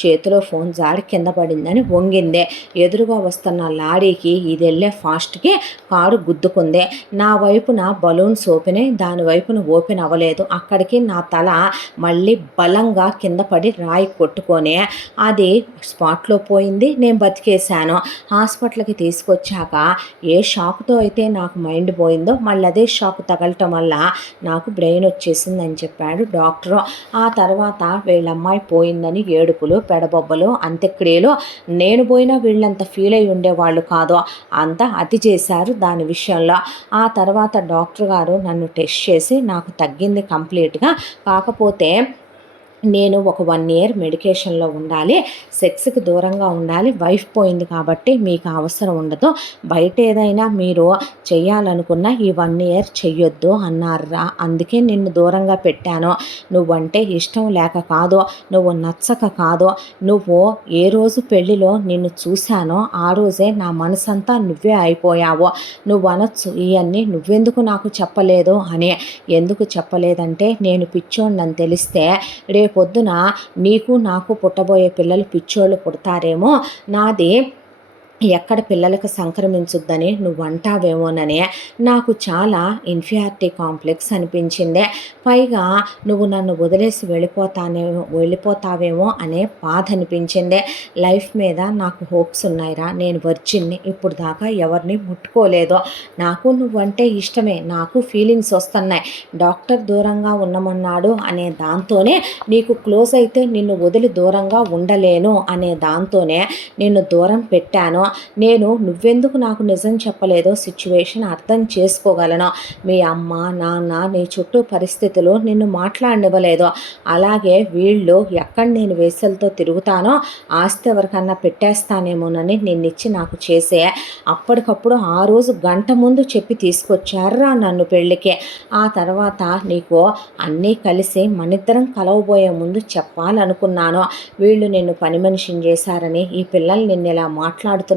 చేతిలో ఫోన్ జారి కింద పడిందని వంగిందే. ఎదురుగా వస్తున్న లారీకి ఇది వెళ్ళే ఫాస్ట్కి కారు గుద్దుకుంది. నా వైపున బలూన్స్ ఓపెన్ అయి దాని వైపున ఓపెన్ అవ్వలేదు. అక్కడికి నా తల మళ్ళీ బలంగా కింద పడి రాయి కొట్టుకొని అది స్పాట్లో పోయింది. నేను బతికేశాను. హాస్పిటల్కి తీసుకొచ్చాక ఏ షాక్తో అయితే నాకు మైండ్ పోయిందో మళ్ళీ అదే షాక్ తగలటం వల్ల నాకు బ్రెయిన్ వచ్చేసిందని చెప్పాడు డాక్టరు. ఆ తర్వాత వీళ్ళమ్మాయి పోయిందని ఏడుపులు పెడబొబ్బలు అంత్యక్రియలు. నేను పోయినా వీళ్ళంత ఫీల్ అయి ఉండేవాళ్ళు కాదు, అంత అతి చేశారు దాని విషయంలో. ఆ తర్వాత డాక్టర్ గారు నన్ను టెస్ట్ చేసి నాకు తగ్గింది కంప్లీట్గా, కాకపోతే నేను ఒక 1 ఇయర్ మెడికేషన్లో ఉండాలి, సెక్స్కి దూరంగా ఉండాలి, వైఫ్ పోయింది కాబట్టి మీకు అవసరం ఉండదు, బయట ఏదైనా మీరు చెయ్యాలనుకున్నా ఈ 1 ఇయర్ చెయ్యొద్దు అన్నారా, అందుకే నిన్ను దూరంగా పెట్టాను. నువ్వంటే ఇష్టం లేక కాదు, నువ్వు నచ్చక కాదు, నువ్వు ఏ రోజు పెళ్ళిలో నిన్ను చూశానో ఆ రోజే నా మనసంతా నువ్వే అయిపోయావు. నువ్వు అనొచ్చు ఇవన్నీ నువ్వెందుకు నాకు చెప్పలేదు అని. ఎందుకు చెప్పలేదంటే నేను పిచ్చోడిని తెలిస్తే పొద్దున నీకు నాకు పుట్టబోయే పిల్లలు పిచ్చోళ్ళు పుడతారేమో, నాది ఎక్కడ పిల్లలకు సంక్రమించుద్దని నువ్వు అంటావేమోనని నాకు చాలా ఇన్ఫీరియారిటీ కాంప్లెక్స్ అనిపించింది. పైగా నువ్వు నన్ను వదిలేసి వెళ్ళిపోతావేమో అనే బాధ అనిపించింది. లైఫ్ మీద నాకు హోప్స్ ఉన్నాయిరా, నేను వర్జిన్ని, ఇప్పుడు దాకా ఎవరిని ముట్టుకోలేదు, నాకు నువ్వంటే ఇష్టమే, నాకు ఫీలింగ్స్ వస్తున్నాయి, డాక్టర్ దూరంగా ఉండమన్నాడు అనే దాంతోనే నీకు క్లోజ్ అయితే నిన్ను వదిలి దూరంగా ఉండలేను అనే దాంతోనే నిన్ను దూరం పెట్టాను. నేను నువ్వెందుకు నాకు నిజం చెప్పలేదో సిచ్యువేషన్ అర్థం చేసుకోగలను. మీ అమ్మ నాన్న నీ చుట్టూ పరిస్థితులు నిన్ను మాట్లాడనివ్వలేదు. అలాగే వీళ్ళు ఎక్కడ నేను వేసలతో తిరుగుతానో ఆస్తి ఎవరికన్నా పెట్టేస్తానేమోనని నిన్నిచ్చి నాకు చేసే అప్పటికప్పుడు ఆ రోజు గంట ముందు చెప్పి తీసుకొచ్చారా నన్ను పెళ్ళికి. ఆ తర్వాత నీకు అన్నీ కలిసి మనిద్దరం కలవబోయే ముందు చెప్పాలనుకున్నాను. వీళ్ళు నిన్ను పని మనిషిని చేశారని, ఈ పిల్లలు నిన్ను ఇలా మాట్లాడుతున్నారనే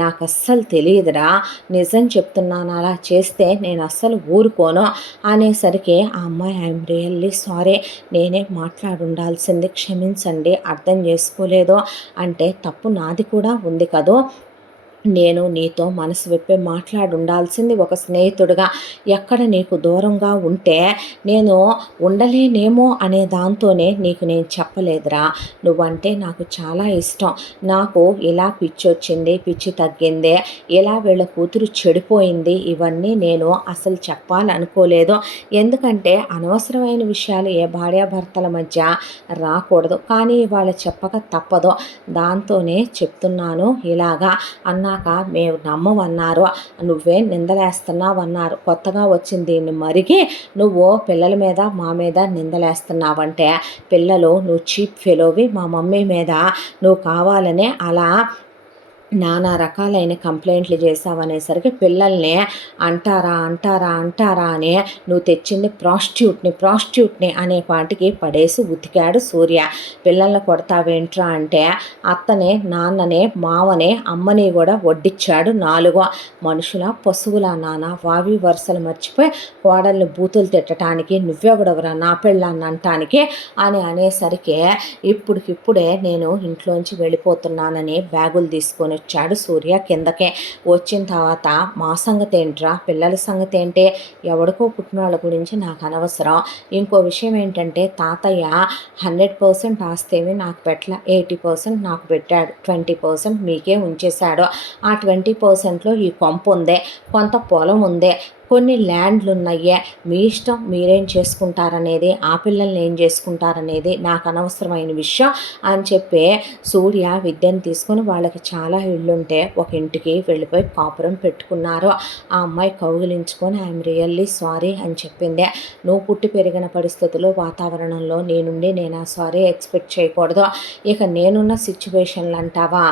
నాకు అస్సలు తెలియదురా, నిజం చెప్తున్నాను, అలా చేస్తే నేను అస్సలు ఊరుకోను అనేసరికి ఆ అమ్మాయి ఐఎమ్ రియల్లీ సారీ, నేనే మాట్లాడుండాల్సింది, క్షమించండి, అర్థం చేసుకోలేదు అంటే తప్పు నాది కూడా ఉంది కదూ, నేను నీతో మనసు విప్పి మాట్లాడుండాల్సింది ఒక స్నేహితుడిగా. ఎక్కడ నీకు దూరంగా ఉంటే నేను ఉండలేనేమో అనే దాంతోనే నీకు నేను చెప్పలేదురా. నువ్వంటే నాకు చాలా ఇష్టం. నాకు ఇలా పిచ్చి వచ్చింది, పిచ్చి తగ్గింది, ఇలా వీళ్ళ కూతురు చెడిపోయింది, ఇవన్నీ నేను అసలు చెప్పాలనుకోలేదు. ఎందుకంటే అనవసరమైన విషయాలు ఏ భార్యాభర్తల మధ్య రాకూడదు. కానీ వాళ్ళు చెప్పక తప్పదు, దాంతోనే చెప్తున్నాను ఇలాగా అన్నాక మేము నమ్మమన్నారు, నువ్వే నిందలేస్తున్నావన్నారు, కొత్తగా వచ్చింది దీన్ని మరిగి నువ్వు పిల్లల మీద మా మీద నిందలేస్తున్నావంటే పిల్లలు నువ్వు చీప్ ఫెలోవి, మా మమ్మీ మీద నువ్వు కావాలనే అలా నానా రకాలైన కంప్లైంట్లు చేసావనేసరికి పిల్లల్ని అంటారా అంటారా అంటారా అని నువ్వు తెచ్చింది ప్రాస్టిట్యూట్ని అనే పాటికి పడేసి ఉతికాడు సూర్య. పిల్లల్ని కొడతావేంట్రా అంటే అత్తనే నాన్ననే మావనే అమ్మని కూడా వడ్డిచ్చాడు. 4 మనుషుల పశువుల నాన్న వావి వరుసలు మర్చిపోయి కోడల్ని బూతులు తిట్టడానికి నువ్వెవడవరా నా పెళ్ళాన్ని అంటానికి అని అనేసరికి ఇప్పుడే నేను ఇంట్లోంచి వెళ్ళిపోతున్నానని బ్యాగులు తీసుకొని వచ్చాడు సూర్య కిందకే. వచ్చిన తర్వాత మా సంగతి ఏంట్రా, పిల్లల సంగతి ఏంటి, ఎవడికో పుట్టినోళ్ళ గురించి నాకు అనవసరం. ఇంకో విషయం ఏంటంటే తాతయ్య 100% ఆస్తేమి నాకు పెట్టల, 80% నాకు పెట్టాడు, 20% మీకే ఉంచేశాడు. ఆ 20%లో ఈ కొంప ఉందే, కొంత పొలం ఉందే, కొన్ని ల్యాండ్లు ఉన్నాయే, మీ ఇష్టం మీరేం చేసుకుంటారనేది, ఆ పిల్లల్ని ఏం చేసుకుంటారనేది నాకు అనవసరమైన విషయం అని చెప్పి సూర్య విద్యను తీసుకుని వాళ్ళకి చాలా ఇళ్ళుంటే ఒక ఇంటికి వెళ్ళిపోయి కాపురం పెట్టుకున్నారు. ఆ అమ్మాయి కౌగిలించుకొని ఐఎమ్ రియల్లీ సారీ అని చెప్పింది. నువ్వు పుట్టి పెరిగిన పరిస్థితుల్లో వాతావరణంలో నేను ఆ సారీ ఎక్స్పెక్ట్ చేయకూడదు. ఇక నేనున్న సిచ్యువేషన్లు అంటావా,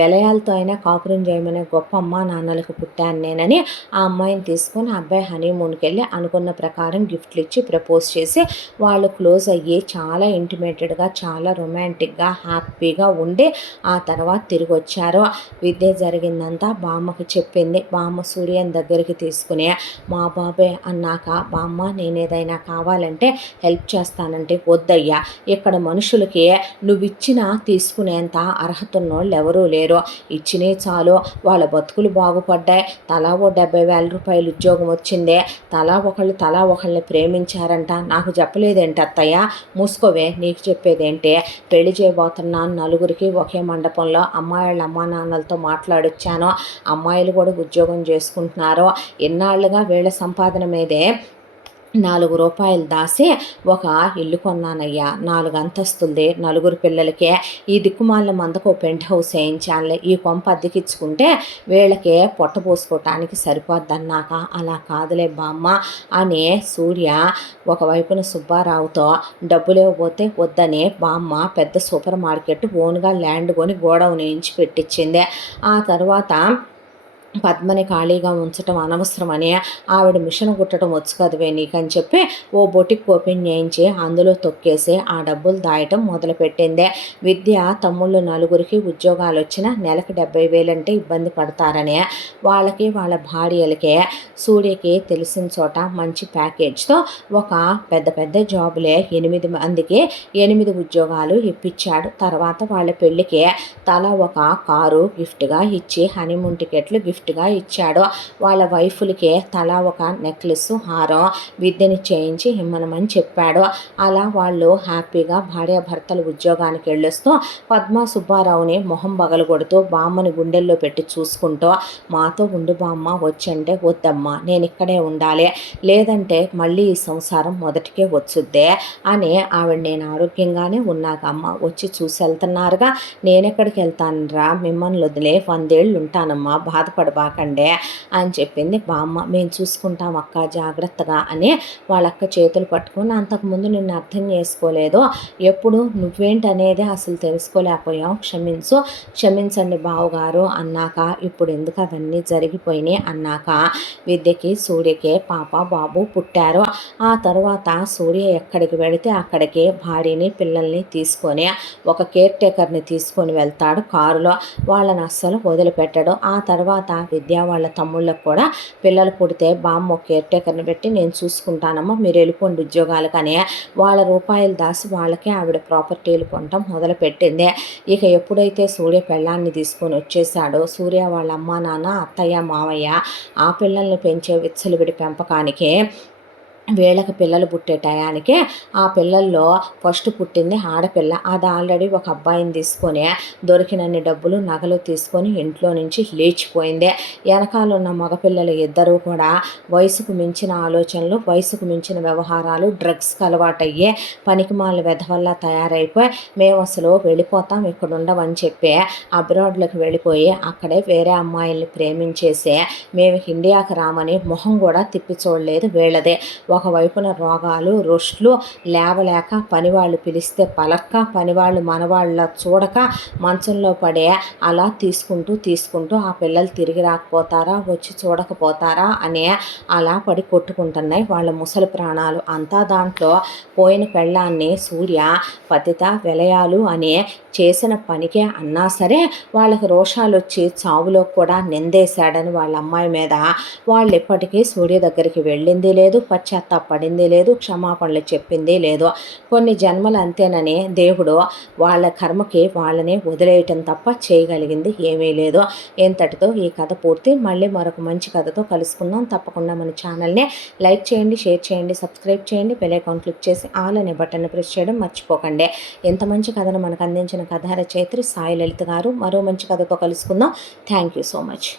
విలయాలతో అయినా కాపురం చేయమనే గొప్ప అమ్మా నాన్నలకు పుట్టాను నేనని ఆ అమ్మాయిని తీసుకొని అబ్బాయి హనీమూన్కి వెళ్ళి అనుకున్న ప్రకారం గిఫ్ట్లు ఇచ్చి ప్రపోజ్ చేసి వాళ్ళు క్లోజ్ అయ్యి చాలా ఇంటిమేటెడ్గా, చాలా రొమాంటిక్గా, హ్యాపీగా ఉండి ఆ తర్వాత తిరిగి వచ్చారు. విద్య జరిగిందంతా బామ్మకి చెప్పింది. బామ్మ సూర్యని దగ్గరికి తీసుకుని మా బాబే అన్నాక, బామ్మ నేను ఏదైనా కావాలంటే హెల్ప్ చేస్తానంటే, వద్దయ్యా, ఇక్కడ మనుషులకి నువ్వు ఇచ్చినా తీసుకునేంత అర్హత ఉన్నోళ్ళు ఎవరూ లేరు, ఇచ్చినే చాలు, వాళ్ళ బతుకులు బాగుపడ్డాయి, తలా ఓ 70,000 రూపాయలు ఉద్యోగం వచ్చిందే, తలా ఒకళ్ళని ప్రేమించారంట, నాకు చెప్పలేదేంటి అత్తయ్య, మూసుకోవే, నీకు చెప్పేదేంటి, పెళ్లి చేయబోతున్నాను నలుగురికి ఒకే మండపంలో, అమ్మాయిళ్ళ అమ్మా నాన్నలతో మాట్లాడొచ్చాను, అమ్మాయిలు కూడా ఉద్యోగం చేసుకుంటున్నారు, ఎన్నాళ్ళుగా వీళ్ళ సంపాదన మీదే 4 రూపాయలు దాసి ఒక ఇల్లు కొన్నానయ్యా, 4 అంతస్తులది, నలుగురు పిల్లలకే, ఈ దిక్కుమాల మందకు పెంట్ హౌస్ వేయించాలి, ఈ కొంప అద్దెకిచ్చుకుంటే వీళ్ళకే పొట్ట పోసుకోవటానికి సరిపోద్దన్నాక, అలా కాదులే బామ్మ అని సూర్య ఒకవైపున సుబ్బారావుతో డబ్బులు ఇవ్వబోతే వద్దని బామ్మ పెద్ద సూపర్ మార్కెట్ ఓన్గా ల్యాండ్ కొని గోడౌన్ వేయించి పెట్టించింది. ఆ తర్వాత పద్మని ఖాళీగా ఉంచటం అనవసరమని ఆవిడ మిషన్ కుట్టడం వచ్చు కదవే నీకని చెప్పి ఓ బొటిక్ ఓపెన్ చేయించి అందులో తొక్కేసి ఆ డబ్బులు దాయటం మొదలుపెట్టిందే. విద్య తమ్ముళ్ళు నలుగురికి ఉద్యోగాలు వచ్చినా నెలకు 70,000 అంటే ఇబ్బంది పడతారని వాళ్ళకి వాళ్ళ భార్యలకే సూర్యకి తెలిసిన చోట మంచి ప్యాకేజ్తో ఒక పెద్ద జాబులే 8 మందికి 8 ఉద్యోగాలు ఇప్పించాడు. తర్వాత వాళ్ళ పెళ్ళికి తలా ఒక కారు గిఫ్ట్గా ఇచ్చి హనీమూన్ టికెట్లు గిఫ్ట్గా ఇచ్చాడు. వాళ్ళ వైఫులకి తలా ఒక నెక్లెస్, హారం విద్యని చేయించి ఇమ్మనమని చెప్పాడు. అలా వాళ్ళు హ్యాపీగా భార్యాభర్తలు ఉద్యోగానికి వెళ్ళొస్తూ పద్మ సుబ్బారావుని మొహం పగలగొడుతూ బామ్మని గుండెల్లో పెట్టి చూసుకుంటూ, మాతో ఉండు బామ్మ, వచ్చంటే వద్దమ్మా, నేను ఇక్కడే ఉండాలి, లేదంటే మళ్ళీ ఈ సంసారం మొదటికే వచ్చుద్దే అని ఆవిడ, నేను ఆరోగ్యంగానే ఉన్నాకమ్మ, వచ్చి చూసి వెళ్తున్నారుగా, నేనెక్కడికి వెళ్తానురా, మిమ్మల్ని వదిలే 100 ఏళ్ళు ఉంటానమ్మా, బాధపడబాకండే అని చెప్పింది బామ్మ. మేము చూసుకుంటాం అక్క, జాగ్రత్తగా అని వాళ్ళక్క చేతులు పట్టుకుని, అంతకుముందు నిన్ను అర్థం చేసుకోలేదు, ఎప్పుడు నువ్వేంటనేది అసలు తెలుసుకోలేకపోయాం, క్షమించండి బావగారు అన్నాక, ఇప్పుడు ఎందుకు అవన్నీ జరిగిపోయినాయి అన్నాక విద్యకి సూర్యకి పాప బాబు పుట్టారు. ఆ తర్వాత సూర్య ఎక్కడికి వెళితే అక్కడికి భార్యని పిల్లల్ని తీసుకొని ఒక కేర్ టేకర్ని తీసుకొని వెళ్తాడు కారులో, వాళ్ళని అస్సలు వదిలిపెట్టడు. ఆ తర్వాత విద్య వాళ్ళ తమ్ముళ్ళకు కూడా పిల్లలు పుడితే బామ్మ ఒక కేర్ టేకర్ని పెట్టి నేను చూసుకుంటానమ్మా, మీరు వెళ్ళిపోండి ఉద్యోగాలు, కానీ వాళ్ళ రూపాయలు దాసి వాళ్ళకే ఆవిడ ప్రాపర్టీలు కొనటం మొదలుపెట్టింది. ఇక ఎప్పుడైతే సూర్య పెళ్ళాన్ని తీసుకొని వచ్చేసాడో, సూర్య వాళ్ళ అమ్మా నాన్న, అత్తయ్య మావయ్య ఆ పిల్లల్ని పెంచే విచ్చలవిడి పెంపకానికి వీళ్ళకి పిల్లలు పుట్టే టయానికి ఆ పిల్లల్లో ఫస్ట్ పుట్టింది ఆడపిల్ల. అది ఆల్రెడీ ఒక అబ్బాయిని తీసుకొని దొరికినన్ని డబ్బులు నగలు తీసుకొని ఇంట్లో నుంచి లేచిపోయింది. వెనకాల ఉన్న మగపిల్లలు ఇద్దరూ కూడా వయసుకు మించిన ఆలోచనలు, వయసుకు మించిన వ్యవహారాలు, డ్రగ్స్కి అలవాటయ్యే పనికిమాల వెధవల్లా తయారైపోయి, మేము అసలు వెళ్ళిపోతాం, ఇక్కడ ఉండమని చెప్పి అబ్రాడ్లోకి వెళ్ళిపోయి అక్కడే వేరే అమ్మాయిల్ని ప్రేమించేసి మేము ఇండియాకి రామని మొహం కూడా తిప్పి చూడలేదు వీళ్ళదే. ఒకవైపున రోగాలు, రొస్ట్లు, లేవలేక, పనివాళ్ళు పిలిస్తే పలక్క, పనివాళ్ళు మనవాళ్ళ చూడక మంచంలో పడే, అలా తీసుకుంటూ ఆ పిల్లలు తిరిగి రాకపోతారా, వచ్చి చూడకపోతారా అని అలా పడి కొట్టుకుంటున్నాయి వాళ్ళ ముసలి ప్రాణాలు. అంతా దాంట్లో పోయిన పెళ్ళాన్ని సూర్య పతిత విలయాలు అని చేసిన పనికే అన్నా సరే వాళ్ళకి రోషాలు వచ్చి చావులో కూడా నిందేశాడని వాళ్ళ అమ్మాయి మీద వాళ్ళు ఎప్పటికీ సూర్య దగ్గరికి వెళ్ళింది లేదు, పశ్చాత్తాపడింది లేదు, క్షమాపణలు చెప్పింది లేదు. కొన్ని జన్మలు అంతేనని దేవుడు వాళ్ళ కర్మకి వాళ్ళని వదిలేయటం తప్ప చేయగలిగింది ఏమీ లేదు. ఇంతటితో ఈ కథ పూర్తి. మళ్ళీ మరొక మంచి కథతో కలుసుకుందాం. తప్పకుండా మన ఛానల్ని లైక్ చేయండి, షేర్ చేయండి, సబ్స్క్రైబ్ చేయండి, బెల్ ఐకాన్ క్లిక్ చేసి ఆల్ అనే బటన్ని ప్రెస్ చేయడం మర్చిపోకండి. ఎంత మంచి కథను మనకు అందించిన కథా రచయిత్రి సాయి లలిత గారు. మరో మంచి కథతో కలుసుకుందాం. Thank you so much.